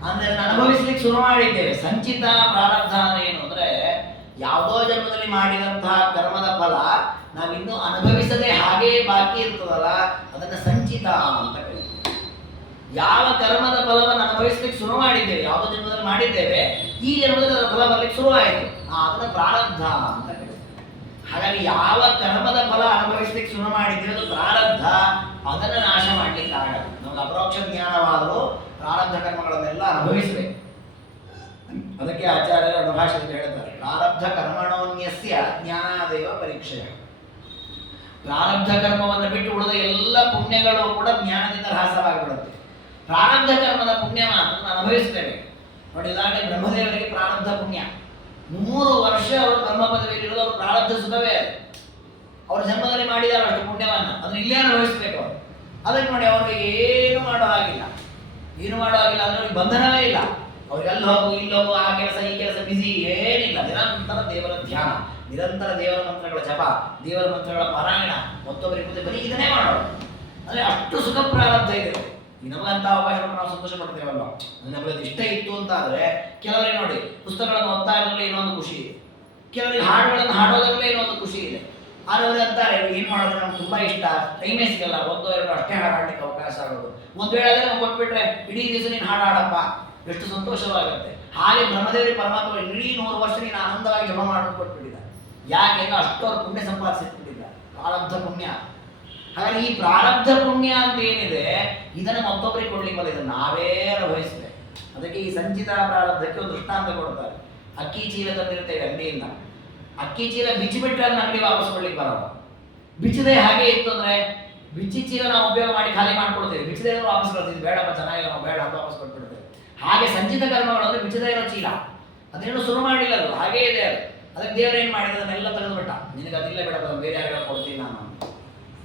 ಅಂದರೆ ಅನುಭವಿಸ್ಲಿಕ್ಕೆ ಶುರು ಮಾಡಿದ್ದೇವೆ. ಸಂಚಿತ ಪ್ರಾರಬ್ಧ ಅಂದ್ರೆ ಏನು ಅಂದರೆ ಯಾವುದೋ ಜನ್ಮದಲ್ಲಿ ಮಾಡಿದಂತಹ ಕರ್ಮದ ಫಲ ನಾವಿನ್ನೂ ಅನುಭವಿಸದೆ ಹಾಗೇ ಬಾಕಿ ಇರ್ತದಲ್ಲ, ಅದನ್ನು ಸಂಚಿತ ಅಂತ ಕರೀತೀವಿ. ಯಾವ ಕರ್ಮದ ಫಲವನ್ನು ಅನುಭವಿಸ್ಲಿಕ್ಕೆ ಶುರು ಮಾಡಿದ್ದೇವೆ, ಯಾವುದೋ ಜನ್ಮದಲ್ಲಿ ಮಾಡಿದ್ದೇವೆ, ಈ ಜನ್ಮದಲ್ಲಿ ಅದರ ಫಲ ಬರ್ಲಿಕ್ಕೆ ಶುರುವಾಯಿತು, ಅದನ್ನು ಪ್ರಾರಬ್ಧ ಅಂತ ಕರೀತೀವಿ. ಹಾಗಾಗಿ ಯಾವ ಕರ್ಮದ ಫಲ ಅನುಭವಿಸ್ಲಿಕ್ಕೆ ಶುರು ಮಾಡಿದ್ದೇವೆ ಅದು ಪ್ರಾರಬ್ಧ, ಅದನ್ನು ನಾಶ ಮಾಡ್ಲಿಕ್ಕೆ ಆಗಲ್ಲ. ನಮ್ಗೆ ಅಪರೋಕ್ಷ ಜ್ಞಾನವಾದರೂ ಪ್ರಾರಬ್ಧ ಕರ್ಮಗಳನ್ನೆಲ್ಲ ಅನುಭವಿಸಬೇಕು. ಅದಕ್ಕೆ ಆಚಾರ್ಯರು ಅನುಭಾಷೆಯಲ್ಲಿ ಹೇಳ್ತಾರೆ, ಪ್ರಾರಬ್ಧ ಕರ್ಮಣೋನ್ಯಸ್ಯ ಜ್ಞಾನಾದೇವ ಪರೀಕ್ಷೆಯ. ಪ್ರಾರಬ್ಧ ಕರ್ಮವನ್ನು ಬಿಟ್ಟು ಉಳಿದ ಎಲ್ಲ ಪುಣ್ಯಗಳು ಕೂಡ ಜ್ಞಾನದಿಂದ ಹ್ರಾಸವಾಗಿಬಿಡುತ್ತೆ. ಪ್ರಾರಬ್ಧ ಕರ್ಮದ ಪುಣ್ಯ ಮಾತ್ರ ಅನುಭವಿಸ್ತೇವೆ. ನೋಡಿ, ಉದಾಹರಣೆ ಬ್ರಹ್ಮದೇವರಿಗೆ ಪ್ರಾರಬ್ಧ ಪುಣ್ಯ 3 ವರ್ಷ ಅವರು ಬ್ರಹ್ಮ ಪದವಿಯಲ್ಲಿರೋದು ಅವರು ಪ್ರಾರಬ್ಧ ಸುಖವೇ. ಅವ್ರ ಜನ್ಮದಲ್ಲಿ ಮಾಡಿದಾರೆ ಅಷ್ಟು ಪುಣ್ಯವನ್ನು, ಅದನ್ನು ಇಲ್ಲೇ ಅನುಭವಿಸ್ಬೇಕು ಅವರು. ಅದಕ್ಕೆ ನೋಡಿ ಅವರಿಗೆ ಏನು ಮಾಡೋ ಹಾಗಿಲ್ಲ ಅಂದ್ರೆ ಅವ್ರಿಗೆ ಬಂಧನವೇ ಇಲ್ಲ. ಅವ್ರಿಗೆ ಅಲ್ಲಿ ಹೋಗು ಇಲ್ಲಿ ಹೋಗು, ಆ ಕೆಲಸ ಈ ಕೆಲಸ ಬಿಸಿ ಏನಿಲ್ಲ. ನಿರಂತರ ದೇವರ ಧ್ಯಾನ, ನಿರಂತರ ದೇವರ ಮಂತ್ರಗಳ ಜಪ, ದೇವರ ಮಂತ್ರಗಳ ಪಾರಾಯಣ, ಮತ್ತೊಬ್ಬರಿಗೆ ಮುಂದೆ ಬರೀ ಇದನ್ನೇ ಮಾಡೋದು. ಅಂದರೆ ಅಷ್ಟು ಸುಖ ಪ್ರಾರಬ್ಧ ಇದೆ. ಈ ನಮಗಂತ ಅವಕಾಶವನ್ನು ನಾವು ಸಂತೋಷ ಪಡ್ತೇವಲ್ವ. ನಮಗೆ ಇಷ್ಟ ಇತ್ತು ಅಂತ ಆದರೆ ಕೆಲವರಿಗೆ ನೋಡಿ ಪುಸ್ತಕಗಳನ್ನು ಓದ್ತಾ ಇರೋದ್ರಲ್ಲಿ ಏನೊಂದು ಖುಷಿ ಇದೆ, ಕೆಲವರಿಗೆ ಹಾಡುಗಳನ್ನು ಹಾಡೋದ್ರಲ್ಲೇ ಏನೊಂದು ಖುಷಿ ಇದೆ. ಆದರೆ ಅಂತಾರೆ ಏನು ಮಾಡೋದು ನಮ್ಗೆ ತುಂಬ ಇಷ್ಟ, ಟೈಮೇ ಸಿಗಲ್ಲ, 1-2 ಅಷ್ಟೇ ಹಾಡಾಡ್ಲಿಕ್ಕೆ ಅವಕಾಶ ಆಗೋದು. ಒಂದು ವೇಳೆ ಅದೇ ನಾವು ಕೊಟ್ಬಿಟ್ರೆ ಇಡೀ ದಿವಸ ನೀನು ಹಾಡಾಡಪ್ಪ, ಎಷ್ಟು ಸಂತೋಷವಾಗುತ್ತೆ. ಹಾಗೆ ಬ್ರಹ್ಮದೇವರಿ ಪರಮಾತ್ಮ ಇಡೀ 100 ವರ್ಷ ನೀನು ಆನಂದವಾಗಿ ಜಪ ಮಾಡೋದು ಕೊಟ್ಬಿಟ್ಟಿದ್ದಾರೆ. ಯಾಕೆಂದ್ರೆ ಅಷ್ಟು ಅವ್ರು ಪುಣ್ಯ ಸಂಪಾದಿಸಿಟ್ಬಿಟ್ಟಿದ್ದಾರೆ, ಪ್ರಾರಬ್ಧ ಪುಣ್ಯ. ಹಾಗಾಗಿ ಈ ಪ್ರಾರಬ್ಧ ಪುಣ್ಯ ಅಂತ ಏನಿದೆ ಇದನ್ನು ಮತ್ತೊಬ್ಬರಿಗೆ ಕೊಡ್ಲಿಕ್ಕೆ ಬಲ್ಲ, ಇದನ್ನು ನಾವೇ ಅನುಭವಿಸ್ತೇವೆ. ಅದಕ್ಕೆ ಈ ಸಂಚಿತ ಪ್ರಾರಬ್ಧಕ್ಕೆ ಒಂದು ದೃಷ್ಟಾಂತ ಕೊಡ್ತಾರೆ. ಅಕ್ಕಿ ಚೀಲ ತಂದಿರ್ತೇವೆ ಅಂಗಡಿಯಿಂದ, ಅಕ್ಕಿ ಚೀಲ ಬಿಚ್ಚಿಬಿಟ್ರೆ ಅದನ್ನ ಅಂಗಡಿ ವಾಪಸ್ ಕೊಡ್ಲಿಕ್ಕೆ ಬರೋಲ್ಲ. ಬಿಚ್ಚದೆ ಹಾಗೆ ಇತ್ತು ಅಂದ್ರೆ ಬಿಚ್ಚಿ ಚೀಲ ನಾವು ಉಪಯೋಗ ಮಾಡಿ ಖಾಲಿ ಮಾಡ್ಕೊಡ್ತೇವೆ, ಬಿಚ್ಚದೇ ವಾಪಸ್ ಕೊಡ್ತೀವಿ, ಬೇಡಪ್ಪ ಚೆನ್ನಾಗಿಲ್ಲ ನಾವು ಬೇಡ ಅಂತ ವಾಪಸ್ ಕೊಟ್ಬಿಡ್ತೇವೆ. ಹಾಗೆ ಸಂಚಿತ ಕರ್ಮಗಳು ಅಂದ್ರೆ ಬಿಚ್ಚದೇ ಇರೋ ಚೀಲ, ಅದೇನು ಶುರು ಮಾಡಿಲ್ಲ, ಅದು ಹಾಗೇ ಇದೆ. ಅದಕ್ಕೆ ದೇವರು ಏನು ಮಾಡಿದ ಅದನ್ನೆಲ್ಲ ತೆಗೆದುಬಿಟ್ಟ, ನಿನಗೆ ಅದಿಲ್ಲ ಬೇಡಪ್ಪ ಬೇರೆ ಯಾರಿಗಾರ ಕೊಡ್ತೀನಿ ನಾನು.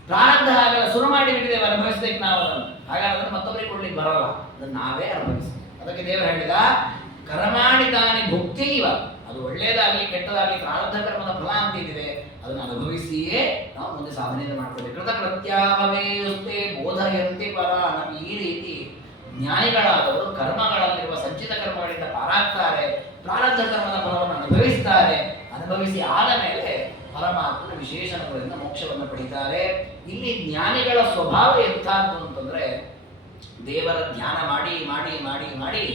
ಪ್ರಾರಬ್ಧ ಹಾಗೆಲ್ಲ ಶುರು ಮಾಡಿ ಬಿಟ್ಟಿದ್ದೇವೆ ಅನುಭವಿಸ್ಬೇಕು ನಾವು ಅದನ್ನು. ಹಾಗಾದ್ರೆ ಅದನ್ನು ಮತ್ತೊಬ್ಬರಿಗೆ ಕೊಡ್ಲಿಕ್ಕೆ ಬರೋಲ್ಲ, ಅದನ್ನು ನಾವೇ ಅನುಭವಿಸ್ತೀವಿ. ಅದಕ್ಕೆ ದೇವರು ಹೇಳಿದ ಕರ್ಮಾಣಿ ತಾನಿ ಭುಕ್ತಿ ಇವ, ಅದು ಒಳ್ಳೇದಾಗಲಿ ಕೆಟ್ಟದಾಗಲಿ ಪ್ರಾರಬ್ಧ ಕರ್ಮದ ಫಲ ಅಂತಿದೆ, ಅದನ್ನು ಅನುಭವಿಸಿಯೇ ನಾವು ಮುಂದೆ ಸಾಧನೆಯನ್ನು ಮಾಡ್ತೇವೆ. ಕೃತಕೃತ್ಯಾಭವೇಯುಸ್ತೆ ಬೋಧಯಂತಿ ಪರಾನ. ಈ ರೀತಿ ಜ್ಞಾನಿಗಳಾದವರು ಕರ್ಮಗಳಲ್ಲಿರುವ ಸಂಚಿತ ಕರ್ಮಗಳಿಂದ ಪಾರಾಗ್ತಾರೆ, ಪ್ರಾರಬ್ಧ ಕರ್ಮದ ಫಲವನ್ನು ಅನುಭವಿಸ್ತಾರೆ. ಅನುಭವಿಸಿ ಆದ ಮೇಲೆ ಪರಮಾತ್ಮನ ವಿಶೇಷಣಗಳಿಂದ ಮೋಕ್ಷವನ್ನು ಪಡಿತಾರೆ. ಇಲ್ಲಿ ಜ್ಞಾನಿಗಳ ಸ್ವಭಾವ ಎಂಥದ್ದು ಅಂತಂದ್ರೆ ದೇವರ ಧ್ಯಾನ ಮಾಡಿ ಮಾಡಿ ಮಾಡಿ ಮಾಡಿ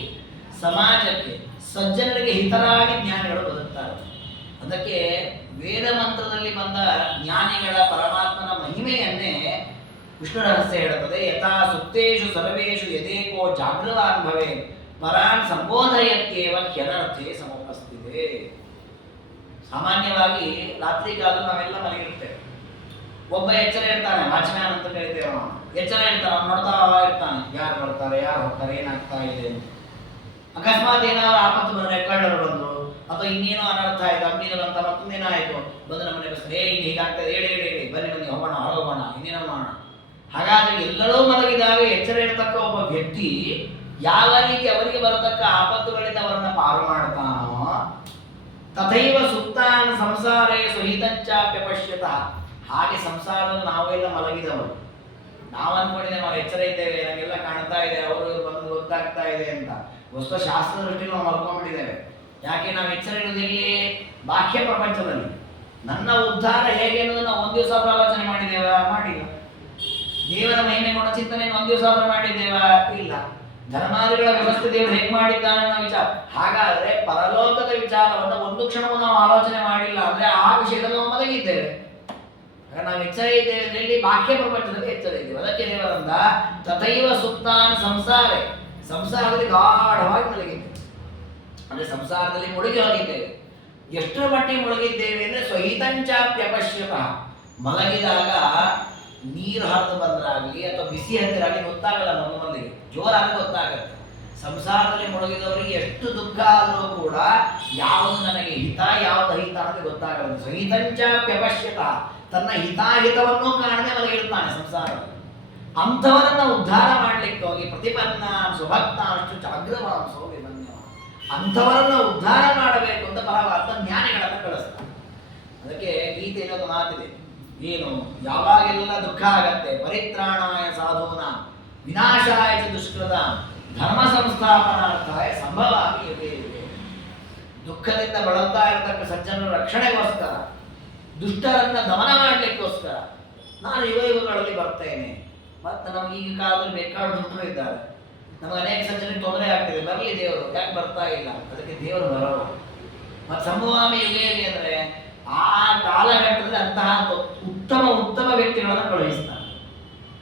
ಸಮಾಜಕ್ಕೆ ಸಜ್ಜನರಿಗೆ ಹಿತರಾಗಿ ಜ್ಞಾನಿಗಳು ಬದುಕ್ತಾರೆ. ಅದಕ್ಕೆ ವೇದ ಮಂತ್ರದಲ್ಲಿ ಬಂದ ಜ್ಞಾನಿಗಳ ಪರಮಾತ್ಮನ ಮಹಿಮೆಯನ್ನೇ ವಿಷ್ಣು ರಹಸ್ಯ ಹೇಳುತ್ತದೆ. ಯಥಾ ಸುಪ್ತೇಷು ಸರ್ವೇಷು ಯದೇಕೋ ಜಾಗೃವಾನ್ ಭವೆ ಪರಾನ್ ಸಂಬೋಧಯತ್ಯೇವ ಹ್ಯನರ್ಥೆ ಸಮೋಪಸ್ಥಿತೆ. ಸಾಮಾನ್ಯವಾಗಿ ರಾತ್ರಿ ಕಾಲದಲ್ಲಿ ನಾವೆಲ್ಲ ಮಲಗಿರ್ತೇವೆ, ಒಬ್ಬ ಎಚ್ಚರ ಇರ್ತಾನೆ, ವಾಚ್ಮ್ಯಾನ್ ಅಂತ ಕರಿತೇವೆ ನಾವು. ಎಚ್ಚರ ಇರ್ತಾನೆ, ಅವ್ನು ನೋಡ್ತಾ ಇರ್ತಾನೆ, ಯಾರು ಬರ್ತಾರೆ ಯಾರು ಹೋಗ್ತಾರೆ ಏನಾಗ್ತಾ ಇದೆ ಅಂತ. ಅಕಸ್ಮಾತ್ ಏನಾದ್ರು ಆಪತ್ತು ಬಂದರೆ, ಕಳ್ಳರು ಬಂದರು ಅಥವಾ ಇನ್ನೇನೋ ಅನರ್ಥ ಆಯಿತು, ಅಗ್ನಿಗಳು ಅಂತ ಮತ್ತೊಂದೇನಾಯಿತು ಬಂದು ನಮ್ಮ ಮನೆ ಬಸ್ತಾರೆ, ಹಿಂಗೆ ಹೀಗಾಗ್ತದೆ, ಹೇಳಿ ಹೇಳಿ ಹೇಳಿ ಬನ್ನಿ ಬನ್ನಿ ಹೋಗೋಣ ಹೊರಗೋಗೋಣ ಇನ್ನೇನೋ ಮಾಡೋಣ. ಹಾಗಾದರೆ ಎಲ್ಲರೂ ಮಲಗಿದಾಗ ಎಚ್ಚರ ಇರತಕ್ಕ ಒಬ್ಬ ವ್ಯಕ್ತಿ ಯಾವ ರೀತಿ ಅವರಿಗೆ ಬರತಕ್ಕ ಆಪತ್ತುಗಳಿಂದ ಅವರನ್ನು ಪಾರು ಮಾಡ್ತಾನೋ ತಥೈವ ಸುಪ್ತಾನ್ ಸಂಸಾರೇ ಸುಹಿತಂಚಾಪ್ಯಪಶ್ಯತಃ. ಹಾಗೆ ಸಂಸಾರದಲ್ಲಿ ನಾವೆಲ್ಲ ಮಲಗಿದವರು, ನಾವು ಅನ್ಕೊಂಡಿದ್ದೇವೆ ನಾವು ಎಚ್ಚರ ಇದ್ದೇವೆ, ನಮಗೆಲ್ಲ ಕಾಣ್ತಾ ಇದೆ, ಅವರು ಬಂದು ಗೊತ್ತಾಗ್ತಾ ಇದೆ ಅಂತ. ವಸ್ತು ಶಾಸ್ತ್ರ ದೃಷ್ಟಿಯಲ್ಲಿ ನಾವು ಮಲ್ಕೊಂಡ್ಬಿಟ್ಟಿದ್ದೇವೆ. ಯಾಕೆ ನಾವು ಎಚ್ಚರ ಇರೋದು ಇಲ್ಲಿ ಬಾಹ್ಯ ಪ್ರಪಂಚದಲ್ಲಿ. ನನ್ನ ಉದ್ಧಾರ ಹೇಗೆ ಅನ್ನೋದನ್ನ ನಾವು ಒಂದು ದಿವಸ ಆಲೋಚನೆ ಮಾಡಿದ್ದೇವಾ? ಮಾಡಿಲ್ಲ. ದೇವರ ಮಹಿಮೆ ಗುಣ ಚಿಂತನೆಯನ್ನು ಒಂದು ದಿವಸ ಮಾಡಿದ್ದೇವಾ? ಇಲ್ಲ. ಧರ್ಮಾದಿಗಳ ವ್ಯವಸ್ಥೆ ದೇವರು ಹೇಗೆ ಮಾಡಿದ್ದಾನೆ ಅನ್ನೋ ವಿಚಾರ. ಹಾಗಾದ್ರೆ ಪರಲೋಕದ ವಿಚಾರವನ್ನು ಒಂದು ಕ್ಷಣವೂ ನಾವು ಆಲೋಚನೆ ಮಾಡಿಲ್ಲ ಅಂದ್ರೆ ಆ ವಿಷಯದಲ್ಲಿ ನಾವು ಮಲಗಿದ್ದೇವೆ. ನಾವು ಎಚ್ಚರ ಇದ್ದೇವೆ ಅಂದ್ರೆ ಇಲ್ಲಿ ಬಾಹ್ಯ ಪ್ರಪಂಚದಲ್ಲಿ ಎಚ್ಚರ ಇದ್ದೇವೆ. ಅದಕ್ಕೆ ದೇವರಂದ ತಥೈವ ಸುಪ್ತಾನ್ ಸಂಸಾರೇ, ಸಂಸಾರದಲ್ಲಿ ಗಾಢವಾಗಿ ಮಲಗಿದ್ದೇವೆ ಅಂದ್ರೆ ಸಂಸಾರದಲ್ಲಿ ಮುಳುಗಿ ಹೋಗಿದ್ದೇವೆ. ಎಷ್ಟರ ಮಟ್ಟಿಗೆ ಮುಳುಗಿದ್ದೇವೆ ಅಂದ್ರೆ ಸ್ವಹಿತಂಚಾಪ್ಯಪಶ್ಯತಃ. ಮಲಗಿದಾಗ ನೀರು ಹರಿದು ಬಂದ್ರಾಗಲಿ ಅಥವಾ ಬಿಸಿ ಹತ್ತಿರಾಗಲಿ ಗೊತ್ತಾಗಲ್ಲ, ನಮ್ಮಲ್ಲಿ ಜೋರಾಗಿ ಗೊತ್ತಾಗುತ್ತೆ. ಸಂಸಾರದಲ್ಲಿ ಮುಳುಗಿದವರಿಗೆ ಎಷ್ಟು ದುಃಖ ಆದರೂ ಕೂಡ ಯಾವುದು ನನಗೆ ಹಿತ ಯಾವುದು ಅಹಿತ ಅನ್ನೋದು ಗೊತ್ತಾಗಲ್ಲ. ಸ್ವಹಿತಂಚಾಪ್ಯಪಶ್ಯತಃ, ತನ್ನ ಹಿತಾಹಿತವನ್ನೂ ಕಾಣದೆ ಮಲಗಿರ್ತಾನೆ ಸಂಸಾರದಲ್ಲಿ. ಅಂಥವರನ್ನ ಉದ್ಧಾರ ಮಾಡ್ಲಿಕ್ಕೆ ಹೋಗಿ ಪ್ರತಿಪನ್ನ ಸ್ವಭಕ್ತ ಅಷ್ಟು ಜಾಗೃವಾಂಸೋ ವಿಮನ್ಯ, ಅಂಥವರನ್ನ ಉದ್ಧಾರ ಮಾಡಬೇಕು ಅಂತ ಪರಮಾತ್ಮ ಜ್ಞಾನಿಗಳನ್ನು ಕಳಿಸ್ತಾನೆ. ಅದಕ್ಕೆ ಗೀತೆಯಲ್ಲಿ ಒಂದು ಮಾತಿದೆ, ಏನು ಯಾವಾಗೆಲ್ಲ ದುಃಖ ಆಗತ್ತೆ, ಪರಿತ್ರಾಣಾಯ ಸಾಧೂನ ವಿನಾಶಾಯ ಚ ದುಷ್ಕೃತ ಧರ್ಮ ಸಂಸ್ಥಾಪನಾರ್ಥಾಯ ಸಂಭವಾಮಿ ಯುಗೇ ಯುಗೇ. ದುಃಖದಿಂದ ಬಳಲ್ತಾ ಇರತಕ್ಕ ಸಜ್ಜನರ ರಕ್ಷಣೆಗೋಸ್ಕರ, ದುಷ್ಟರನ್ನ ದಮನ ಮಾಡಲಿಕ್ಕೋಸ್ಕರ ನಾನು ಯುಗ ಯುಗಗಳಲ್ಲಿ ಬರ್ತೇನೆ. ಮತ್ತು ನಮ್ಗೆ ಈಗ ಕಾಲದಲ್ಲಿ ಬೇಕಾದ ದುಷ್ಟರು ಇದ್ದಾರೆ, ನಮಗೆ ಅನೇಕ ಸಜ್ಜನಿಗೆ ತೊಂದರೆ ಆಗ್ತಿದೆ, ಬರಲಿ ದೇವರು, ಯಾಕೆ ಬರ್ತಾ ಇಲ್ಲ? ಅದಕ್ಕೆ ದೇವರು ಬರೋರು. ಮತ್ತು ಸಂಭವಾಮಿ ಯುಗೇ ಯುಗೇ ಅಂದರೆ ಆ ಕಾಲಘಟ್ಟದಲ್ಲಿ ಅಂತಹ ಉತ್ತಮ ಉತ್ತಮ ವ್ಯಕ್ತಿಗಳನ್ನು ಕಳುಹಿಸ್ತಾನೆ.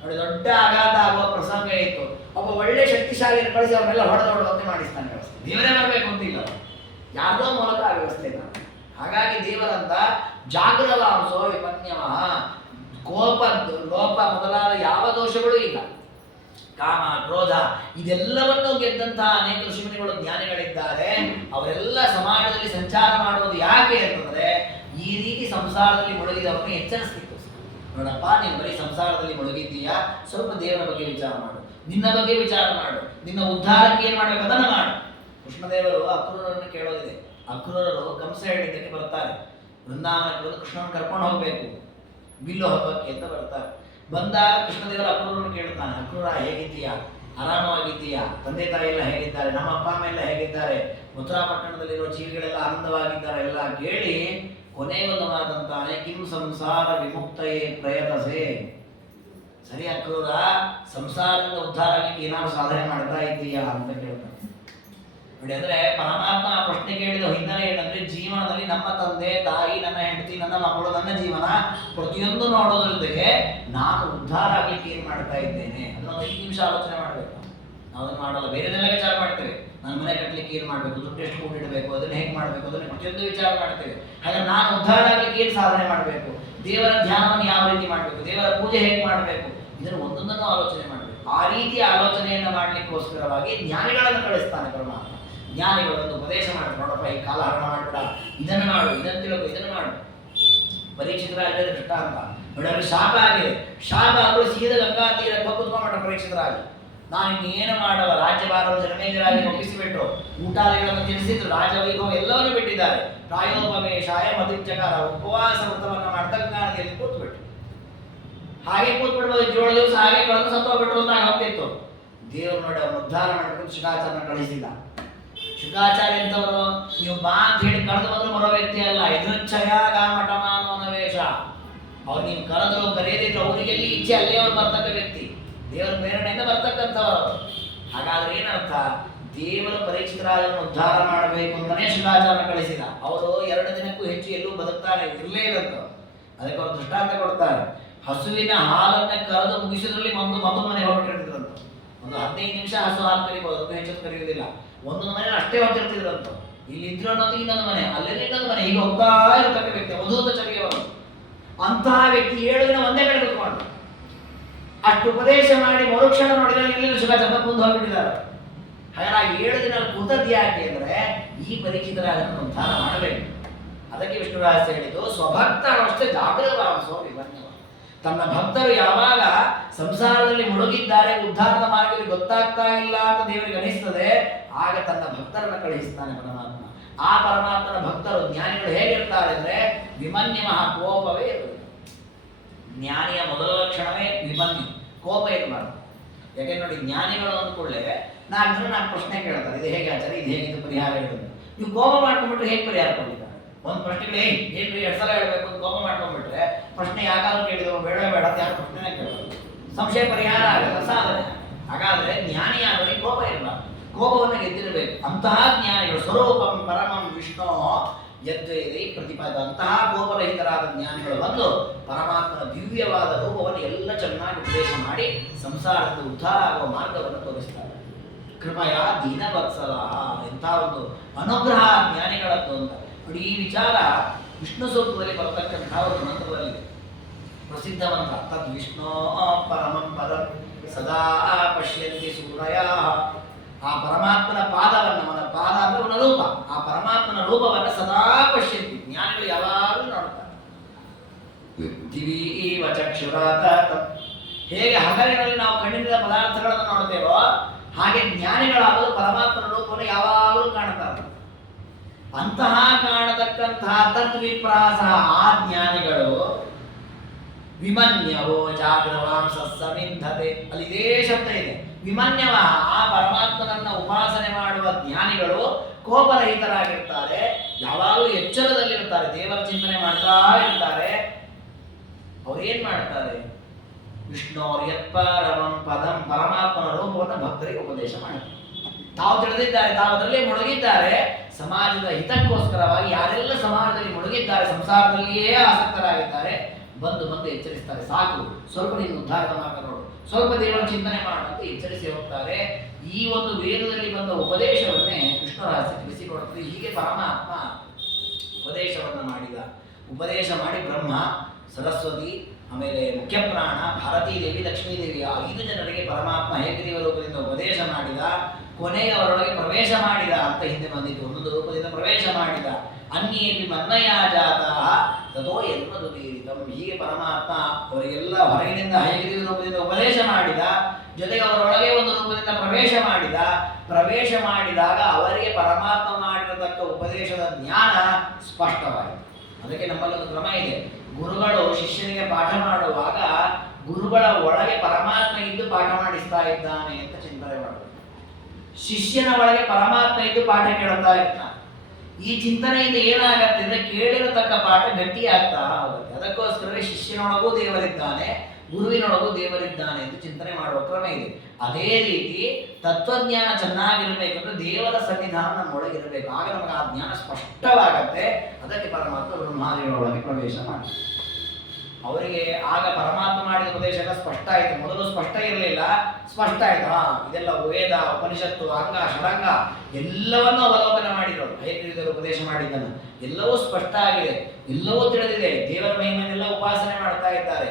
ನೋಡಿ, ದೊಡ್ಡ ಆಘಾತ ಆಗುವ ಪ್ರಸಂಗ ಇತ್ತು, ಒಬ್ಬ ಒಳ್ಳೆ ಶಕ್ತಿಶಾಲಿಯನ್ನು ಕಳಿಸಿ ಅವನ್ನೆಲ್ಲ ಹೊಡೆದೊಡದಂತೆ ಮಾಡಿಸ್ತಾನೆ ವ್ಯವಸ್ಥೆ. ದೇವರೇ ಬರಬೇಕು ಅಂತಿಲ್ಲ, ಯಾರ್ದೋ ಮೂಲಕ ಆ ವ್ಯವಸ್ಥೆ ಇಲ್ಲ. ಹಾಗಾಗಿ ದೇವರಂತ ಜಾಗೃತವಾಂಸೋ ವಿಪನ್ಯಮ, ಕೋಪ ಲೋಪ ಮೊದಲಾದ ಯಾವ ದೋಷಗಳೂ ಇಲ್ಲ. ಕಾಮ ಕ್ರೋಧ ಇದೆಲ್ಲವನ್ನೂ ಗೆದ್ದಂತಹ ಅನೇಕ ಋಷಿಮುನಿಗಳು ಜ್ಞಾನಿಗಳಿದ್ದಾರೆ. ಅವರೆಲ್ಲ ಸಮಾಜದಲ್ಲಿ ಸಂಚಾರ ಮಾಡುವುದು ಯಾಕೆ ಅಂತಂದ್ರೆ ಈ ರೀತಿ ಸಂಸಾರದಲ್ಲಿ ಮುಳುಗಿದವರನ್ನು ಎಚ್ಚರಿಸಲಿಕ್ಕೋಸ್ಕರ. ನೋಡಪ್ಪ, ನೀನು ಬರೀ ಸಂಸಾರದಲ್ಲಿ ಮುಳುಗಿದ್ದೀಯಾ, ಸ್ವಲ್ಪ ದೇವರ ಬಗ್ಗೆ ವಿಚಾರ ಮಾಡು, ನಿನ್ನ ಬಗ್ಗೆ ವಿಚಾರ ಮಾಡು, ನಿನ್ನ ಉದ್ಧಾರಕ್ಕೆ ಏನ್ ಮಾಡ್ಬೇಕು ಅದನ್ನು ಮಾಡು. ಕೃಷ್ಣದೇವರು ಅಕ್ರೂರರನ್ನು ಕೇಳೋದಿದೆ. ಅಕ್ರೂರರು ಕಂಸ ಹೇಳಿದ್ದಕ್ಕೆ ಬರ್ತಾರೆ, ವೃಂದಾವನಕ್ಕೆ ಬಂದು ಕೃಷ್ಣನ ಕರ್ಕೊಂಡು ಹೋಗ್ಬೇಕು ಬಿಲ್ಲು ಹಬ್ಬಕ್ಕೆ ಅಂತ ಬರ್ತಾರೆ. ಬಂದಾಗ ಕೃಷ್ಣದೇವರು ಅಕ್ರೂರನ್ನು ಕೇಳ್ತಾನೆ, ಅಕ್ರೂರ ಹೇಗಿದ್ದೀಯಾ, ಆರಾಮವಾಗಿದ್ದೀಯಾ, ತಂದೆ ತಾಯಿ ಎಲ್ಲ ಹೇಗಿದ್ದಾರೆ, ನಮ್ಮ ಅಪ್ಪ ಅಮ್ಮ ಎಲ್ಲ ಹೇಗಿದ್ದಾರೆ, ಮಥುರಾ ಪಟ್ಟಣದಲ್ಲಿರುವ ಜೀವಿಗಳೆಲ್ಲ ಆನಂದವಾಗಿದ್ದಾರೆ ಎಲ್ಲ ಕೇಳಿ ಕೊನೆಗೊಂದು ಮಾತಂತಾನೆ, ಕಿಂ ಸಂಸಾರ ವಿಮುಕ್ತಯೇ ಪ್ರಯತಸೆ. ಸರಿ ಅಕ್ರೂರ, ಸಂಸಾರದಿಂದ ಉದ್ಧಾರ ಆಗಲಿಕ್ಕೆ ಏನಾದ್ರು ಸಾಧನೆ ಮಾಡ್ತಾ ಇದ್ದೀಯಾ ಅಂತ ಕೇಳ್ತಾನೆ. ನೋಡಿ, ಅಂದ್ರೆ ಪರಮಾತ್ಮ ಆ ಪ್ರಶ್ನೆ ಕೇಳಿದ ಹಿನ್ನೆಲೆ ಏನಂದ್ರೆ, ಜೀವನದಲ್ಲಿ ನಮ್ಮ ತಂದೆ ತಾಯಿ, ನನ್ನ ಹೆಂಡತಿ, ನನ್ನ ಮಕ್ಕಳು, ನನ್ನ ಜೀವನ ಪ್ರತಿಯೊಂದು ನೋಡೋದ್ರ ಜೊತೆಗೆ ನಾನು ಉದ್ಧಾರ ಆಗ್ಲಿಕ್ಕೆ ಏನ್ ಮಾಡ್ತಾ ಇದ್ದೇನೆ ಅದನ್ನೊಂದು 5 ನಿಮಿಷ ಆಲೋಚನೆ ಮಾಡ್ಬೇಕು. ನಾವು ಅದನ್ನ ಮಾಡಲ್ಲ, ಬೇರೆದೆಲ್ಲ ವಿಚಾರ ಮಾಡ್ತೇವೆ. ನನ್ನ ಮನೆ ಕಟ್ಟಲಿಕ್ಕೆ ಏನ್ ಮಾಡ್ಬೇಕು, ದುಡ್ಡು ಎಷ್ಟು ಕೂಡಿಡಬೇಕು, ಅದನ್ನ ಹೇಗೆ ಮಾಡ್ಬೇಕು, ಅದನ್ನ ಪ್ರತಿಯೊಂದು ವಿಚಾರ ಮಾಡ್ತೇವೆ. ಹಾಗೆ ನಾನು ಉದ್ಧಾರ ಆಗ್ಲಿಕ್ಕೆ ಏನ್ ಸಾಧನೆ ಮಾಡಬೇಕು, ದೇವರ ಧ್ಯಾನವನ್ನು ಯಾವ ರೀತಿ ಮಾಡಬೇಕು, ದೇವರ ಪೂಜೆ ಹೇಗೆ ಮಾಡಬೇಕು, ಇದನ್ನು ಒಂದೊಂದನ್ನು ಆಲೋಚನೆ ಮಾಡಬೇಕು. ಆ ರೀತಿ ಆಲೋಚನೆಯನ್ನ ಮಾಡ್ಲಿಕ್ಕೋಸ್ಕರವಾಗಿ ಜ್ಞಾನಿಗಳನ್ನು ಕಳಿಸ್ತಾನೆ ಪರಮಾತ್ಮ. ಜ್ಞಾನಿಗಳು ಒಂದು ಉಪದೇಶ ಮಾಡ್ತಾರೆ, ನೋಡಪ್ಪ ಈ ಕಾಲ ಹರಣ ಮಾಡ್ಬೇಡ, ಇದನ್ನು ಮಾಡು, ಇದನ್ನು ತಿಳ್ಕೊ, ಇದನ್ನು ಮಾಡು. ಪರೀಕ್ಷಿತರಾಗ ದೃಷ್ಟಾಂತ ನೋಡಿ, ಅವ್ರಿಗೆ ಶಾಪ ಆಗಿದೆ. ಶಾಪ ಅವರು ಸೀದ ಗಂಗಾ ತೀರ ಕುತ್ಕೊಂಡ್ಬಿಟ್ಟ ಪರೀಕ್ಷಿತರಾಗಿ. ನಾನು ಇನ್ನೇನು ಮಾಡಲ್ಲ, ರಾಜ್ಯಭಾರವನ್ನು ಜನಮೇಜರಾಗಿ ಒಪ್ಪಿಸಿಬಿಟ್ರು, ಊಟಾದಿಗಳನ್ನು ತಿಳಿಸಿದ್ರು, ರಾಜವೈಭವ ಎಲ್ಲವನ್ನೂ ಬಿಟ್ಟಿದ್ದಾರೆ. ಪ್ರಾಯೋಪವೇಶಾಯ ಮದಿಚಕಾರ, ಉಪವಾಸ ವ್ರತವನ್ನು ಮಾಡ್ತಾ ಗಂಗಾನದಿಯಲ್ಲಿ ಕೂತ್ಬಿಟ್ರು. ಹಾಗೆ ಕೂತ್ಬಿಡ್ಬೋದು, 7 ದಿವಸ ಹಾಗೆ ಕಳೆದು ಸತ್ತೋಗ್ಬಿಟ್ರು ಅಂತ ಹೋಗ್ತಿತ್ತು. ದೇವರು ನೋಡಿ ಅವ್ರನ್ನ ಉದ್ಧಾರ ಮಾಡಿಕೊಂಡು ಶುಕಾಚಾರ್ಯನ ಕಳಿಸಿದ. ಶುಕಾಚಾರ್ಯ ಎಂತವರು, ನೀವು ಬಾ ಅಂತ ಹೇಳಿ ಕರೆದು ಬಂದ್ರು ಬರೋ ವ್ಯಕ್ತಿ ಅಲ್ಲ, ಎದುರುಚ್ಛಯ ಗಾಮಟಮಾನವೇಶ. ಅವ್ರು ನೀವು ಕರೆದ್ರು ಕರೆಯದಿದ್ರು ಅವರಿಗೆ ಎಲ್ಲಿ ಇಚ್ಛೆ ಅಲ್ಲೇ ಅವ್ರು ಬರ್ತಕ್ಕ ವ್ಯಕ್ತಿ, ದೇವರ ಪ್ರೇರಣೆಯಿಂದ ಬರ್ತಕ್ಕಂಥವ್ರು. ಹಾಗಾದ್ರೆ ಏನರ್ಥ, ದೇವರ ಪರೀಕ್ಷಿತರಾಜನ್ನು ಉದ್ಧಾರ ಮಾಡಬೇಕು ಅಂತಾನೆ ಶುಕಾಚಾರ್ಯನ ಕಳಿಸಿದ. ಅವರು 2 ದಿನಕ್ಕೂ ಹೆಚ್ಚು ಎಲ್ಲೂ ಬದುಕ್ತಾರೆ ಇರಲೇ ಇಲ್ಲಂತ. ಅದಕ್ಕೆ ಅವರು ದೃಷ್ಟಾಂತ ಕೊಡ್ತಾರೆ. ಹಸುವಿನ ಹಾಲನ್ನ ಕರೆದು ಮುಗಿಸಿದ್ರಲ್ಲಿ ಮತ್ತೊಂದು ಮನೆ ಹೊರಟಿರ್ತಿದ್ರಂತ. ಒಂದು 15 ನಿಮಿಷ ಹಸು ಹಾಲು ಕರಿಬಹುದು, ಅದಕ್ಕೆ ಹೆಚ್ಚು ಕರೆಯುವುದಿಲ್ಲ. ಒಂದೊಂದು ಮನೆ ಅಷ್ಟೇ ಹೊತ್ತಿರ್ತಿದ್ರಂತ. ಇಲ್ಲಿ ಇದ್ರು ಅನ್ನೋದು ಇನ್ನೊಂದು ಮನೆ, ಅಲ್ಲೆಲ್ಲ ಇನ್ನೊಂದು ಮನೆ, ಈಗ ಹೋಗ್ತಾ ಇರತಕ್ಕ ವ್ಯಕ್ತಿ ವಧೂತ ಚರಿಯವರು. ಅಂತಹ ವ್ಯಕ್ತಿ 7 ದಿನ ಒಂದೇ ಕಡೆ ಕೂತ್ಕೊಂಡು ಅಷ್ಟು ಉಪದೇಶ ಮಾಡಿ ಮರುಕ್ಷಣ ನೋಡಿದ್ರೆ ಇಲ್ಲಿ ಶುಕಾಚಾರ್ಯ ಮುಂದೆ ಹೋಗ್ಬಿಟ್ಟಿದ್ದಾರೆ. ಹಾಗಾಗಿ 7 ದಿನ ಕೂತದ್ದು ಯಾಕೆ ಅಂದ್ರೆ ಈ ಪರಿಚಿತರಾದನ್ನು ಉದ್ಧಾರ ಮಾಡಬೇಕು. ಅದಕ್ಕೆ ವಿಷ್ಣು ರಹಸ್ಯ ಹೇಳಿದ್ದು, ಸ್ವಭಕ್ತರಷ್ಟೇ ಜಾಗೃತವಾಂಸೋ ವಿಪನ್ಯಮ. ತನ್ನ ಭಕ್ತರು ಯಾವಾಗ ಸಂಸಾರದಲ್ಲಿ ಮುಳುಗಿದ್ದಾರೆ, ಉದ್ಧಾರದ ಮಾರ್ಗದಲ್ಲಿ ಗೊತ್ತಾಗ್ತಾ ಇಲ್ಲ ಅಂತ ದೇವರಿಗೆ ಅನಿಸ್ತದೆ, ಆಗ ತನ್ನ ಭಕ್ತರನ್ನ ಕಳುಹಿಸ್ತಾನೆ ಪರಮಾತ್ಮ. ಆ ಪರಮಾತ್ಮನ ಭಕ್ತರು ಜ್ಞಾನಿಗಳು ಹೇಗಿರ್ತಾರೆ ಅಂದ್ರೆ, ವಿಮನ್ಯಮ, ಕೋಪವೇ ಇರುವುದು. ಜ್ಞಾನಿಯ ಮೊದಲ ಲಕ್ಷಣವೇ ವಿಮನ್ಯು, ಕೋಪ ಇರಬಾರ್ದು. ಯಾಕೆ ನೋಡಿ, ಜ್ಞಾನಿಗಳು ಅಂದ್ಕೊಳ್ಳೆ 4 ಜನ 4 ಪ್ರಶ್ನೆ ಕೇಳ್ತಾರೆ, ಇದು ಹೇಗೆ ಆಚಾರ್ಯ, ಇದು ಹೇಗಿದ್ದು ಪರಿಹಾರ ಹೇಳೋದು. ನೀವು ಕೋಪ ಮಾಡ್ಕೊಂಡ್ಬಿಟ್ರೆ ಹೇಗೆ ಪರಿಹಾರ ಕೊಡ್ಲಿದ್ದಾರೆ? ಒಂದು ಪ್ರಶ್ನೆಗಳು ಏನ್ 2 ಸಲ ಹೇಳ್ಬೇಕು ಅಂತ ಕೋಪ ಮಾಡ್ಕೊಂಡ್ಬಿಟ್ರೆ ಪ್ರಶ್ನೆ ಯಾಕಾದ್ರೂ ಕೇಳಿದ್ರು ಬೇಡ ಬೇಡ ಅಂತ ಯಾರು ಪ್ರಶ್ನೆನೇ ಕೇಳೋದು, ಸಂಶಯ ಪರಿಹಾರ ಆಗಲ್ಲ, ಸಾಧನೆ. ಹಾಗಾದ್ರೆ ಜ್ಞಾನಿಯಾದವರಿಗೆ ಕೋಪ ಇರಬಾರ್ದು, ಕೋಪವನ್ನು ಗೆದ್ದಿರಬೇಕು. ಅಂತಹ ಜ್ಞಾನಿಗಳು ಸ್ವರೂಪಂ ಪರಮಂ ವಿಷ್ಣು ಯದ್ವೈರಿ ಪ್ರತಿಪಾದ, ಅಂತಹ ಕೋಪರಹಿತರಾದ ಜ್ಞಾನಿಗಳು ಬಂದು ಪರಮಾತ್ಮನ ದಿವ್ಯವಾದ ರೂಪವನ್ನು ಎಲ್ಲ ಚೆನ್ನಾಗಿ ಉಪದೇಶ ಮಾಡಿ ಸಂಸಾರದ ಉದ್ಧಾರ ಆಗುವ ಮಾರ್ಗವನ್ನು ತೋರಿಸ್ತಾರೆ. ಕೃಪಯ ದೀನವತ್ಸಲ, ಎಂಥ ಒಂದು ಅನುಗ್ರಹ ಜ್ಞಾನಿಗಳದ್ದು ಅಂತ ನೋಡಿ. ಈ ವಿಚಾರ ವಿಷ್ಣು ಸೂಕ್ತದಲ್ಲಿ ಬರತಕ್ಕಂಥ ಒಂದು ಮಂತ್ರದಲ್ಲಿದೆ, ಪ್ರಸಿದ್ಧ ಮಂತ್ರ. ತದ್ ವಿಷ್ಣು ಪರಮಂ ಪದಂ ಸದಾ ಪಶ್ಯಂತಿ ಸೂರಯ. ಆ ಪರಮಾತ್ಮನ ಪಾದವನ್ನು, ಅವನ ಪಾದ ಅಂದ್ರೆ ಅವನ ರೂಪ, ಆ ಪರಮಾತ್ಮನ ರೂಪವನ್ನು ಸದಾ ಪಶ್ಯಂತಿ, ಜ್ಞಾನಿಗಳು ಯಾವಾಗಲೂ ನೋಡ್ತಾರೆ. ದಿವೀವ ಚಕ್ಷುರಾತ, ಹೇಗೆ ಹಗಲಿನಲ್ಲಿ ನಾವು ಕಣ್ಣಿನ ಪದಾರ್ಥಗಳನ್ನು ನೋಡ್ತೇವೋ ಹಾಗೆ ಜ್ಞಾನಿಗಳಾಗಲು ಪರಮಾತ್ಮನ ರೂಪವನ್ನು ಯಾವಾಗಲೂ ಕಾಣುತ್ತಾರೆ. ಅಂತಹ ಕಾಣತಕ್ಕಂತಹ ತದ್ವಿಪ್ರಾಸ, ಆ ಜ್ಞಾನಿಗಳು ವಿಮನ್ಯವೋ ಜಾಗ್ರವಾಂಸ ಸಮಿಂಧತೆ. ಅಲ್ಲಿ ಇದೇ ಶಬ್ದ ಇದೆ, ವಿಮನ್ಯವ. ಆ ಪರಮಾತ್ಮನನ್ನ ಉಪಾಸನೆ ಮಾಡುವ ಜ್ಞಾನಿಗಳು ಕೋಪರಹಿತರಾಗಿರ್ತಾರೆ, ಯಾವಾಗಲೂ ಎಚ್ಚರದಲ್ಲಿರ್ತಾರೆ, ದೇವರ ಚಿಂತನೆ ಮಾಡ್ತಾ ಇರ್ತಾರೆ. ಅವ್ರೇನ್ ಮಾಡ್ತಾರೆ? ವಿಷ್ಣೋರ್ ಯತ್ಪರಮಂ ಪದಂ, ಪರಮಾತ್ಮನ ರೂಪವನ್ನು ಭಕ್ತರಿಗೆ ಉಪದೇಶ ಮಾಡ್ತಾರೆ. ತಾವು ತಿಳಿದಿದ್ದಾರೆ, ತಾವು ಅದರಲ್ಲೇ ಮುಳುಗಿದ್ದಾರೆ. ಸಮಾಜದ ಹಿತಕ್ಕೋಸ್ಕರವಾಗಿ ಯಾರೆಲ್ಲ ಸಮಾಜದಲ್ಲಿ ಮುಳುಗಿದ್ದಾರೆ, ಸಂಸಾರದಲ್ಲಿಯೇ ಆಸಕ್ತರಾಗಿದ್ದಾರೆ, ಬಂದು ಎಚ್ಚರಿಸ್ತಾರೆ. ಸಾಕು, ಸ್ವಲ್ಪ ನೀನು ಉದ್ಧಾರದ ಮಾರ್ಗ ನೋಡು, ಸ್ವಲ್ಪ ದೇವರ ಚಿಂತನೆ ಮಾಡಂತೆ ಎಚ್ಚರಿಸಿ ಹೋಗ್ತಾರೆ. ಈ ಒಂದು ವೇದದಲ್ಲಿ ಬಂದ ಉಪದೇಶವನ್ನೇ ವಿಷ್ಣು ರಹಸ್ಯ ತಿಳಿಸಿಕೊಡುತ್ತದೆ. ಹೀಗೆ ಪರಮಾತ್ಮ ಉಪದೇಶವನ್ನು ಮಾಡಿದ. ಉಪದೇಶ ಮಾಡಿ ಬ್ರಹ್ಮ, ಸರಸ್ವತಿ, ಆಮೇಲೆ ಮುಖ್ಯಪ್ರಾಣ, ಭಾರತೀ ದೇವಿ, ಲಕ್ಷ್ಮೀದೇವಿ 5 ಜನರಿಗೆ ಪರಮಾತ್ಮ ಹೇಗ್ರೀವ ರೂಪದಿಂದ ಉಪದೇಶ ಮಾಡಿದ. ಕೊನೆಗೆ ಅವರೊಳಗೆ ಪ್ರವೇಶ ಮಾಡಿದ ಅಂತ ಹಿಂದೆ ಬಂದಿತ್ತು. ಒಂದೊಂದು ರೂಪದಿಂದ ಪ್ರವೇಶ ಮಾಡಿದ. ಅನ್ಯೇಪಿ ಮನ್ಮಯ ಜಾತ ತಥೋ ಯನ್ಮದುದೀರಿತಂ. ಹೀಗೆ ಪರಮಾತ್ಮ ಅವರಿಗೆಲ್ಲ ಹೊರಗಿನಿಂದ ಹೇಗ್ರೀವ ರೂಪದಿಂದ ಉಪದೇಶ ಮಾಡಿದ, ಜೊತೆಗೆ ಅವರೊಳಗೆ ಒಂದು ರೂಪದಿಂದ ಪ್ರವೇಶ ಮಾಡಿದ. ಪ್ರವೇಶ ಮಾಡಿದಾಗ ಅವರಿಗೆ ಪರಮಾತ್ಮ ಮಾಡಿರತಕ್ಕ ಉಪದೇಶದ ಜ್ಞಾನ ಸ್ಪಷ್ಟವಾಯಿತು. ಅದಕ್ಕೆ ನಮ್ಮಲ್ಲಿ ಒಂದು ಕ್ರಮ ಇದೆ. ಗುರುಗಳು ಶಿಷ್ಯನಿಗೆ ಪಾಠ ಮಾಡುವಾಗ ಗುರುಗಳ ಒಳಗೆ ಪರಮಾತ್ಮ ಇದ್ದು ಪಾಠ ಮಾಡಿಸ್ತಾ ಇದ್ದಾನೆ ಅಂತ ಚಿಂತನೆ ಮಾಡಬೇಕು. ಶಿಷ್ಯನ ಒಳಗೆ ಪರಮಾತ್ಮ ಇದ್ದು ಪಾಠ ಕೇಳುತ್ತಾ ಇರ್ತಾನೆ. ಈ ಚಿಂತನೆಯಿಂದ ಏನಾಗತ್ತೆ ಅಂದ್ರೆ ಕೇಳಿರತಕ್ಕ ಪಾಠ ಗಟ್ಟಿ ಆಗ್ತಾ ಹೋಗುತ್ತೆ. ಅದಕ್ಕೋಸ್ಕರ ಶಿಷ್ಯನೊಳಗೂ ದೇವರಿದ್ದಾನೆ, ಗುರುವಿನೊಳಗೂ ದೇವರಿದ್ದಾನೆ ಎಂದು ಚಿಂತನೆ ಮಾಡುವ ಕ್ರಮ ಇದೆ. ಅದೇ ರೀತಿ ತತ್ವಜ್ಞಾನ ಚೆನ್ನಾಗಿರಬೇಕಂದ್ರೆ ದೇವರ ಸನ್ನಿಧಾನ ನಮ್ಮೊಳಗಿರಬೇಕು. ಆಗ ನಮಗೆ ಆ ಜ್ಞಾನ ಸ್ಪಷ್ಟವಾಗತ್ತೆ. ಅದಕ್ಕೆ ಪರಮಾತ್ಮ ಬ್ರಹ್ಮಾದಿಗಳೊಳಗೆ ಪ್ರವೇಶ ಮಾಡಿ ಅವರಿಗೆ ಆಗ ಪರಮಾತ್ಮ ಮಾಡಿದ ಉಪದೇಶ ಎಲ್ಲ ಸ್ಪಷ್ಟ ಆಯಿತು. ಮೊದಲು ಸ್ಪಷ್ಟ ಇರಲಿಲ್ಲ, ಸ್ಪಷ್ಟ ಆಯ್ತು. ಇದೆಲ್ಲ ವೇದ, ಉಪನಿಷತ್ತು, ಅಂಗ, ಷಡಂಗ ಎಲ್ಲವನ್ನೂ ಅವಲೋಕನ ಮಾಡಿರೋರು. ಹೈಗ್ರೀವದಲ್ಲಿ ಉಪದೇಶ ಮಾಡಿದ್ದನ್ನು ಎಲ್ಲವೂ ಸ್ಪಷ್ಟ ಆಗಿದೆ, ಎಲ್ಲವೂ ತಿಳಿದಿದೆ. ದೇವರ ಮಹಿಮೆಯನ್ನೆಲ್ಲ ಉಪಾಸನೆ ಮಾಡ್ತಾ ಇದ್ದಾರೆ.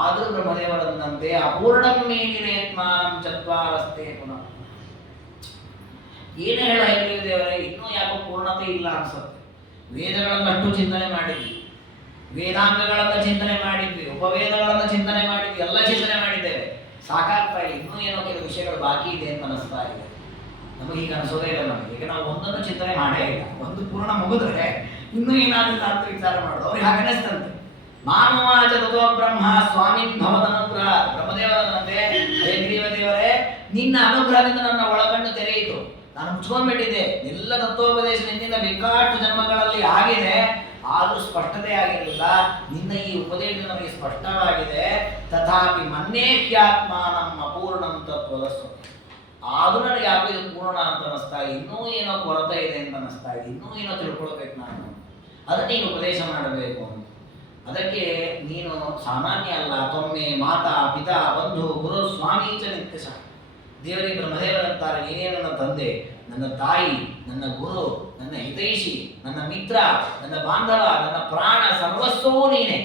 ಆದರೂ ಬ್ರಹ್ಮದೇವರಂತೆ ಅಪೂರ್ಣಂ ಮೇನಿರೇತ್ಮಾನಂ ಚತ್ವಾರಸ್ತೆ ಪುನಃ. ಏನು ಹೇಳ ಹೈಗ್ರೀವ ದೇವರೇ, ಇನ್ನೂ ಯಾಕೋ ಪೂರ್ಣತೆ ಇಲ್ಲ ಅನ್ಸುತ್ತೆ. ವೇದಗಳನ್ನಷ್ಟು ಚಿಂತನೆ ಮಾಡಿದ್ವಿ, ವೇದಾಂಗಗಳನ್ನು ಚಿಂತನೆ ಮಾಡಿದ್ವಿ, ಉಪವೇದಗಳನ್ನು ಚಿಂತನೆ ಮಾಡಿದ್ವಿ, ಎಲ್ಲ ಚಿಂತನೆ ಮಾಡಿದ್ದೇವೆ, ಸಾಕಾಗ್ತಾ ಇಲ್ಲ. ಇನ್ನೂ ಏನೋ ಕೆಲವು ವಿಷಯಗಳು ಬಾಕಿ ಇದೆ ಅಂತ ಅನಿಸ್ತಾ ಇದೆ. ನಮಗೀಗ ಅನಿಸೋದೇ ಇಲ್ಲ ನಮಗೆ. ಈಗ ನಾವು ಒಂದನ್ನು ಚಿಂತನೆ ಮಾಡೇ ಇಲ್ಲ. ಒಂದು ಪೂರ್ಣ ಮುಗಿದ್ರೆ ಇನ್ನೂ ಏನಾಗಿಲ್ಲ ಅಂತ ವಿಚಾರ ಮಾಡೋದು ಅವ್ರಿಗೆ ಹಾಗೆ ಅನಿಸ್ತಂತೆ. ಮಾನವಾಚ ತಥೋ ಬ್ರಹ್ಮ ಸ್ವಾಮಿನ್ ಭವದನುಗ್ರಹ. ಬ್ರಹ್ಮದೇವರಂತೆ, ಹಯಗ್ರೀವ ದೇವರೇ, ನಿನ್ನ ಅನುಗ್ರಹದಿಂದ ನನ್ನ ಒಳಗಣ್ಣು ತೆರೆಯಿತು, ನಾನು ಮುಚ್ಕೊಂಡ್ಬಿಟ್ಟಿದ್ದೆ. ಎಲ್ಲ ತತ್ವೋಪದೇಶ ನಿನ್ನಿಂದ ಬೇಕಾಷ್ಟು ಜನ್ಮಗಳಲ್ಲಿ ಆಗಿದೆ, ಆದರೂ ಸ್ಪಷ್ಟತೆ ಆಗಿರಲಿಲ್ಲ. ನಿನ್ನ ಈ ಉಪದೇಶ ನಮಗೆ ಸ್ಪಷ್ಟವಾಗಿದೆ. ತಥಾಪಿ ಮನ್ನೇಹ್ಯಾತ್ಮಾನಂ ಅಪೂರ್ಣಂ ತತ್ವದಸ್ತು. ಆದರೂ ನನಗೆ ಯಾಕೋ ಇದು ಪೂರ್ಣ ಅಂತ ಅನಿಸ್ತಾ ಇದೆ, ಇನ್ನೂ ಏನೋ ಕೊರತೆ ಇದೆ ಅಂತ ಅನಿಸ್ತಾ ಇದೆ, ಇನ್ನೂ ಏನೋ ತಿಳ್ಕೊಳ್ಬೇಕು ನಾನು, ಅದನ್ನ ನೀನು ಉಪದೇಶ ಮಾಡಬೇಕು ಅಂತ. ಅದಕ್ಕೆ ನೀನು ಸಾಮಾನ್ಯ ಅಲ್ಲ, ತೊಮ್ಮೆ ಮಾತಾ ಪಿತಾ ಬಂಧು ಗುರು ಸ್ವಾಮಿ ಚ ನಿತ್ಯಶ. ದೇವರಿಗೆ ಬ್ರಹ್ಮದೇವರಂತಾರೆ, ನೀನೇ ನನ್ನ ತಂದೆ, ನನ್ನ ತಾಯಿ, ನನ್ನ ಗುರು, ನನ್ನ ಹಿತೈಷಿ, ನನ್ನ ಮಿತ್ರ, ನನ್ನ ಬಾಂಧವ, ನನ್ನ ಪ್ರಾಣ, ಸರ್ವಸ್ವವೂ ನೀನೇ.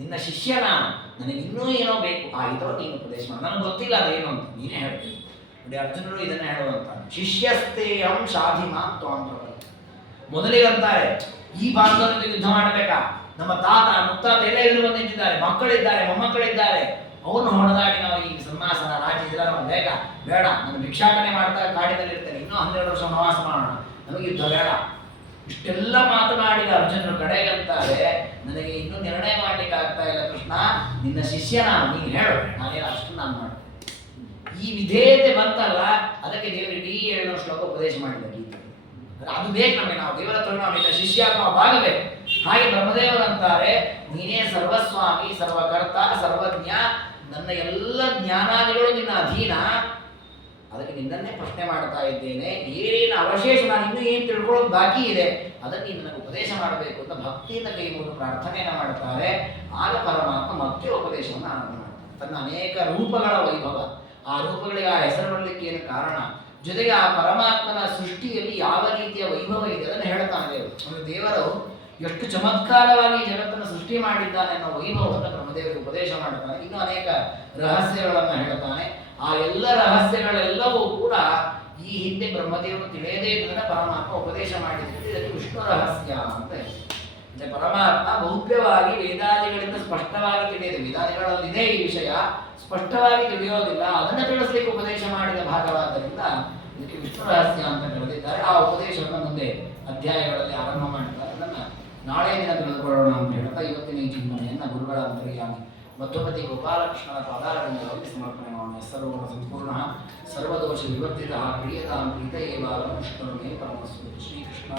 ನಿನ್ನ ಶಿಷ್ಯ ನಾನು, ನನಗೆ ಇನ್ನೂ ಏನೋ ಬೇಕು, ಆ ಹಿತವನ್ನು ನೀನು ಉಪದೇಶ ಮಾಡು. ನನಗೆ ಗೊತ್ತಿಲ್ಲ ಅದೇನು ಅಂತ, ನೀನೇ ಹೇಳ್ತೀನಿ. ನೋಡಿ, ಅರ್ಜುನರು ಇದನ್ನೇ ಹೇಳುವಂತ, ಶಿಷ್ಯಸ್ಥೇಯಂ ಶಾಧಿಮಾ ತ್ವಾಂ. ಮೊದಲಿಗೆ ಅಂತಾರೆ, ಈ ಬಾಂಧವನಿಗೆ ಯುದ್ಧ ಮಾಡಬೇಕಾ? ನಮ್ಮ ತಾತ ಮುತ್ತಾತ ಎಲ್ಲ ಎದುರು ಬಂದು ನಿಂತಿದ್ದಾರೆ, ಮಕ್ಕಳಿದ್ದಾರೆ, ಮೊಮ್ಮಕ್ಕಳಿದ್ದಾರೆ, ಅವನು ಹೊಡೆದಾಡಿ ನಾವು ಈ ಸನ್ಮಾಸನ ರಾಜ್ಯ ಇದ್ರೆ ನಮಗೆ ಬೇಡ, ನಾನು ಭಿಕ್ಷಾಟನೆ ಮಾಡ್ತಾ ಕಾಡಿನಲ್ಲಿ ಇರ್ತೇನೆ, ಇನ್ನೂ 12 ವರ್ಷ ವನವಾಸ ಮಾಡೋಣ, ನಮಗೆ ಯುದ್ಧ ಬೇಡ. ಇಷ್ಟೆಲ್ಲ ಮಾತನಾಡಿದ ಅರ್ಜುನರು ಕಡೆಗಂತಾರೆ, ನನಗೆ ಇನ್ನೂ ನಿರ್ಣಯ ಮಾಡ್ಲಿಕ್ಕೆ ಆಗ್ತಾ ಇಲ್ಲ ಕೃಷ್ಣ, ನಿನ್ನ ಶಿಷ್ಯ ನಾನು, ನೀನು ಹೇಳು, ನಾನೇನು ಅಷ್ಟು ನಾನು ಮಾಡ್ತೇನೆ. ಈ ವಿಧೇಯತೆ ಬಂತಲ್ಲ, ಅದಕ್ಕೆ ದೇವರು ಇಡೀ 7 ಶ್ಲೋಕ ಉಪದೇಶ ಮಾಡಿದ ಗೀತೆ. ಅದು ಬೇಕು ನಮಗೆ. ನಾವು ದೇವರ ಹತ್ರ ನಾವು ನಿನ್ನ ಶಿಷ್ಯ ಆಗಬೇಕು. ಹಾಗೆ ಬ್ರಹ್ಮದೇವರಂತಾರೆ, ನೀನೇ ಸರ್ವಸ್ವಾಮಿ, ಸರ್ವಕರ್ತ, ಸರ್ವಜ್ಞ, ನನ್ನ ಎಲ್ಲ ಜ್ಞಾನಾದಿಗಳು ನಿನ್ನ ಅಧೀನ. ಅದಕ್ಕೆ ನಿನ್ನನ್ನೇ ಪ್ರಶ್ನೆ ಮಾಡ್ತಾ ಇದ್ದೇನೆ, ಏನೇನು ಅವಶೇಷ, ನಾನು ಇನ್ನೂ ಏನು ತಿಳ್ಕೊಳ್ಳೋದು ಬಾಕಿ ಇದೆ, ಅದನ್ನು ನೀನು ನನಗೆ ಉಪದೇಶ ಮಾಡಬೇಕು ಅಂತ ಭಕ್ತಿಯಿಂದ ಕೈ ಮುಗಿದು ಪ್ರಾರ್ಥನೆಯನ್ನು ಮಾಡ್ತಾರೆ. ಆಗ ಪರಮಾತ್ಮ ಮತ್ತೆ ಉಪದೇಶವನ್ನು ಆರಂಭ ಮಾಡ್ತಾರೆ. ತನ್ನ ಅನೇಕ ರೂಪಗಳ ವೈಭವ, ಆ ರೂಪಗಳಿಗೆ ಆ ಹೆಸರುಗಳಿಗೆ ಏನು ಕಾರಣ, ಜೊತೆಗೆ ಆ ಪರಮಾತ್ಮನ ಸೃಷ್ಟಿಯಲ್ಲಿ ಯಾವ ರೀತಿಯ ವೈಭವ ಇದೆ ಅದನ್ನು ಹೇಳ್ತಾನೆ ದೇವರು. ದೇವರು ಎಷ್ಟು ಚಮತ್ಕಾರವಾಗಿ ಜಗತ್ತನ್ನು ಸೃಷ್ಟಿ ಮಾಡಿದ್ದಾನೆ ಅನ್ನೋ ವೈಭವವನ್ನು ಬ್ರಹ್ಮದೇವರು ಉಪದೇಶ ಮಾಡ್ತಾನೆ. ಇನ್ನೂ ಅನೇಕ ರಹಸ್ಯಗಳನ್ನು ಹೇಳ್ತಾನೆ. ಆ ಎಲ್ಲ ರಹಸ್ಯಗಳೆಲ್ಲವೂ ಕೂಡ ಈ ಹಿಂದೆ ಬ್ರಹ್ಮದೇವರು ತಿಳಿಯದೇ ಇದ್ದನ್ನ ಪರಮಾತ್ಮ ಉಪದೇಶ ಮಾಡಿದ್ರೆ ಇದಕ್ಕೆ ವಿಷ್ಣು ರಹಸ್ಯ ಅಂತ ಹೇಳಿ. ಪರಮಾತ್ಮ ಭೌತ್ಯವಾಗಿ ವೇದಾದಿಗಳಿಂದ ಸ್ಪಷ್ಟವಾಗಿ ತಿಳಿಯದೆ, ವೇದಾದಿಗಳಲ್ಲಿದೆ ಈ ವಿಷಯ, ಸ್ಪಷ್ಟವಾಗಿ ತಿಳಿಯೋದಿಲ್ಲ, ಅದನ್ನು ತಿಳಿಸ್ಲಿಕ್ಕೆ ಉಪದೇಶ ಮಾಡಿದ ಭಾಗವಾದ್ದರಿಂದ ಇದಕ್ಕೆ ವಿಷ್ಣು ರಹಸ್ಯ ಅಂತ ಕರೆದಿದ್ದಾರೆ. ಆ ಉಪದೇಶವನ್ನು ಮುಂದೆ ಅಧ್ಯಾಯಗಳಲ್ಲಿ ಆರಂಭ ಮಾಡ್ತಾರೆ. ಅದನ್ನು ನಾಳೆ ದಿನ ತಿಳಿದುಕೊಳ್ಳೋಣ ಅಂತ ಹೇಳ್ತಾ ಇವತ್ತಿನ ಈ ಚಿಂತನೆಯನ್ನು ಗುರುಗಳ ಅಂತರ್ಯಾಮಿ ಮಧ್ವಪತಿ ಗೋಪಾಲಕೃಷ್ಣನ ಪಾದಾರವಿಂದಗಳಲ್ಲಿ ಸಮರ್ಪಣೆ ಮಾಡೋಣ. ಸರ್ವಗುಣ ಸಂಪೂರ್ಣ ಸರ್ವದೋಷ ವಿವರ್ತಿತ ಪ್ರಿಯತಾಂ ಪ್ರೀತ ಏವ ವಿಷ್ಣು ಮೇ ಪರಮಸ್ತು ಶ್ರೀಕೃಷ್ಣ.